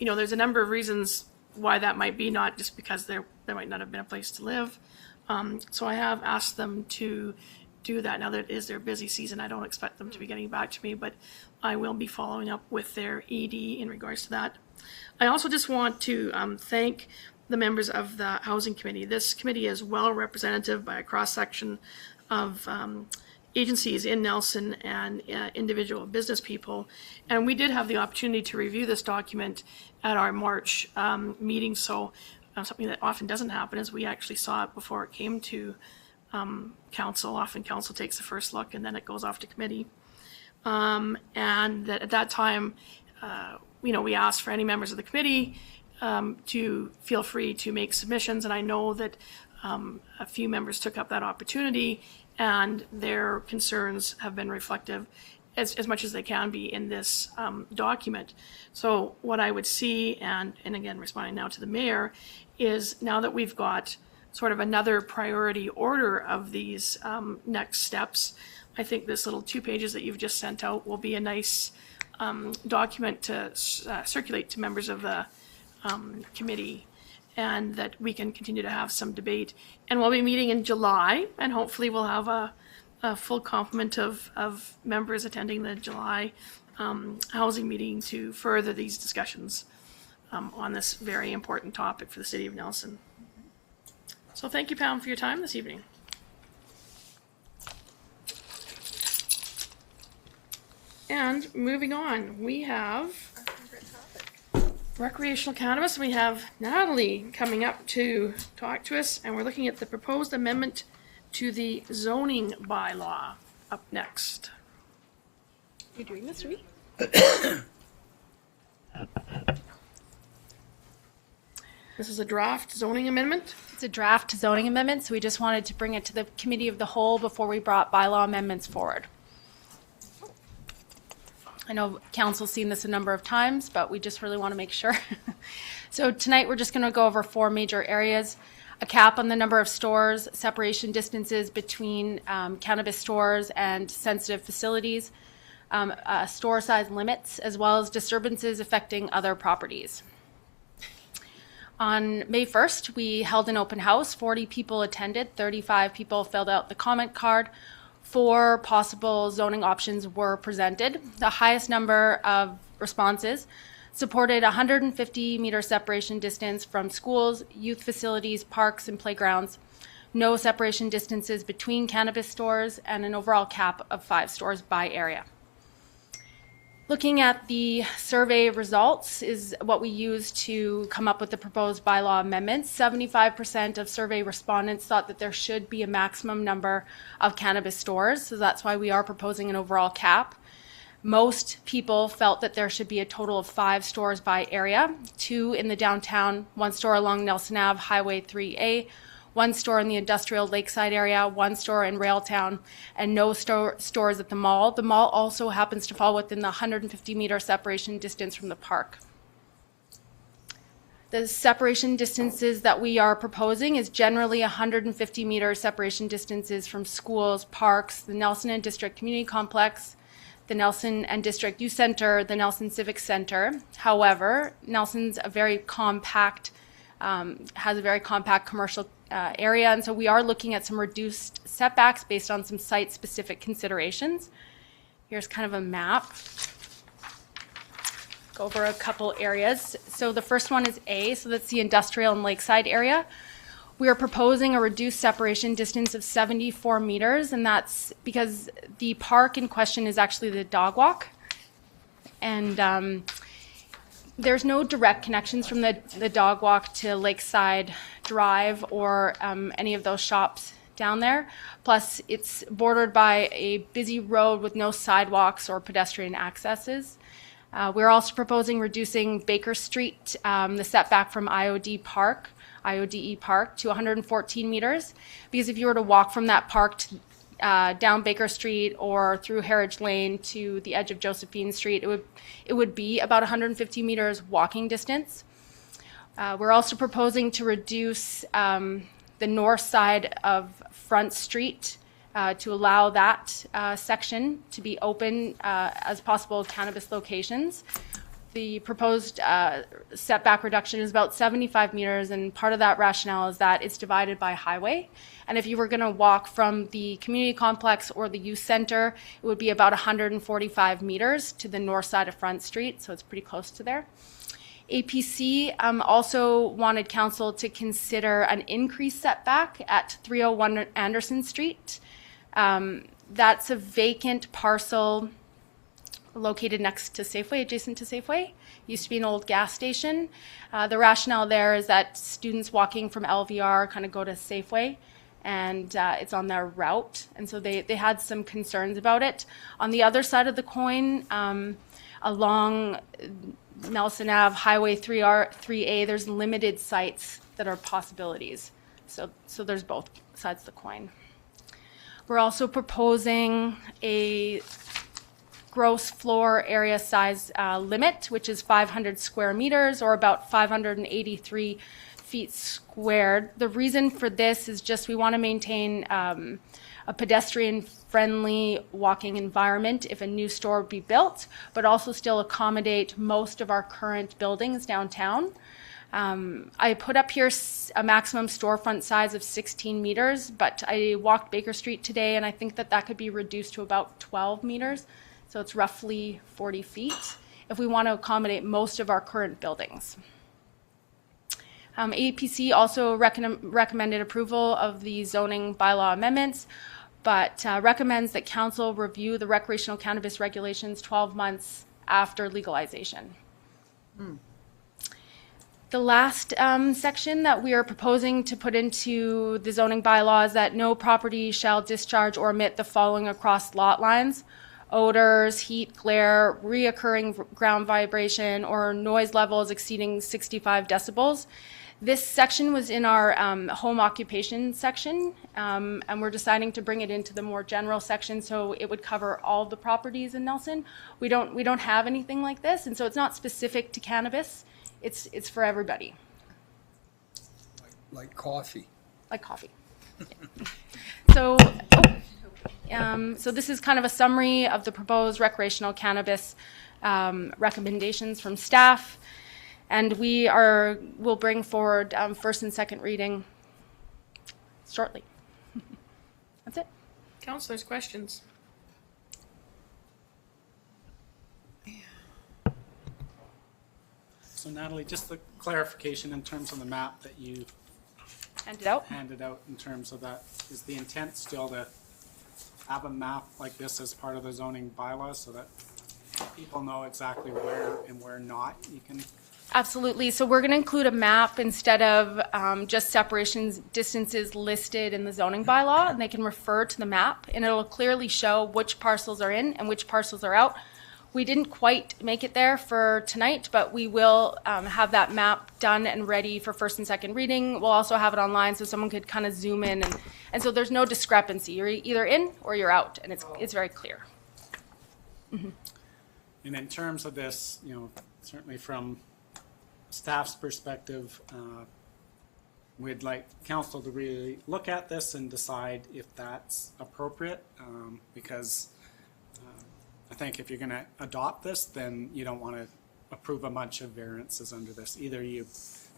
there's a number of reasons why that might be, not just because there might not have been a place to live. So I have asked them to do that. Now that it is their busy season, I don't expect them to be getting back to me, but I will be following up with their ED in regards to that. I also just want to thank the members of the Housing Committee. This committee is well representative by a cross-section of agencies in Nelson and individual business people. And we did have the opportunity to review this document at our March meeting. So something that often doesn't happen is we actually saw it before it came to council. Often council takes the first look and then it goes off to committee. And that at that time, we asked for any members of the committee to feel free to make submissions. And I know that a few members took up that opportunity, and their concerns have been reflective as much as they can be in this document. So what I would see, and again, responding now to the mayor, is now that we've got sort of another priority order of these next steps, I think this little 2 pages that you've just sent out will be a nice document to circulate to members of the committee, and that we can continue to have some debate. And we'll be meeting in July, and hopefully we'll have a full complement of members attending the July housing meeting to further these discussions on this very important topic for the city of Nelson. So thank you, Pam, for your time this evening. And moving on, we have recreational cannabis. We have Natalie coming up to talk to us, and we're looking at the proposed amendment to the zoning bylaw up next. Are you doing this, Ree? This is a draft zoning amendment. It's a draft zoning amendment, so we just wanted to bring it to the committee of the whole before we brought bylaw amendments forward. I know council's seen this a number of times, but we just really want to make sure. So tonight we're just going to go over 4 major areas: a cap on the number of stores, separation distances between cannabis stores and sensitive facilities, store size limits, as well as disturbances affecting other properties. On May 1st, we held an open house. 40 people attended, 35 people filled out the comment card. 4 possible zoning options were presented. The highest number of responses supported 150-meter separation distance from schools, youth facilities, parks, and playgrounds, no separation distances between cannabis stores, and an overall cap of 5 stores by area. Looking at the survey results is what we used to come up with the proposed bylaw amendments. 75% of survey respondents thought that there should be a maximum number of cannabis stores, so that's why we are proposing an overall cap. Most people felt that there should be a total of 5 stores by area, 2 in the downtown, 1 store along Nelson Ave, Highway 3A, 1 store in the industrial lakeside area, 1 store in Railtown, and no stores at the mall. The mall also happens to fall within the 150-meter separation distance from the park. The separation distances that we are proposing is generally 150-meter separation distances from schools, parks, the Nelson and District Community Complex, the Nelson and District Youth Center, the Nelson Civic Center. However, Nelson's a very compact, has a very compact commercial area, and so we are looking at some reduced setbacks based on some site-specific considerations. Here's kind of a map. Go over a couple areas. So the first one is A, so that's the industrial and lakeside area. We are proposing a reduced separation distance of 74 meters, and that's because the park in question is actually the dog walk. And there's no direct connections from the dog walk to Lakeside Drive or any of those shops down there. Plus, it's bordered by a busy road with no sidewalks or pedestrian accesses. We're also proposing reducing Baker Street, the setback from IODE Park to 114 meters, because if you were to walk from that park to, down Baker Street or through Heritage Lane to the edge of Josephine Street, it would be about 150 meters walking distance. We're also proposing to reduce the north side of Front Street to allow that section to be open as possible cannabis locations. The proposed setback reduction is about 75 meters, and part of that rationale is that it's divided by highway. And if you were going to walk from the community complex or the youth center, it would be about 145 meters to the north side of Front Street, so it's pretty close to there. APC also wanted council to consider an increased setback at 301 Anderson Street. That's a vacant parcel located next to Safeway, adjacent to Safeway. Used to be an old gas station. The rationale there is that students walking from LVR kind of go to Safeway, and it's on their route, and so they had some concerns about it. On the other side of the coin, along Nelson Ave, Highway 3A, there's limited sites that are possibilities. So there's both sides of the coin. We're also proposing a gross floor area size limit, which is 500 square meters or about 583 feet squared. The reason for this is just we want to maintain a pedestrian-friendly walking environment if a new store would be built, but also still accommodate most of our current buildings downtown. I put up here a maximum storefront size of 16 meters, but I walked Baker Street today and I think that that could be reduced to about 12 meters. So it's roughly 40 feet if we want to accommodate most of our current buildings. APC also recommended approval of the zoning bylaw amendments, but recommends that council review the recreational cannabis regulations 12 months after legalization. The last section that we are proposing to put into the zoning bylaw is that no property shall discharge or emit the following across lot lines: odors, heat, glare, reoccurring ground vibration, or noise levels exceeding 65 decibels. This section was in our home occupation section, and we're deciding to bring it into the more general section so it would cover all the properties in Nelson. We don't have anything like this, and so it's not specific to cannabis. It's for everybody. Like coffee. Like coffee. So, so this is kind of a summary of the proposed recreational cannabis recommendations from staff. And we'll bring forward first and second reading shortly. That's it. Councilors, questions? So Natalie, just the clarification in terms of the map that you handed out in terms of that, is the intent still to have a map like this as part of the zoning bylaws so that people know exactly where and where not you can? Absolutely. So we're going to include a map instead of just separations distances listed in the zoning bylaw, and they can refer to the map, and it'll clearly show which parcels are in and which parcels are out. We didn't quite make it there for tonight, but we will have that map done and ready for first and second reading. We'll also have it online so someone could kind of zoom in, and so there's no discrepancy. You're either in or you're out, and it's very clear. Mm-hmm. And in terms of this, certainly from staff's perspective, we'd like council to really look at this and decide if that's appropriate, because I think if you're going to adopt this, then you don't want to approve a bunch of variances under this. Either you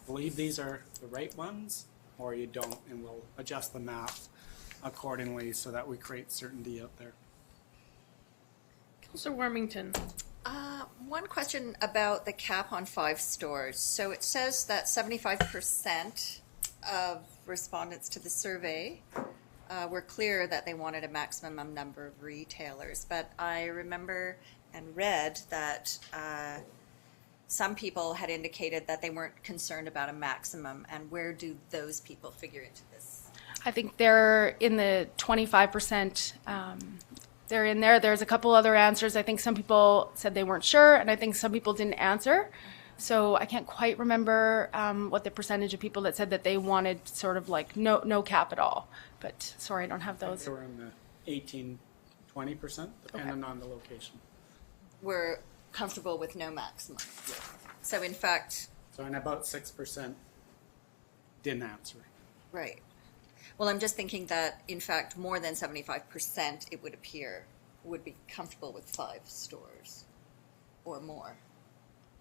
believe these are the right ones, or you don't, and we'll adjust the map accordingly so that we create certainty out there. Councilor Warmington. One question about the cap on 5 stores. So it says that 75% of respondents to the survey were clear that they wanted a maximum number of retailers. But I remember and read that some people had indicated that they weren't concerned about a maximum. And where do those people figure into this? I think they're in the 25%. They're in there. There's a couple other answers. I think some people said they weren't sure, and I think some people didn't answer. So I can't quite remember what the percentage of people that said that they wanted sort of like no cap at all. But sorry, I don't have those. They were in the 18-20%, depending on the location. We're comfortable with no maximum. So in fact... So and about 6% didn't answer. Right. Well, I'm just thinking that, in fact, more than 75%, it would appear, would be comfortable with 5 stores or more.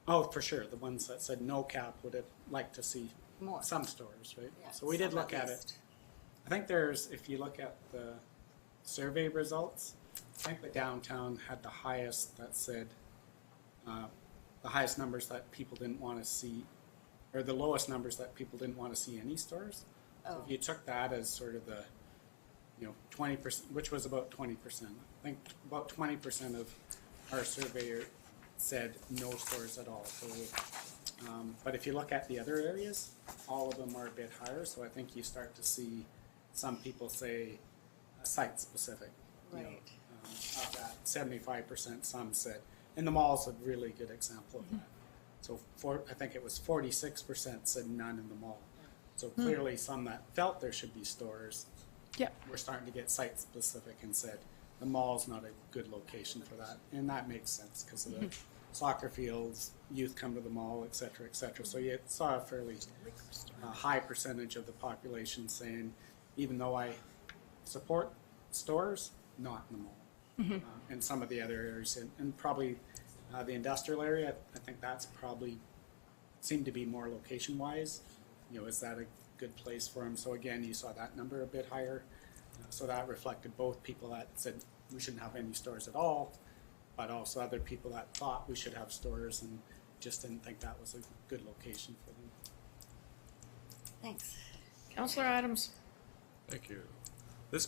Oh, for sure. The ones that said no cap would have liked to see more. Some stores, right? Yeah, so we did look at it. least. I think there's, if you look at the survey results, I think the downtown had the highest that said, the highest numbers that people didn't want to see, or the lowest numbers that people didn't want to see any stores. So if you took that as sort of the, 20%, which was about 20%. I think about 20% of our surveyor said no stores at all. So, but if you look at the other areas, all of them are a bit higher. So I think you start to see some people say site specific. Right. Of that 75%, some said, and the mall's a really good example of that. So I think it was 46% said none in the mall. So clearly some that felt there should be stores, Yep. we're starting to get site specific and said, the mall's not a good location for that, and that makes sense because of the soccer fields, youth come to the mall, et cetera, et cetera. So you saw a fairly high percentage of the population saying, even though I support stores, not in the mall. And some of the other areas, and probably the industrial area, I think that's probably seemed to be more location-wise. You know, is that a good place for them? So again, you saw that number a bit higher. So that reflected both people that said we shouldn't have any stores at all, but also other people that thought we should have stores and just didn't think that was a good location for them. Thanks. Councillor Adams. Thank you. This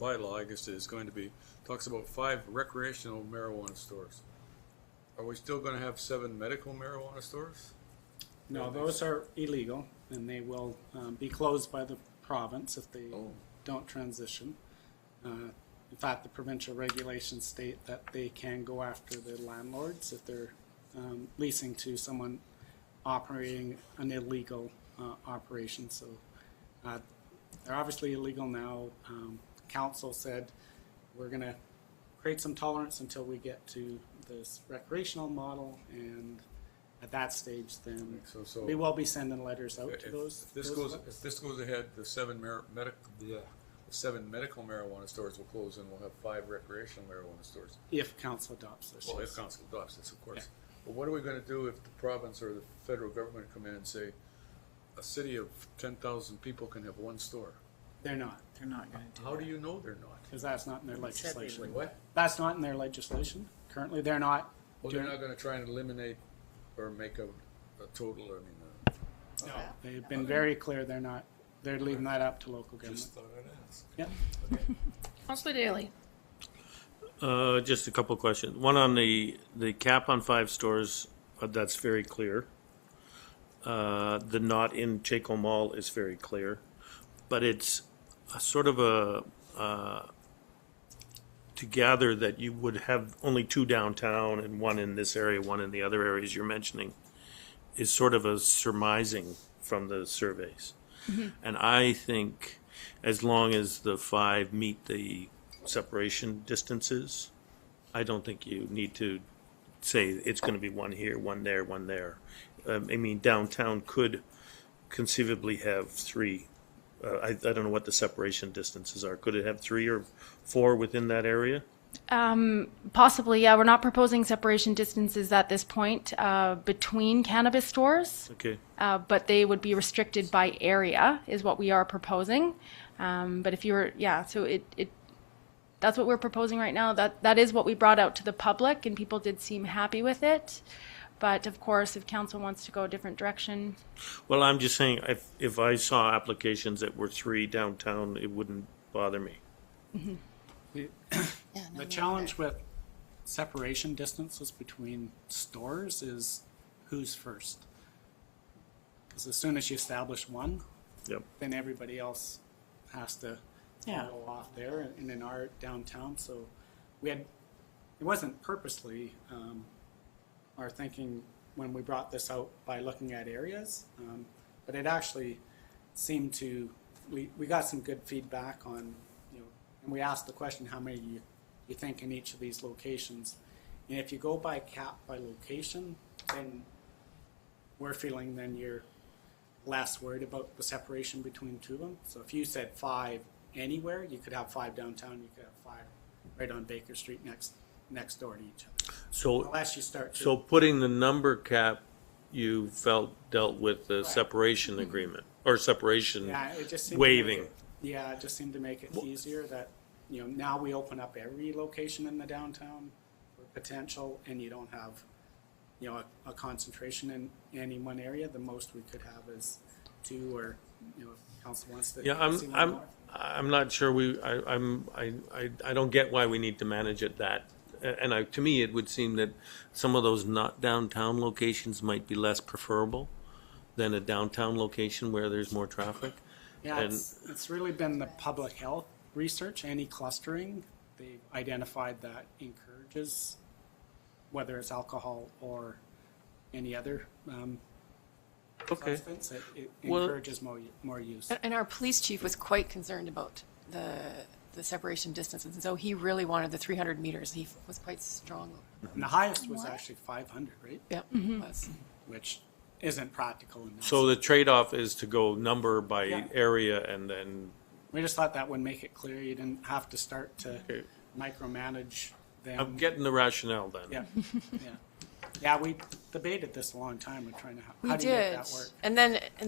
bylaw, I guess, is going to be, talks about 5 recreational marijuana stores. Are we still going to have 7 medical marijuana stores? No, those are illegal, and they will be closed by the province if they don't transition. In fact, the provincial regulations state that they can go after the landlords if they're leasing to someone operating an illegal operation. So they're obviously illegal now. Council said we're going to create some tolerance until we get to this recreational model, and at that stage, then we will be sending letters out to those. If this goes ahead, the 7 medical marijuana stores will close, and we'll have 5 recreational marijuana stores. If council adopts this. Well, if council adopts this, of course. But what are we going to do if the province or the federal government come in and say a city of 10,000 people can have 1 store? They're not. They're not going to do How do you know they're not? because that's not in their legislation. What? That's not in their legislation. Currently, they're not. Well, they're not going to try and eliminate or make a total, I mean. No, they've been very clear they're not. They're leaving that up to local government. Just thought I'd ask. Yep. Councillor Daly. Just a couple of questions. One on the cap on 5 stores, that's very clear. The not in Chaco Mall is very clear, but it's a sort of to gather that you would have only 2 downtown and 1 in this area, 1 in the other areas you're mentioning, is sort of a surmising from the surveys. And I think as long as the 5 meet the separation distances, I don't think you need to say it's going to be 1 here, 1 there, 1 there. I mean, downtown could conceivably have 3. I don't know what the separation distances are. Could it have 3 or 4 within that area? Possibly, yeah. We're not proposing separation distances at this point between cannabis stores. Okay. But they would be restricted by area is what we are proposing. But if you were, so that's what we're proposing right now. That is what we brought out to the public, and people did seem happy with it. But of course, if council wants to go a different direction. Well, I'm just saying, if I saw applications that were 3 downtown, it wouldn't bother me. The challenge with separation distances between stores is who's first. Because as soon as you establish one, then everybody else has to follow off there and in our downtown. So it wasn't purposely our thinking when we brought this out by looking at areas, but it actually seemed to, we got some good feedback on, and we asked the question, how many you think in each of these locations? And if you go by cap by location, then we're feeling then you're less worried about the separation between 2 of them. So if you said 5 anywhere, you could have 5 downtown, you could have 5 right on Baker Street next door to each other. So, unless you start to, so putting the number cap, you felt dealt with the separation agreement or separation it just seemed waiving. it just seemed to make it easier that, now we open up every location in the downtown for potential, and you don't have, a concentration in any one area. The most we could have is 2, or, if council wants to. Yeah, I'm not sure I don't get why we need to manage it that. And to me, it would seem that some of those not downtown locations might be less preferable than a downtown location where there's more traffic. Yeah, it's really been the public health research, any clustering, they've identified that encourages, whether it's alcohol or any other substance, it encourages more use. And our police chief was quite concerned about the separation distances. And so he really wanted the 300 meters. He was quite strong. And the highest was actually 500, right? Yep. Was. Which isn't practical enough. So the trade-off is to go number by Yeah. area and then, We just thought that would make it clear. You didn't have to start to micromanage them. I'm getting the rationale then. Yeah, yeah. Yeah, we debated this a long time of trying to, We how do you make did. that work? And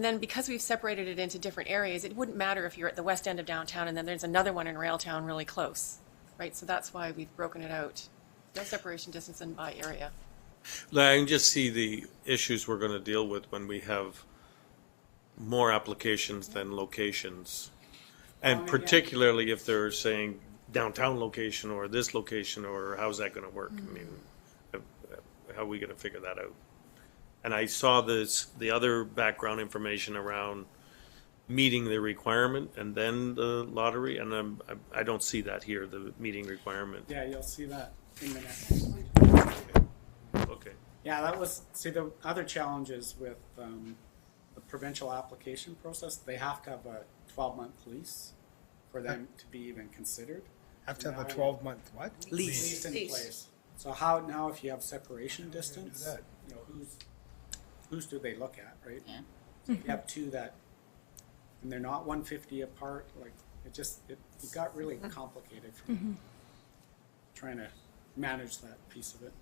then because we've separated it into different areas, it wouldn't matter if you're at the west end of downtown and then there's another one in Railtown really close, right? So that's why we've broken it out. No separation distance and by area. I can just see the issues we're gonna deal with when we have more applications than locations. And particularly if they're saying downtown location or this location, or how's that gonna work? I mean, how are we gonna figure that out? And I saw the other background information around meeting the requirement and then the lottery, and I don't see that here, the meeting requirement. Yeah, you'll see that in the next. Okay. Yeah, that was, see, the other challenges with the provincial application process, they have to have a 12-month lease for them to be even considered. Have to have a Now- 12-month what? Lease in place. So how, now if you have separation distance, you know, whose do they look at, right? So if you have two that, and they're not 150 apart, like, it got really complicated for me, trying to manage that piece of it.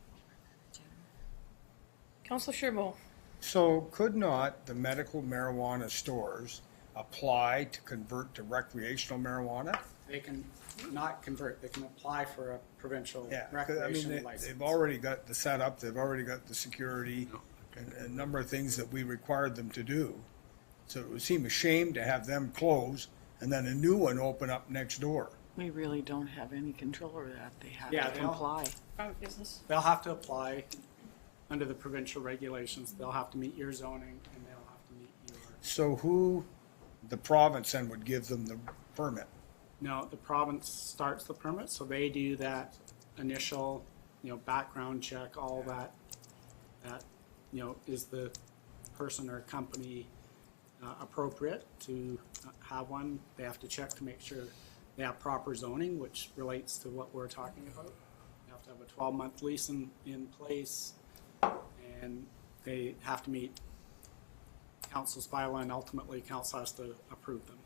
Councillor Sherbo. So could not the medical marijuana stores apply to convert to recreational marijuana? They can not convert, they can apply for a provincial Yeah, 'cause, I mean, recreation license. they've already got the setup, they've already got the security, and a number of things that we required them to do. So it would seem a shame to have them close and then a new one open up next door. We really don't have any control over that. They have Yeah, to they'll- comply. Private business. They'll have to apply under the provincial regulations, they'll have to meet your zoning, and they'll have to meet your, So who, the province then would give them the permit? no, the province starts the permit, so they do that initial, you know, background check, all that, you know, is the person or company appropriate to have one? They have to check to make sure they have proper zoning, which relates to what we're talking about. They have to have a 12-month lease in place, and they have to meet council's bylaw, and ultimately council has to approve them.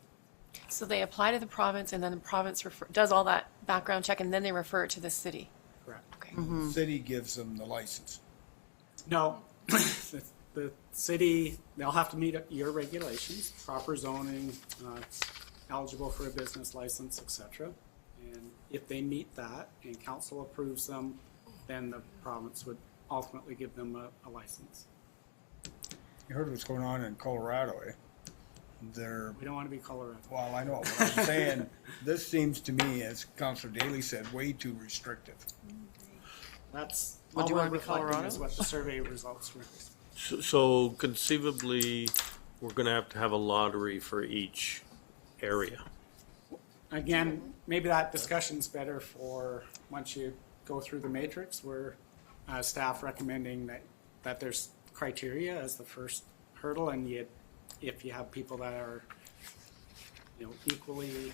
So they apply to the province and then the province does all that background check and then they refer it to the city. Correct. Okay. The city gives them the license. No, the city, they'll have to meet your regulations, proper zoning, eligible for a business license, et cetera. And if they meet that and council approves them, then the province would ultimately give them a license. You heard what's going on in Colorado, eh? We don't want to be Colorado. Well, I know, what I'm saying, this seems to me, as Councillor Daly said, way too restrictive. That's Well, all do you we're wanna be reflecting Colorado? is what the survey results were. So conceivably, we're gonna have a lottery for each area. Again, maybe that discussion's better for, once you go through the matrix, where staff recommending that there's criteria as the first hurdle, and if you have people that are, you know, equally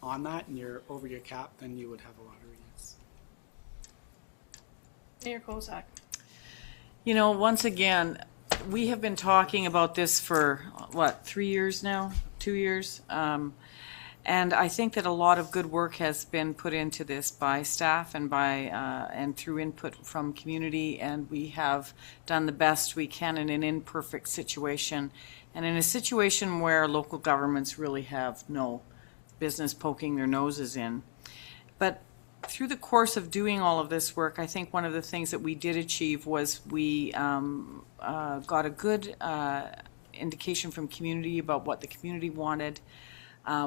on that and you're over your cap, then you would have a lottery, yes. Mayor Kozak. You know, once again, we have been talking about this for, 3 years now? 2 years? And I think that a lot of good work has been put into this by staff and and through input from community, and we have done the best we can in an imperfect situation, and in a situation where local governments really have no business poking their noses in. But through the course of doing all of this work, I think one of the things that we did achieve was we got a good indication from community about what the community wanted.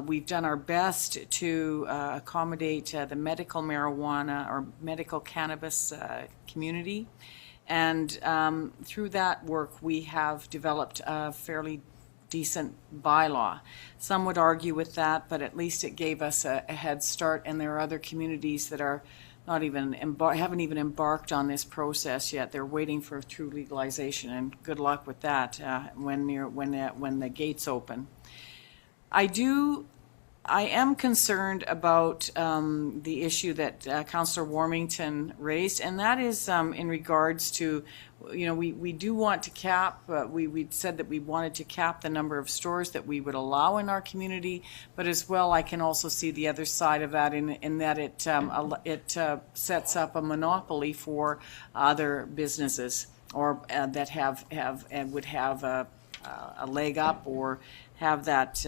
We've done our best to accommodate the medical marijuana or medical cannabis community. And through that work, we have developed a fairly decent bylaw. Some would argue with that, but at least it gave us a head start. And there are other communities that are not even haven't even embarked on this process yet. They're waiting for true legalization, and good luck with that when the gates open. I do I am concerned about the issue that Councillor Warmington raised, and that is in regards to, you know, we do want to cap, we said that we wanted to cap the number of stores that we would allow in our community, but as well, I can also see the other side of that in that it sets up a monopoly for other businesses or that have and would have a leg up or have that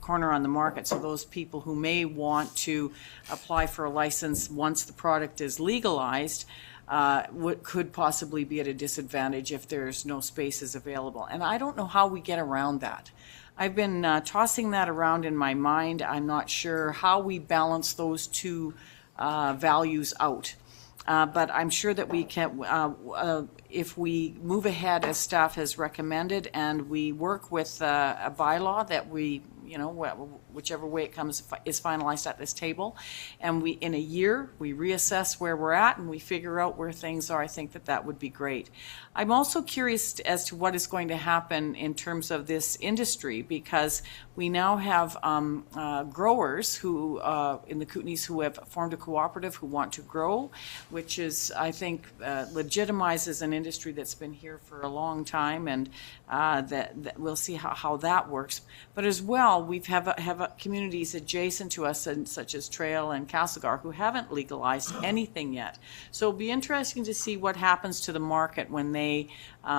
corner on the market. So those people who may want to apply for a license once the product is legalized could possibly be at a disadvantage if there's no spaces available. And I don't know how we get around that. I've been tossing that around in my mind. I'm not sure how we balance those two values out. But I'm sure that we can, if we move ahead as staff has recommended and we work with a bylaw that we, you know, whichever way it comes is finalized at this table, and we, in a year, we reassess where we're at and we figure out where things are, I think that would be great. I'm also curious as to what is going to happen in terms of this industry, because we now have growers who, in the Kootenays, who have formed a cooperative who want to grow, which is, I think, legitimizes an industry that's been here for a long time, and that we'll see how that works. But as well, we have communities adjacent to us, and such as Trail and Castlegar, who haven't legalized anything yet. So it'll be interesting to see what happens to the market when they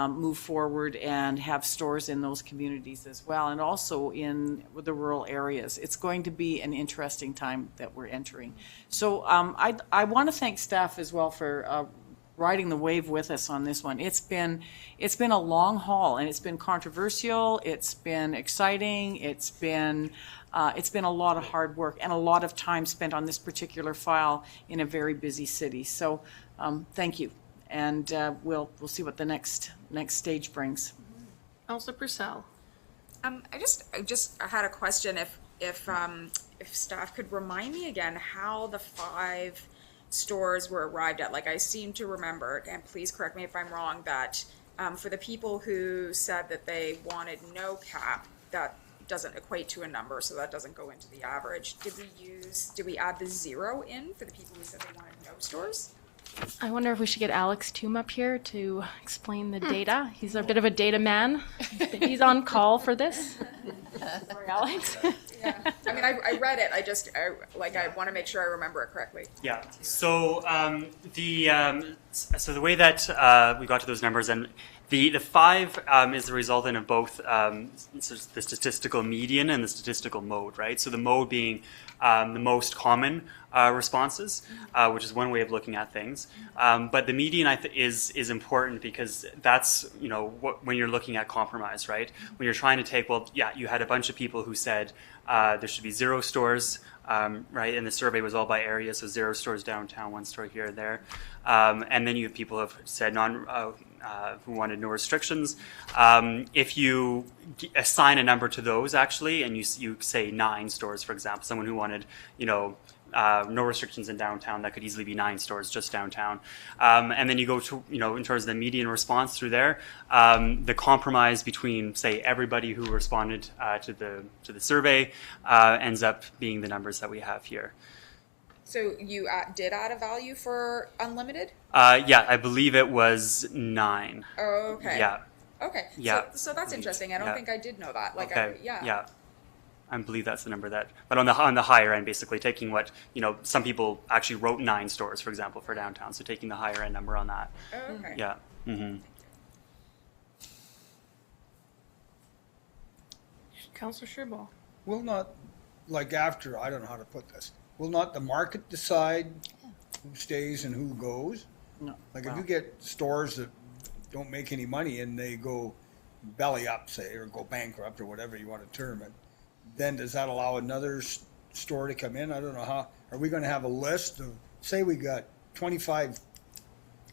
move forward and have stores in those communities as well, and also in the rural areas. It's going to be an interesting time that we're entering. So I want to thank staff as well for riding the wave with us on this one. It's been a long haul, and it's been controversial. It's been exciting. It's been a lot of hard work and a lot of time spent on this particular file in a very busy city. So thank you, and we'll see what the next stage brings. Councillor Purcell. I just had a question. If staff could remind me again how the 5 stores were arrived at. Like, I seem to remember, and please correct me if I'm wrong, that for the people who said that they wanted no cap, that doesn't equate to a number, so that doesn't go into the average. Did we add the 0 in for the people who said they wanted no stores? I wonder if we should get Alex Toom up here to explain the data. He's a bit of a data man. He's on call for this. Sorry, Alex. Yeah. I mean, I read it. I want to make sure I remember it correctly. Yeah. So so the way that we got to those numbers, and the 5 is the resultant of both the statistical median and the statistical mode, right? So the mode being the most common responses, which is one way of looking at things. But the median is important because that's, you know, when you're looking at compromise, right? When you're trying to take, well, yeah, you had a bunch of people who said there should be 0 stores, right? And the survey was all by area, so 0 stores downtown, 1 store here and there. And then you have people who have said who wanted no restrictions. If you assign a number to those, actually, and you say 9 stores, for example, someone who wanted, you know, no restrictions in downtown, that could easily be 9 stores just downtown. And then you go to, you know, in terms of the median response through there, the compromise between, say, everybody who responded to the survey ends up being the numbers that we have here. So you did add a value for unlimited? Yeah, I believe it was 9. Oh, okay. Yeah. Okay. Yeah. So that's interesting. I don't think I did know that. Like, okay. yeah. Yeah. I believe that's the number but on the higher end, basically taking what, you know, some people actually wrote 9 stores, for example, for downtown. So taking the higher end number on that. Oh, okay. Yeah. Mm-hmm. Councillor Sherbo. Will not, I don't know how to put this, will not the market decide who stays and who goes? No. Like, if you get stores that don't make any money and they go belly up, say, or go bankrupt or whatever you want to term it, then does that allow another store to come in? I don't know how. Are we going to have a list of, say we got 25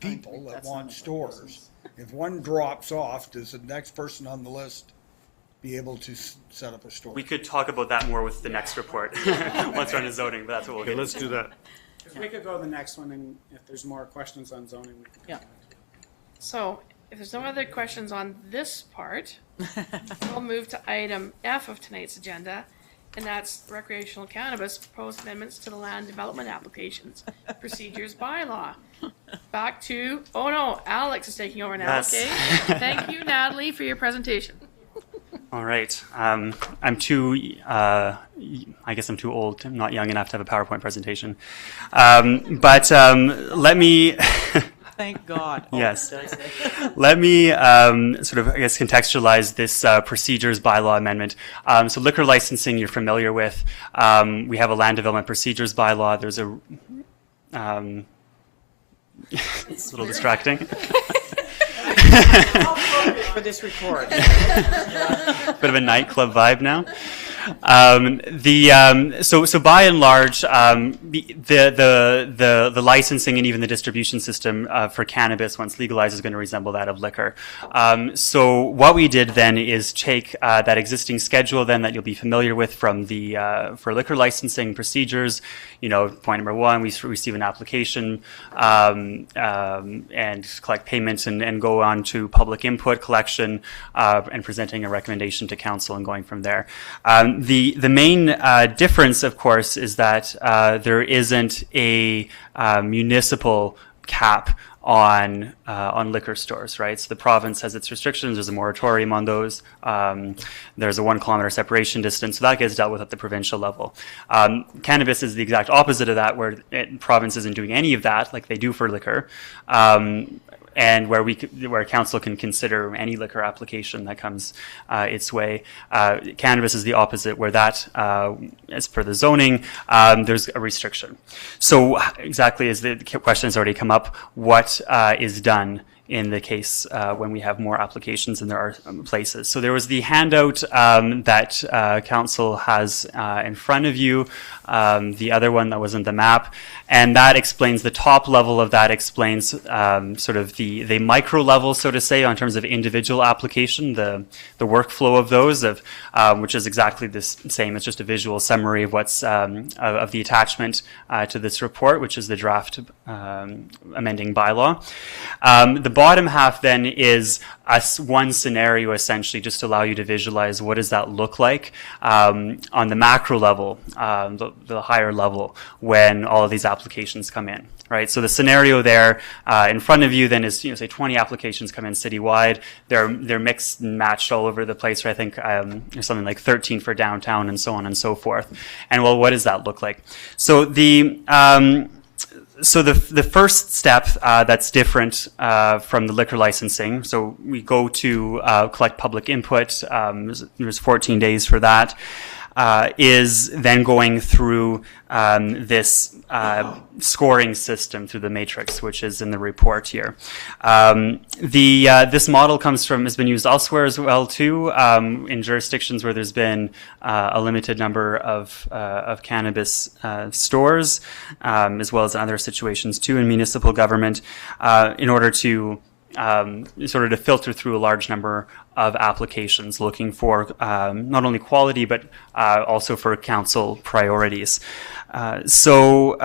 people that want stores. If one drops off, does the next person on the list be able to set up a store? We could talk about that more with the next report once we're on the zoning, but that's what we'll get. Let's do that. If we could go to the next one, and if there's more questions on zoning, we can. Yeah. So if there's no other questions on this part, we'll move to item F of tonight's agenda. and that's recreational cannabis, proposed amendments to the land development applications, procedures bylaw. Back to, oh no, Alex is taking over now, Yes. okay? Thank you, Natalie, for your presentation. All right. I'm too, I guess I'm too old. I'm not young enough to have a PowerPoint presentation. But let me... Thank God. Yes. Let me sort of, I guess, contextualize this procedures bylaw amendment. So liquor licensing, you're familiar with. We have a land development procedures bylaw. There's a... it's a little distracting. For this report. Bit of a nightclub vibe now. So by and large, the licensing and even the distribution system for cannabis, once legalized, is going to resemble that of liquor. So what we did then is take that existing schedule then that you'll be familiar with from the for liquor licensing procedures. You know, point number one, we receive an application and collect payments and go on to public input collection and presenting a recommendation to council and going from there. The main difference, of course, is that there isn't a municipal cap on liquor stores, right? So the province has its restrictions. There's a moratorium on those. There's a 1 kilometer separation distance, so that gets dealt with at the provincial level. Cannabis is the exact opposite of that, where province isn't doing any of that, like they do for liquor. And where council can consider any liquor application that comes its way. Cannabis is the opposite, where that, as per the zoning, there's a restriction. So exactly as the question has already come up, what is done in the case when we have more applications than there are places. So there was the handout that council has in front of you, the other one that was in the map, and that explains, the top level of that explains sort of the micro level, so to say, in terms of individual application, the workflow of those, which is exactly the same. It's just a visual summary of what's of the attachment to this report, which is the draft amending bylaw. The bottom half then is one scenario, essentially, just to allow you to visualize what does that look like on the macro level, the higher level, when all of these applications come in. Right, so the scenario there in front of you then is, say 20 applications come in citywide. They're mixed and matched all over the place. Right? I think there's something like 13 for downtown and so on and so forth. And well, what does that look like? So the first step that's different from the liquor licensing. So we go to collect public input. There's 14 days for that. Is then going through this scoring system through the matrix, which is in the report here. This model has been used elsewhere as well too, in jurisdictions where there's been a limited number of cannabis stores, as well as in other situations too in municipal government, in order to sort of to filter through a large number of applications, looking for not only quality but also for council priorities. So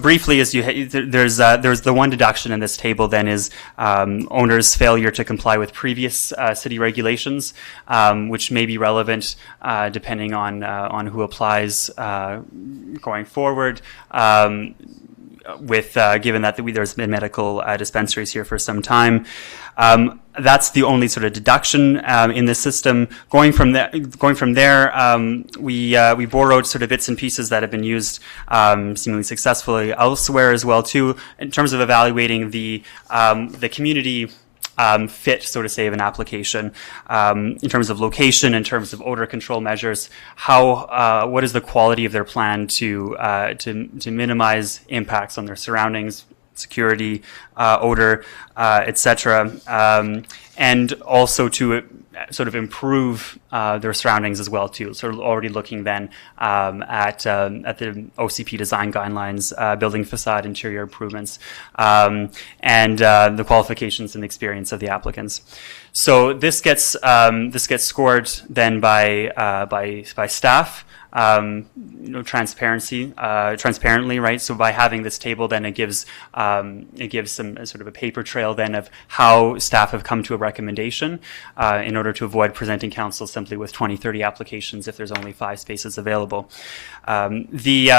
briefly, as there's the one deduction in this table then is owner's failure to comply with previous city regulations, which may be relevant depending on who applies going forward. Given that there's been medical dispensaries here for some time. That's the only sort of deduction in the system. Going from there, we borrowed sort of bits and pieces that have been used seemingly successfully elsewhere as well too, in terms of evaluating the community fit, so to say, of an application, in terms of location, in terms of odor control measures, what is the quality of their plan to minimize impacts on their surroundings, security, odor, etc., and also to sort of improve their surroundings as well too. So already looking then at the OCP design guidelines, building facade, interior improvements, and the qualifications and experience of the applicants. So this gets scored then by staff. transparently, right? So by having this table, then it gives some sort of a paper trail then of how staff have come to a recommendation in order to avoid presenting council simply with 20, 30 applications if there's only 5 spaces available. The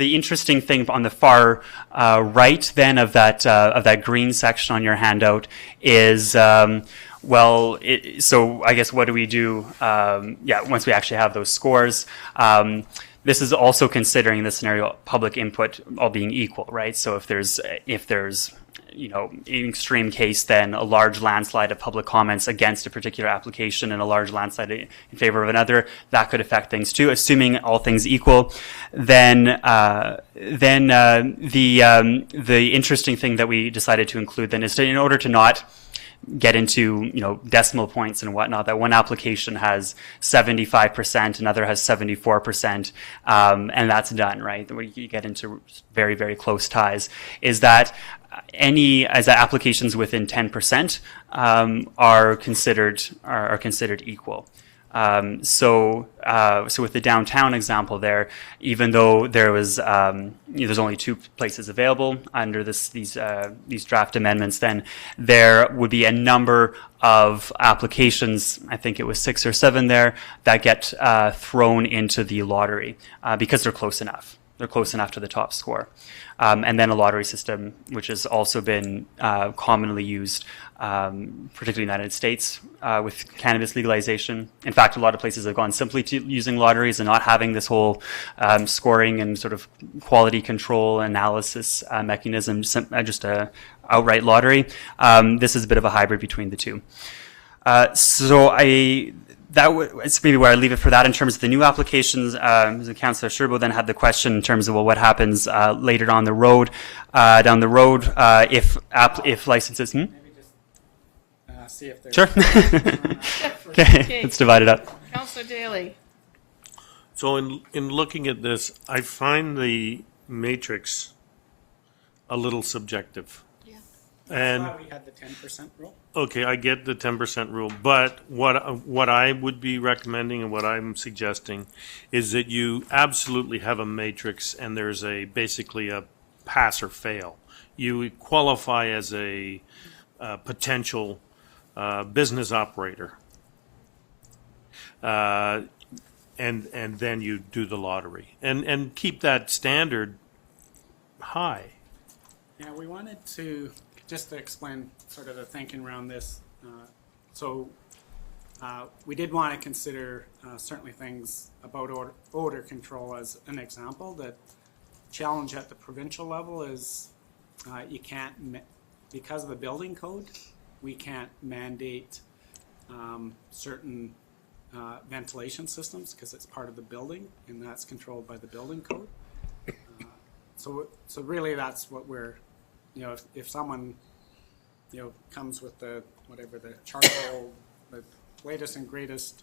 interesting thing on the far right then of that green section on your handout is so I guess what do we do? Once we actually have those scores. This is also considering the scenario public input all being equal, right? So if there's in extreme case, then a large landslide of public comments against a particular application and a large landslide in favor of another, that could affect things too. Assuming all things equal, then the interesting thing that we decided to include then is in order to not get into decimal points and whatnot, that one application has 75%, another has 74%, and that's done, right? Where you get into very, very close ties, is that applications within 10% are considered equal. So with the downtown example there, even though there was there's only 2 places available under these draft amendments, then there would be a number of applications, I think it was 6 or 7 there, that get thrown into the lottery because they're close enough. They're close enough to the top score. And then a lottery system, which has also been commonly used, particularly in the United States, with cannabis legalization. In fact, a lot of places have gone simply to using lotteries and not having this whole scoring and sort of quality control analysis mechanism, just a outright lottery. This is a bit of a hybrid between the two. It's maybe where I leave it for that in terms of the new applications. Councillor Sherbo then had the question in terms of what happens later down the road, if licenses. See if there's Sure. Okay, let's divide it up. Councillor Daly. So in looking at this, I find the matrix a little subjective. And That's why we had the 10% rule. okay, I get the 10% rule, but what I would be recommending and what I'm suggesting is that you absolutely have a matrix and there's basically a pass or fail. You qualify as a potential business operator, and then you do the lottery and keep that standard high. Yeah, we wanted to just to explain sort of the thinking around this. We did want to consider certainly things about odor control as an example. The challenge at the provincial level is you can't, because of the building code, we can't mandate certain ventilation systems because it's part of the building and that's controlled by the building code. So really that's what we're, if someone, comes with the charcoal, the latest and greatest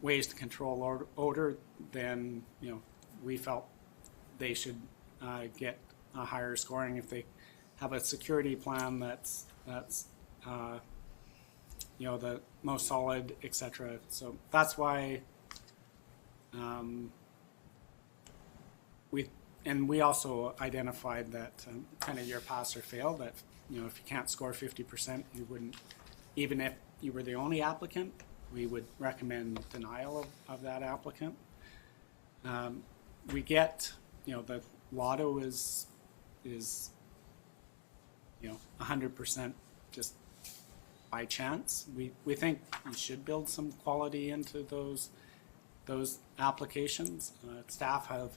ways to control odor, then, we felt they should get a higher scoring if they have a security plan that's the most solid, etc. So that's why we also identified that kind of your pass or fail, that if you can't score 50%, you wouldn't, even if you were the only applicant, we would recommend denial of that applicant. We get, the lotto is 100% just by chance. We think we should build some quality into those applications. Staff have,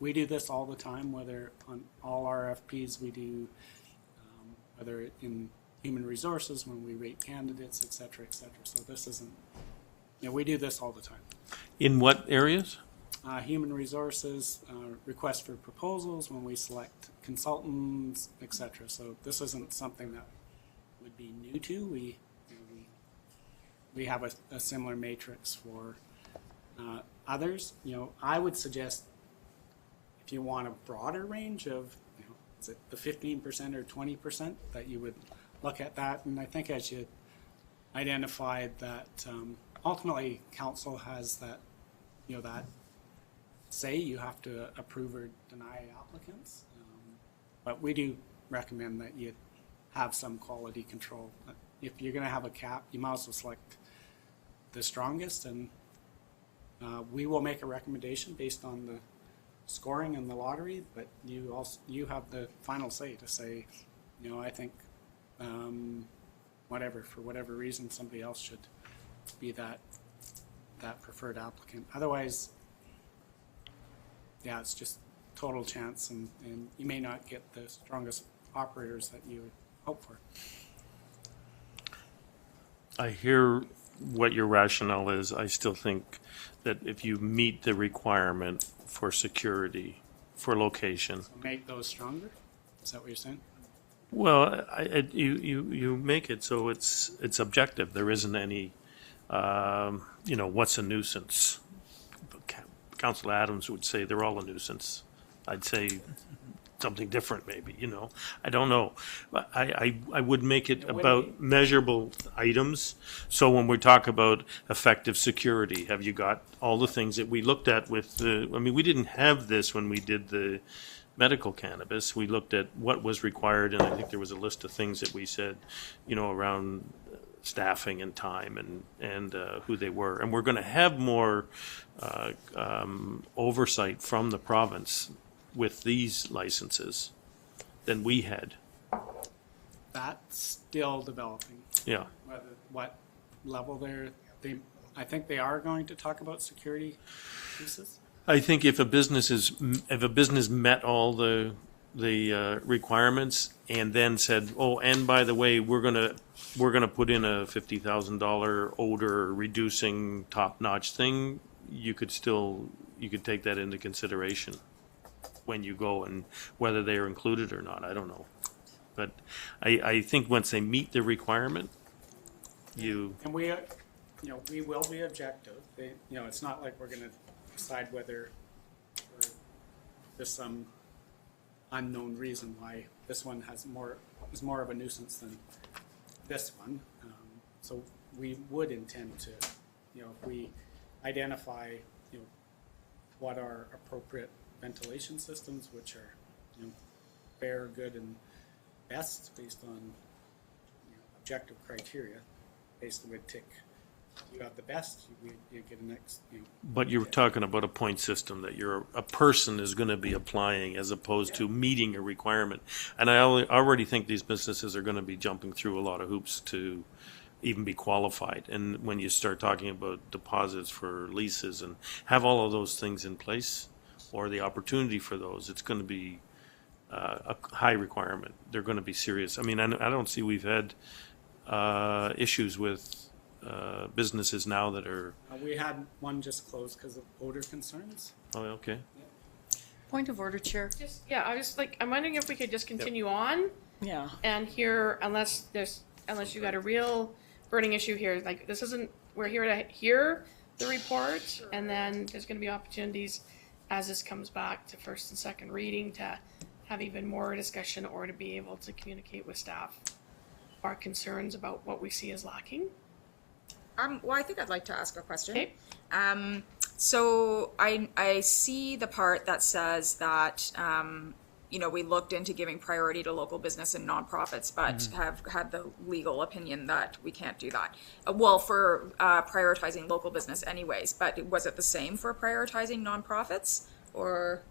we do this all the time, whether on all RFPs we do, whether in human resources when we rate candidates, et cetera, et cetera. So this isn't, we do this all the time. In what areas? Human resources, request for proposals when we select consultants, et cetera. So this isn't something that would be new to. We have a similar matrix for others. I would suggest if you want a broader range of, is it the 15% or 20%, that you would look at that. And I think as you identified that ultimately council has that, that say you have to approve or deny applicants. But we do recommend that you have some quality control. If you're going to have a cap, you might as well select the strongest, and we will make a recommendation based on the scoring and the lottery, but you have the final say to say, I think for whatever reason, somebody else should be that preferred applicant. Otherwise, it's just total chance, and you may not get the strongest operators that you would hope for. I hear what your rationale is. I still think that if you meet the requirement for security, for location. So make those stronger? Is that what you're saying? Well, you make it so it's objective. There isn't any, what's a nuisance? Councillor Adams would say they're all a nuisance. I'd say something different, maybe, I don't know. But I would make it about measurable items. So when we talk about effective security, have you got all the things that we looked at with we didn't have this when we did the medical cannabis. We looked at what was required, and I think there was a list of things that we said, around staffing and time and who they were. And we're going to have more oversight from the province with these licenses than we had. That's still developing. Yeah. What level I think they are going to talk about security pieces. I think if a business met all the requirements and then said, oh, and by the way, we're gonna put in a $50,000 odor reducing top-notch thing, you could take that into consideration when you go, and whether they are included or not, I don't know. But I think once they meet the requirement, And we will be objective. It's not like we're going to decide whether there's some unknown reason why this one is more of a nuisance than this one. So we would intend to, if we identify, what are appropriate ventilation systems, which are, fair, good, and best based on objective criteria, basically would tick. You have the best, you get an X. But you're talking about a point system that a person is going to be applying as opposed to meeting a requirement. And I already think these businesses are going to be jumping through a lot of hoops to even be qualified. And when you start talking about deposits for leases and have all of those things in place, or the opportunity for those, it's going to be a high requirement. They're going to be serious. I don't see we've had issues with businesses now that are... We had one just closed because of odor concerns. Oh, okay. Point of order, Chair. I'm wondering if we could just continue on. Yeah. And hear, unless you got a real burning issue here, we're here to hear the report, and then there's going to be opportunities as this comes back to first and second reading to have even more discussion, or to be able to communicate with staff our concerns about what we see as lacking. Well, I think I'd like to ask a question. Okay. So I see the part that says that, we looked into giving priority to local business and nonprofits, but have had the legal opinion that we can't do that. For prioritizing local business anyways, but was it the same for prioritizing nonprofits, or?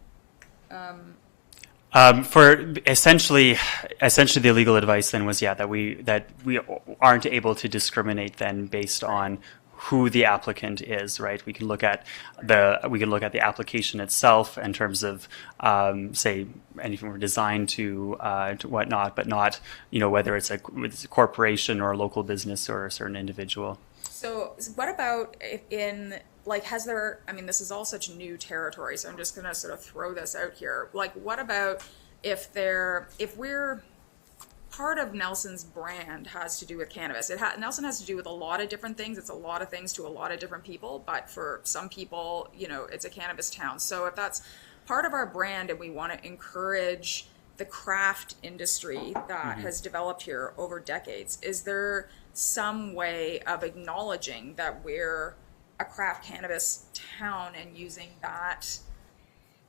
For essentially the legal advice then was that we aren't able to discriminate then based on who the applicant is, right? We can look at the application itself in terms of say anything from design to whatnot, but not whether it's a corporation or a local business or a certain individual. So what about has there, this is all such new territory, so I'm just going to sort of throw this out here. What about if we're, part of Nelson's brand has to do with cannabis. Nelson has to do with a lot of different things. It's a lot of things to a lot of different people, but for some people, it's a cannabis town. So if that's part of our brand and we want to encourage the craft industry that has developed here over decades, is there some way of acknowledging that we're a craft cannabis town and using that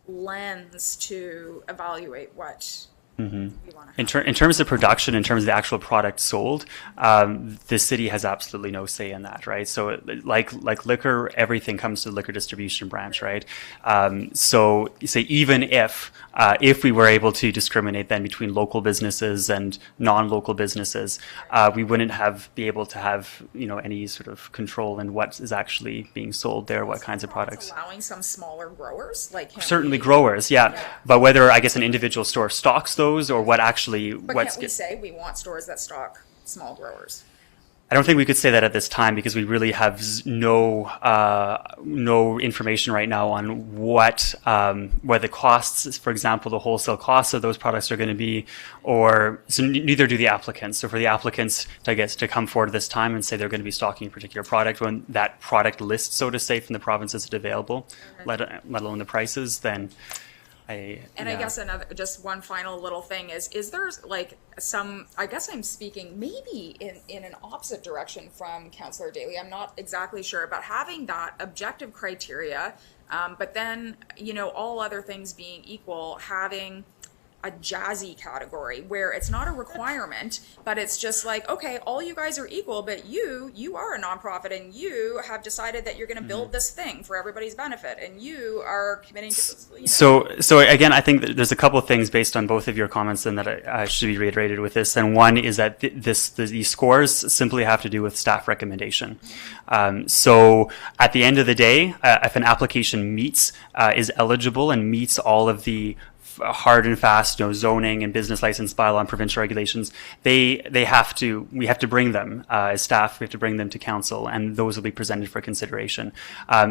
lens to evaluate what we want to In terms of production, in terms of the actual product sold, the city has absolutely no say in that, right? So like liquor, everything comes to the liquor distribution branch, right? So say even if we were able to discriminate then between local businesses and non-local businesses, we wouldn't be able to have, you know, any sort of control in what is actually being sold there, what kinds of products. allowing some smaller growers, like can Certainly we- growers, yeah. But whether, I guess, an individual store stocks those or what actually, But what's can't we say we want stores that stock small growers? I don't think we could say that at this time because we really have no information right now on what the costs, for example, the wholesale costs of those products are going to be, or so neither do the applicants. So for the applicants, I guess, to come forward this time and say they're going to be stocking a particular product when that product list, so to say, from the province isn't available, let alone the prices, then. I guess just one final little thing is there like some, I guess I'm speaking maybe in an opposite direction from Councillor Daly. I'm not exactly sure about having that objective criteria, but then, you know, all other things being equal, having a jazzy category where it's not a requirement, but it's just like, okay, all you guys are equal, but you are a nonprofit and you have decided that you're going to build this thing for everybody's benefit and you are committing to, you know. So again, I think that there's a couple of things based on both of your comments and that I should be reiterated with this. And one is that these scores simply have to do with staff recommendation. So at the end of the day, if an application is eligible and meets all of the hard and fast, you know, zoning and business license bylaw and provincial regulations, we have to bring them as staff. We have to bring them to council, and those will be presented for consideration.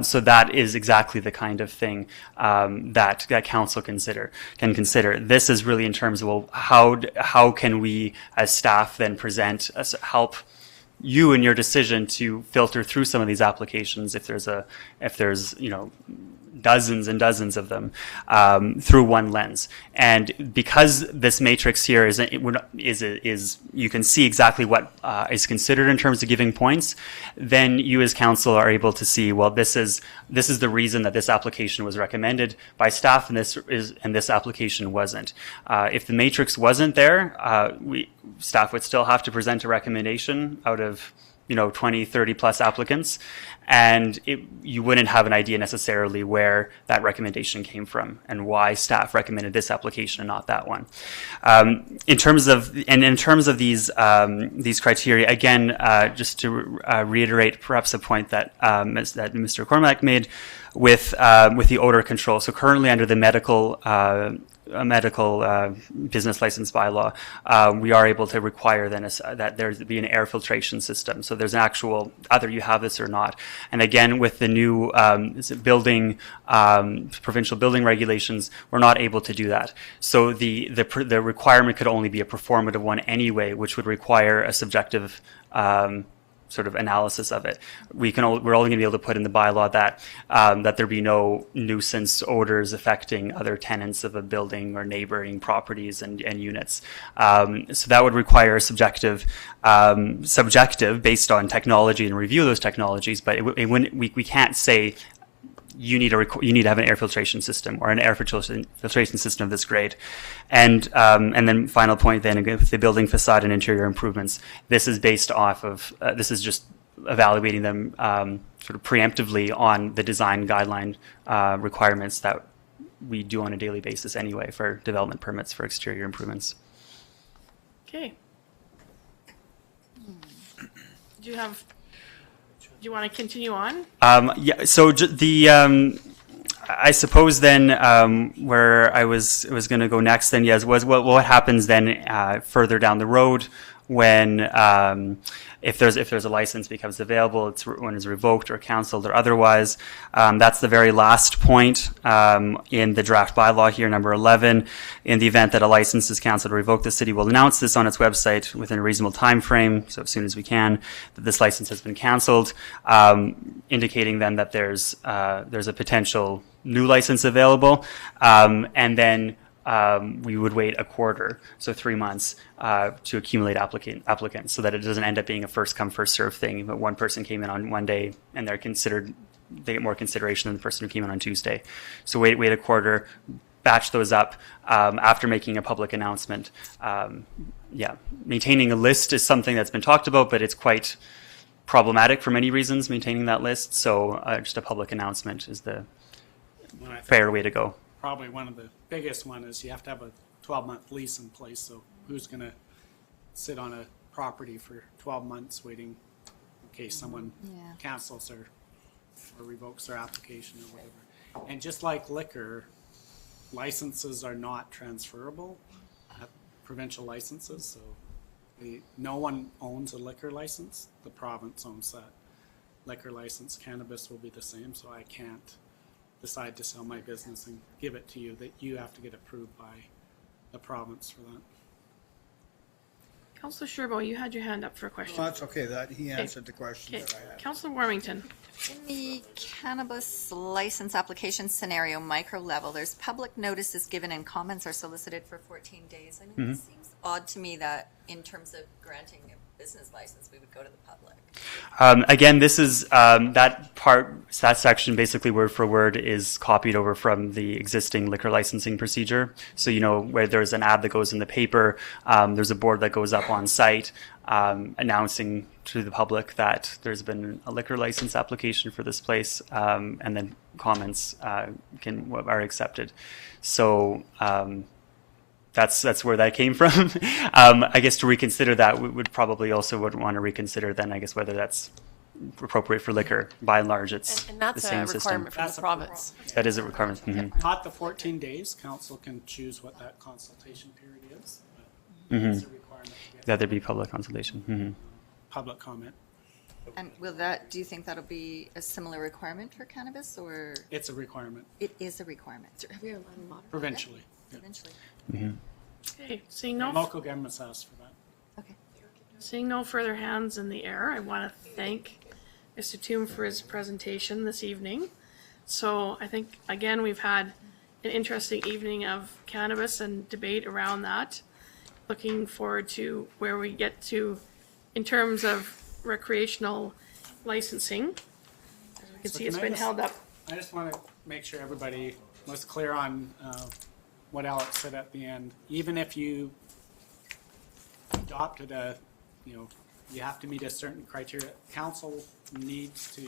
So that is exactly the kind of thing that council can consider. This is really in terms of, well, how can we as staff then help you in your decision to filter through some of these applications if there's you know, dozens and dozens of them through one lens. And because this matrix here is you can see exactly what is considered in terms of giving points, then you as council are able to see, well, this is the reason that this application was recommended by staff and this application wasn't. If the matrix wasn't there, staff would still have to present a recommendation out of 20, 30 plus applicants, and you wouldn't have an idea necessarily where that recommendation came from and why staff recommended this application and not that one. In terms of these criteria, again, just to reiterate perhaps a point that Mr. Cormack made with the odor control. So currently under the medical business license bylaw, we are able to require then that there be an air filtration system. So there's an actual, either you have this or not. And again, with the new provincial building regulations, we're not able to do that. So the requirement could only be a performative one anyway, which would require a subjective sort of analysis of it. We're only going to be able to put in the bylaw that there be no nuisance odors affecting other tenants of a building or neighboring properties and units. So that would require a subjective based on technology and review of those technologies, but we can't say you need to have an air filtration system or an air filtration system of this grade. And then final point then, with the building facade and interior improvements, this is based off of, this is just evaluating them sort of preemptively on the design guideline requirements that we do on a daily basis anyway for development permits for exterior improvements. Okay. Do you want to continue on? Yeah. So I suppose then where I was going to go next then, yes, was what happens then further down the road when if there's a license becomes available, when it's revoked or canceled or otherwise. That's the very last point in the draft bylaw here, number 11. In the event that a license is canceled or revoked, the city will announce this on its website within a reasonable time frame, so as soon as we can, that this license has been canceled, indicating then that there's a potential new license available, and then we would wait a quarter, so 3 months, to accumulate applicants, so that it doesn't end up being a first come, first serve thing. But one person came in on one day and they get more consideration than the person who came in on Tuesday. So wait a quarter, batch those up after making a public announcement. Maintaining a list is something that's been talked about, but it's quite problematic for many reasons, maintaining that list. So just a public announcement is the fair way to go. Probably one of the biggest one is you have to have a 12-month lease in place. So who's going to sit on a property for 12 months waiting in case someone cancels or revokes their application or whatever. And just like liquor, licenses are not transferable, provincial licenses. So no one owns a liquor license. The province owns that liquor license. Cannabis will be the same, so I can't decide to sell my business and give it to you. That you have to get approved by the province for that. Councillor Sherbo, you had your hand up for a question. Well, that's okay, that he answered the question that I had. Councillor Warmington. In the cannabis license application scenario, micro level, there's public notices given and comments are solicited for 14 days. I mean, it seems odd to me that in terms of granting a business license, we would go to the public. Again, this is that section basically word for word is copied over from the existing liquor licensing procedure. So, where there's an ad that goes in the paper, there's a board that goes up on site announcing to the public that there's been a liquor license application for this place, and then comments are accepted. So, that's where that came from. I guess to reconsider that, we would probably also want to reconsider then, I guess, whether that's appropriate for liquor. By and large, it's And that's the same a system. requirement from the province. That is a requirement. Not the 14 days. Council can choose what that consultation period is. But it's a requirement to get That there be public consultation. public comment. And do you think that'll be a similar requirement for cannabis, or? It's a requirement. It is a requirement. Have you ever allowed a lot? Provincially. Eventually. Okay, seeing no Local governments ask for that. Seeing no further hands in the air, I want to thank Mr. Toom for his presentation this evening. So I think, again, we've had an interesting evening of cannabis and debate around that. Looking forward to where we get to in terms of recreational licensing. As we can So see, it's can I been just- held up. I just want to make sure everybody was clear on what Alex said at the end. Even if you adopted you have to meet a certain criteria, council needs to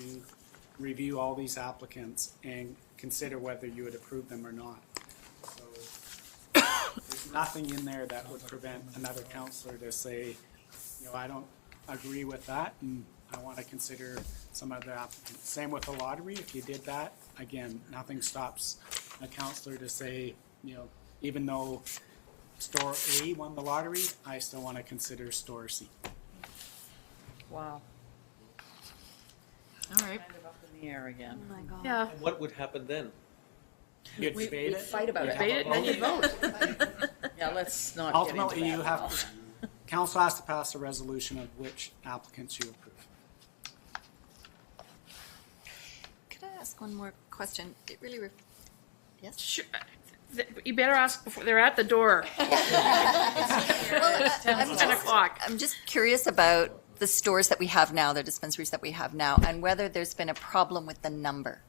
review all these applicants and consider whether you would approve them or not. So there's nothing in there that would prevent another councillor to say, I don't agree with that and I want to consider some other applicants. Same with the lottery. If you did that, again, nothing stops a councillor to say, even though store A won the lottery, I still want to consider store C. Wow. All right. Kind of up in the air again. Oh my God. Yeah. What would happen then? You'd debate it. Fight about it. Debate it and then you vote. Yeah, let's not get into that. Ultimately, you have, council has to pass a resolution of which applicants you approve. Could I ask one more question? It really, yes? Sure. You better ask before they're at the door. Well, It's 10 o'clock. I'm just curious about the stores that we have now, the dispensaries that we have now, and whether there's been a problem with the number.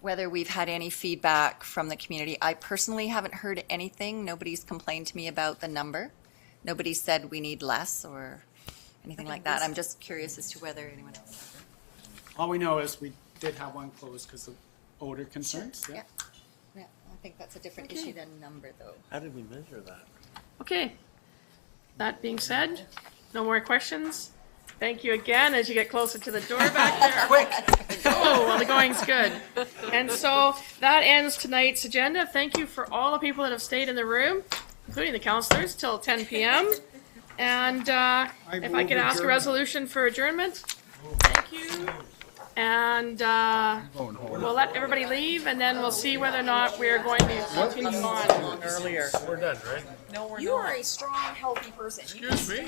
Whether we've had any feedback from the community. I personally haven't heard anything. Nobody's complained to me about the number. Nobody said we need less or anything like that. I'm just curious as to whether anyone else. All we know is we did have one closed because of odor concerns. Yeah. Yeah, I think that's a different issue than number, though. How did we measure that? Okay. That being said, no more questions. Thank you again as you get closer to the door back there. Quick! Oh, well, the going's good. And so that ends tonight's agenda. Thank you for all the people that have stayed in the room, including the councillors, till 10 p.m. And if I could ask a resolution for adjournment. Thank you. And we'll let everybody leave, and then we'll see whether or not we're going to continue on. Earlier. We're done, right? No, we're not. You are a strong, healthy person. Excuse me?